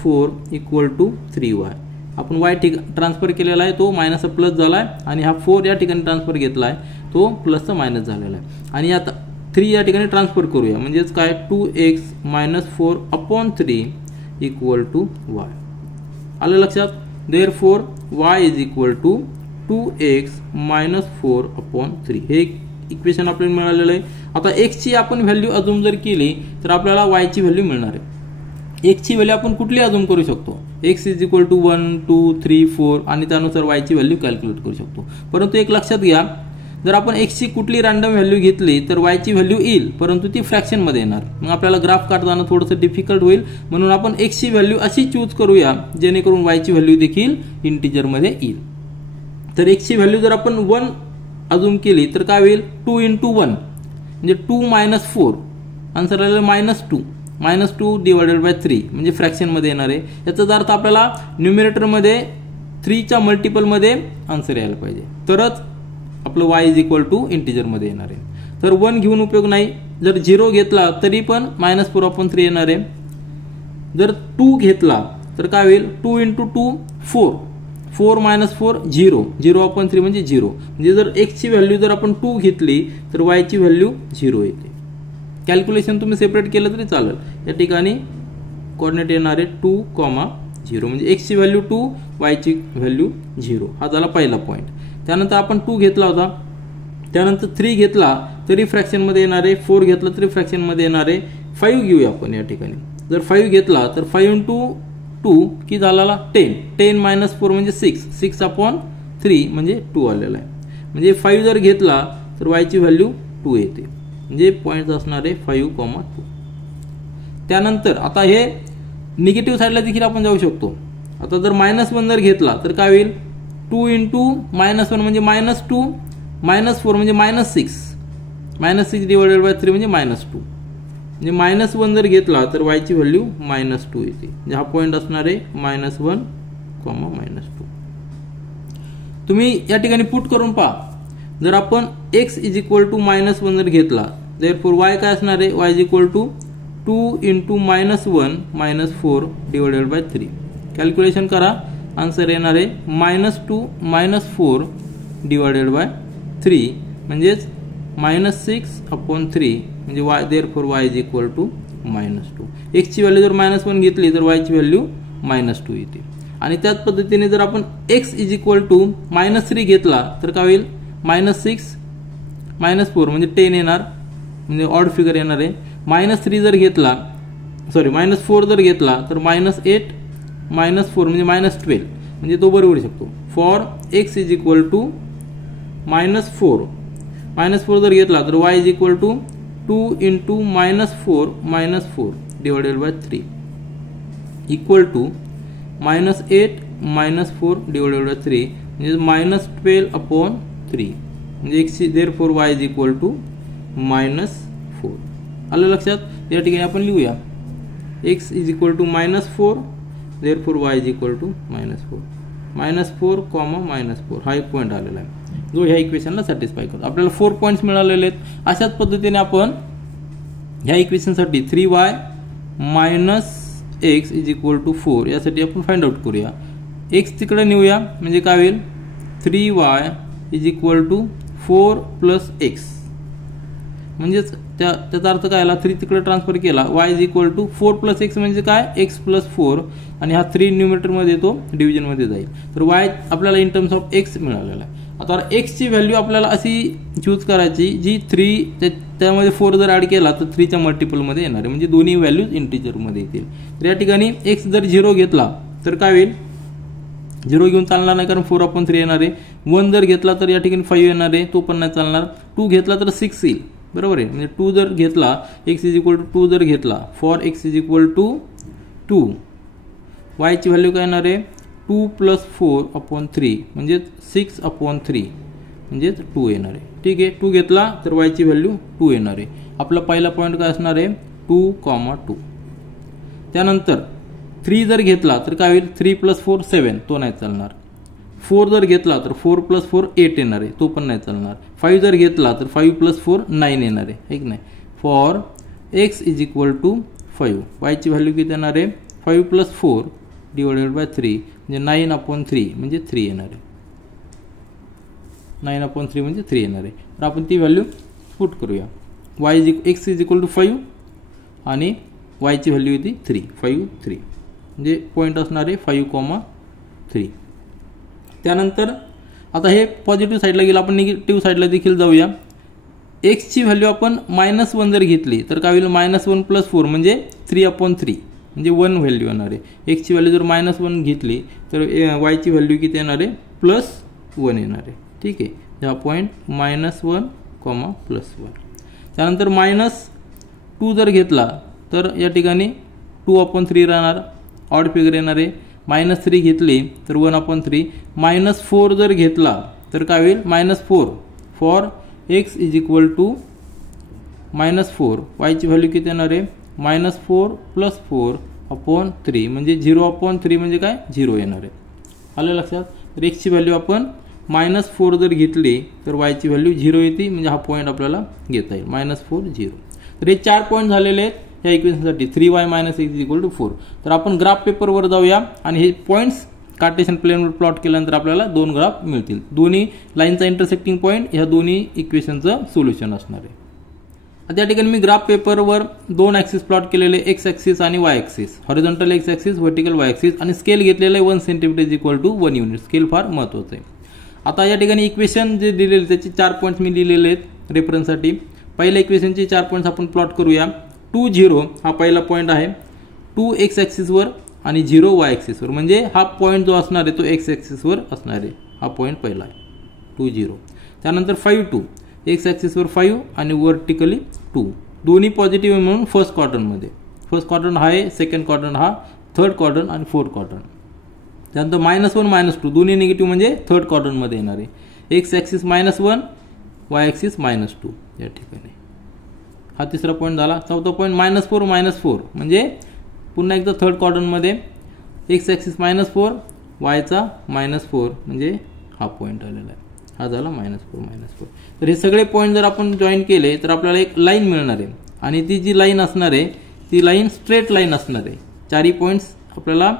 4 = 3y. आपण y ट्रान्सफर केलेला आहे तो मायनसचा प्लस झाला आहे आणि हा 4 या ठिकाणी ट्रान्सफर घेतला आहे तो प्लसचा मायनस झालेला आहे. आणि आता 3 या ठिकाणी ट्रान्सफर करूया. म्हणजेच काय 2x - 4/3 = y. आलं लक्षात. Therefore y = 2x - 4/3. हे इक्वेशन आपल्याला मिळालेलं आहे. आता x ची आपण व्हॅल्यू अजून जर केली तर आपल्याला y ची व्हॅल्यू मिळणार आहे. x ची व्हॅल्यू आपण कुठली अजून करू शकतो. x = 1 2 3 4 आणि त्यानुसार y ची व्हॅल्यू कॅल्क्युलेट करू शकतो. परंतु एक लक्षात घ्या, जर आपण x ची कुठली रँडम व्हॅल्यू घेतली तर y ची व्हॅल्यू येईल, परंतु ती फ्रॅक्शन मध्ये येणार. मग आपल्याला ग्राफ काढताना थोडंसं डिफिकल्ट होईल. म्हणून आपण x ची व्हॅल्यू अशी चूज करूया जेणेकरून y ची व्हॅल्यू देखील इंटिजर मध्ये येईल. तर x ची व्हॅल्यू जर आपण 1 अजून केली तर काय होईल 2 × 1 म्हणजे 2 - 4. आन्सर आलेला -2 -2/3 म्हणजे फ्रॅक्शन मध्ये येणार आहे. याचा अर्थ आपल्याला न्यूमरेटर मध्ये 3 च्या मल्टिपल मध्ये आन्सर यायला पाहिजे, तरच आपलं y = इंटिजर मध्ये येणार आहे. तर 1 घेऊन उपयोग नाही. जर 0 घेतला तरी पण -4/3 येणार आहे. जर 2 घेतला तर काय होईल 2 × 2 4 4 - 4 0 0/3 म्हणजे 0. म्हणजे जर x ची व्हॅल्यू जर आपण 2 घेतली तर y ची व्हॅल्यू 0 येते. कॅल्क्युलेशन तुम्ही सेपरेट केलं तरी चालेल. या ठिकाणी कोऑर्डिनेट येणार आहे 2, 0 म्हणजे x ची व्हॅल्यू 2 y ची व्हॅल्यू 0. हा झाला पहिला पॉईंट. त्यानंतर आपण 2 घेतला होता, त्यानंतर 3 घेतला तरी फ्रॅक्शन मध्ये येणार आहे, 4 घेतला तरी फ्रॅक्शन मध्ये येणार आहे. 5 घेऊया आपण या ठिकाणी. जर 5 घेतला तर 5 × 2 की झाला 10 10 - 4 म्हणजे 6 6/3 म्हणजे 2 आलेला आहे. म्हणजे 5 जर घेतला तर y ची व्हॅल्यू 2 येते. म्हणजे पॉईंट असणार आहे 5, 2. त्यानंतर आता हे निगेटिव्ह साईडला देखील आपण जाऊ शकतो. आता जर -1 जर घेतला तर काय होईल 2 × -1 म्हणजे -2 -4 म्हणजे -6 -6/3 म्हणजे -2. म्हणजे -1 जर घेतला तर y ची व्हॅल्यू -2 येते. म्हणजे हा पॉईंट असणार आहे -1, -2. तुम्ही या ठिकाणी पुट करून पहा. जर आपण x = -1 जर घेतला देअरफॉर y काय असणार आहे y = 2 × -1 - 4/3. कॅल्क्युलेशन करा. आन्सर येणार आहे -2 - 4/3 म्हणजेच -6/3 म्हणजे y देअरफॉर y = -2. x ची व्हॅल्यू जर -1 घेतली तर y ची व्हॅल्यू -2 येते. आणि त्याच पद्धतीने जर आपण x = -3 घेतला तर काय होईल -6 -4 म्हणजे 10 येणार, म्हणजे ऑड फिगर येणार आहे. -3 जर घेतला -4 जर घेतला तर -8 -4 म्हणजे -12 म्हणजे तो बरोबर शकतो. फॉर x = -4 जर घेतला तर y = 2 × -4 - 4/3 इक्वल टू -8 - 4/3 म्हणजे -12/3 म्हणजे x देअरफॉर y = -4. आलं लक्षात. या ठिकाणी आपण लिहूया x = -4 देअरफॉर y = -4 -4, -4 हा एक पॉईंट आलेला आहे जो ह्या इक्वेशनला सॅटिस्फाय करतो. आपल्याला 4 पॉईंट्स मिळालेले आहेत. अशाच पद्धतीने आपण ह्या इक्वेशनसाठी 3y - x = 4 यासाठी आपण फाइंड आउट करूया. x तिकडे नेऊया म्हणजे काय होईल 3y = 4 + x म्हणजेच त्याचा अर्थ काय आला 3 तिकडे ट्रान्सफर केला y = 4 + x म्हणजे काय x + 4 आणि हा 3 न्यूमरेटर मध्ये तो डिव्हिजन मध्ये जाईल. तर y आपल्याला इन टर्म्स ऑफ x मिळालेला आहे. आता x ची व्हॅल्यू आपल्याला अशी चूज करायची जी 3 त्यामध्ये 4 जर ऍड केला तर 3 च्या मल्टिपल मध्ये येणार आहे म्हणजे दोन्ही व्हॅल्यूज इंटिजर मध्ये येतील. तर या ठिकाणी x जर 0 घेतला तर काय होईल 0 घेऊन चालणार नाही कारण 4/3 येणार आहे. 1 जर घेतला तर या ठिकाणी 5 येणार आहे तो पण नाही चालणार. 2 घेतला तर 6 येईल बरोबर आहे. म्हणजे 2 जर घेतला, x इज इक्वल टू 2 जर घेतला, for x is equal to 2, वायची व्हॅल्यू काय येणार आहे 2 + 4/3 म्हणजे 6/3 म्हणजे 2 येणार आहे. ठीक आहे, 2 घेतला तर वायची व्हॅल्यू 2 येणार आहे. आपला पहिला पॉईंट काय असणार आहे 2,2. त्यानंतर 3 जर घेतला तर काय होईल 3 + 4 7, तो नाही चालणार. 4 जर घेतला तर 4 + 4 8 येणार आहे, तो पण नाही चालणार. 5 जर घेतला तर 5 + 4 9 येणार आहे, है की नाही. For x is equal to 5, वायची व्हॅल्यू किती येणार आहे 5 + 4 / 3 म्हणजे 9/3 म्हणजे 3 येणार आहे. 9/3 म्हणजे 3 येणार आहे. तर आपण ती व्हॅल्यू पुट करूया. x इज इक्वल टू 5 आणि वायची व्हॅल्यू येते 3, 5 3 म्हणजे पॉईंट असणार आहे 5,3. त्यानंतर आता हे पॉझिटिव्ह साईडला गेलं, आपण निगेटिव्ह साईडला देखील जाऊया. एक्सची व्हॅल्यू आपण -1 जर घेतली तर काय होईल -1 + 4 म्हणजे 3/3 म्हणजे 1 व्हॅल्यू येणार आहे. एक्सची व्हॅल्यू जर -1 घेतली तर वायची व्हॅल्यू किती येणार आहे +1 येणार आहे. ठीक आहे, हा पॉईंट -1, +1. त्यानंतर -2 जर घेतला तर या ठिकाणी 2/3 राहणार, ऑड फिगर येणार आहे. -3 घेतली तर 1/3. -4 जर घेतला तर काय होईल -4. For x is equal to -4, वायची व्हॅल्यू किती येणार आहे -4 + 4/3 म्हणजे 0/3 म्हणजे काय 0 येणार आहे. आलं लक्षात. तर एक्सची व्हॅल्यू आपण -4 जर घेतली तर वायची व्हॅल्यू 0 येते, म्हणजे हा पॉईंट आपल्याला घेता येईल -4 0. तर हे 4 पॉईंट झालेले आहेत ह्या इक्वेशनसाठी 3y - x is equal to 4. तर आपण ग्राफ पेपरवर जाऊया आणि हे पॉईंट्स कार्टेशियन प्लेनवर प्लॉट केल्यानंतर आपल्याला 2 ग्राफ मिळतील. दोन्ही लाईनचा इंटरसेक्टिंग पॉईंट ह्या दोन्ही इक्वेशनचं सोल्युशन असणार आहे. आता या ठिकाणी मी ग्राफ पेपरवर 2 ॲक्सिस प्लॉट केलेले, x ॲक्सिस आणि y axis. Horizontal x axis, vertical y axis आणि स्केल घेतलेलं आहे 1 centimetre is equal to 1 unit. Scale फार महत्त्वाचं आहे. आता या ठिकाणी इक्वेशन जे दिलेले त्याचे 4 पॉईंट्स मी लिहिलेले आहेत रेफरन्ससाठी. पहिल्या इक्वेशनचे 4 पॉईंट्स आपण प्लॉट करूया. 2 0 हा पहिला पॉईंट आहे, 2 x ॲक्सिसवर आणि 0 y ॲक्सिसवर, म्हणजे हा पॉईंट जो असणार आहे तो x ॲक्सिसवर असणार आहे. हा पॉईंट पहिला आहे 2 0. त्यानंतर 5 2, x ॲक्सिसवर 5 आणि वर्टिकली 2, दोन्ही पॉझिटिव्ह म्हणून फर्स्ट क्वाड्रंटमध्ये. फर्स्ट क्वाड्रंट हा आहे, सेकंड क्वाड्रंट हा, थर्ड क्वाड्रंट आणि फोर्थ क्वाड्रंट. त्यानंतर -1 -2 दोन्ही निगेटिव्ह म्हणजे थर्ड क्वाड्रंटमध्ये येणार आहे. x ॲक्सिस -1, y ॲक्सिस -2 या ठिकाणी. हा तिसरा पॉईंट झाला. चौथा पॉईंट -4 -4 म्हणजे पुन्हा एकदा थर्ड क्वाड्रंटमध्ये x ॲक्सिस -4, वायचा -4 म्हणजे हा पॉईंट आलेला आहे. हा झाला -4 -4. तर हे सगळे पॉईंट जर आपण जॉईन केले तर आपल्याला एक लाईन मिळणार आहे आणि ती जी लाईन असणार आहे ती लाईन स्ट्रेट लाईन असणार आहे. चारही पॉईंट्स आपल्याला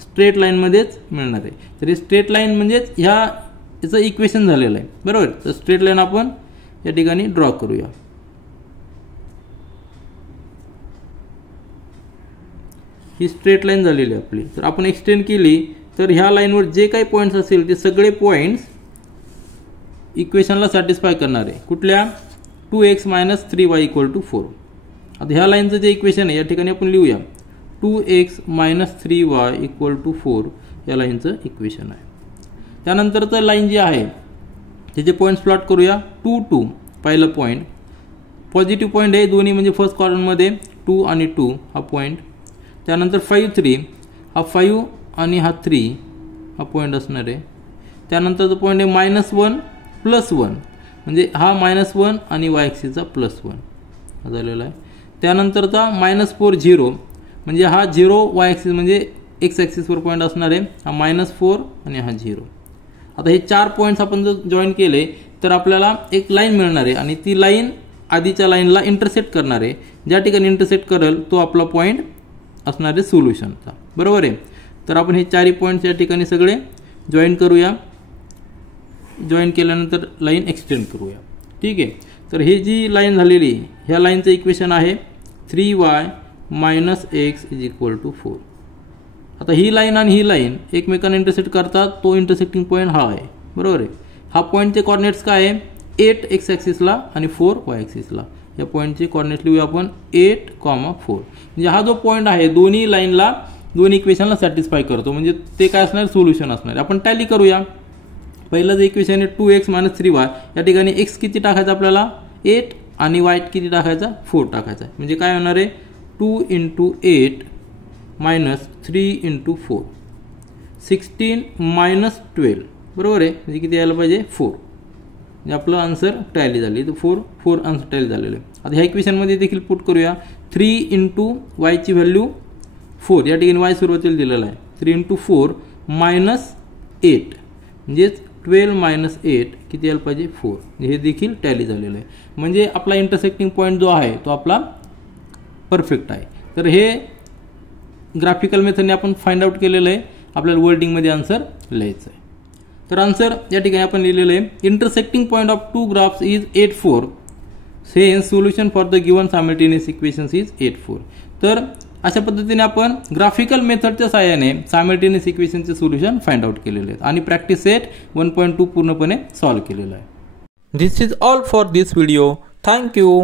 स्ट्रेट लाईनमध्येच मिळणार आहे. तर हे स्ट्रेट लाईन म्हणजेच याचं इक्वेशन झालेलं आहे, बरोबर. तर स्ट्रेट लाईन आपण या ठिकाणी ड्रॉ करूया. ही स्ट्रेट लाईन झालेली आहे आपली. तर आपण एक्सटेंड केली तर ह्या लाईनवर जे काही पॉईंट्स असेल ते सगळे पॉईंट्स इक्वेशनला सॅटिस्फाय करणार आहे. कुठल्या 2x - 3y = 4. आता ह्या लाईनचं जे इक्वेशन आहे या ठिकाणी आपण लिहूया 2x - 3y = 4 या लाईनचं इक्वेशन आहे. त्यानंतरचं लाईन जी आहे त्याचे पॉईंट्स प्लॉट करूया. 2 2 पहिलं पॉईंट पॉझिटिव्ह पॉईंट आहे दोन्ही, म्हणजे फर्स्ट क्वाड्रंटमध्ये 2 आणि 2 हा पॉईंट. त्यानंतर 5 3 हा 5 आणि हा 3 हा पॉईंट असणार आहे. त्यानंतरचा पॉईंट आहे -1 +1 म्हणजे हा -1 आणि y ॲक्सिसचा +1 हा झालेला आहे. त्यानंतरचा -4 0 म्हणजे हा 0 y ॲक्सिस म्हणजे x ॲक्सिसवर पॉईंट असणार आहे. हा -4 आणि हा 0. आता हे 4 पॉईंट्स आपण जर जॉईन केले तर आपल्याला एक लाईन मिळणार आहे आणि ती लाईन आधीच्या लाईनला इंटरसेक्ट करणार आहे. ज्या ठिकाणी इंटरसेक्ट करेल तो आपला पॉईंट असणार आहे सोल्युशनचा, बरोबर आहे. तर आपण हे 4 पॉईंट्स या ठिकाणी सगळे जॉईन करूया. जॉईन केल्यानंतर लाईन एक्सटेंड करूया. ठीक आहे. तर हे जी लाईन झालेली ह्या लाईनचं इक्वेशन आहे 3y - x = 4. आता ही लाईन आणि ही लाईन एकमेकांना इंटरसेक्ट करतात, तो इंटरसेक्टिंग पॉईंट हा आहे, बरोबर आहे. हा पॉईंटचे कॉर्डिनेट्स काय आहे 8 x ॲक्सिसला आणि 4 y ॲक्सिसला. या पॉईंटचे कॉर्डिनेट्स लिहूया आपण 8, 4. म्हणजे हा जो पॉईंट आहे दोन्ही लाईनला दोन्ही इक्वेशनला सॅटिस्फाय करतो, म्हणजे ते काय असणार सोल्युशन असणार. आपण टॅली करूया. पहिलं जे इक्वेशन आहे 2x - 3y या ठिकाणी x किती टाकायचं आपल्याला 8 आणि वाईट किती टाकायचा 4 टाकायचा म्हणजे काय होणार आहे 2 × 8 - 3 × 4 16 - 12 बरोबर आहे म्हणजे किती यायला पाहिजे 4 म्हणजे आपलं आन्सर टॅली झाली तर 4 आन्सर टॅली झालेलं आहे. आता ह्या इक्वेशनमध्ये देखील पुट करूया 3 × वायची व्हॅल्यू 4 या ठिकाणी वाय सुरुवातीला दिलेला आहे 3 × 4 - 8 म्हणजेच 12 - 8 किती यायला पाहिजे 4 हे देखील टॅली झालेलं आहे म्हणजे आपला इंटरसेक्टिंग पॉईंट जो आहे तो आपला परफेक्ट आहे. तर हे ग्राफिकल मेथडने आपण फाइंड आउट केलेलं आहे. आपल्याला वर्डिंगमध्ये आन्सर लिहायचं आहे. तर आन्सर या ठिकाणी आपण लिहिलेलं आहे intersecting point of two graphs is 8 4 hence solution for the given simultaneous equations is 8 4. तर अशा पद्धतीने आपण ग्राफिकल मेथडच्या सहाय्याने सायमल्टेनियस इक्वेशनचे सोल्युशन फाइंड आउट केलेले आहेत आणि प्रॅक्टिस सेट 1.2 पूर्णपणे सॉल्व्ह केलेला आहे. This is all for this video. Thank you.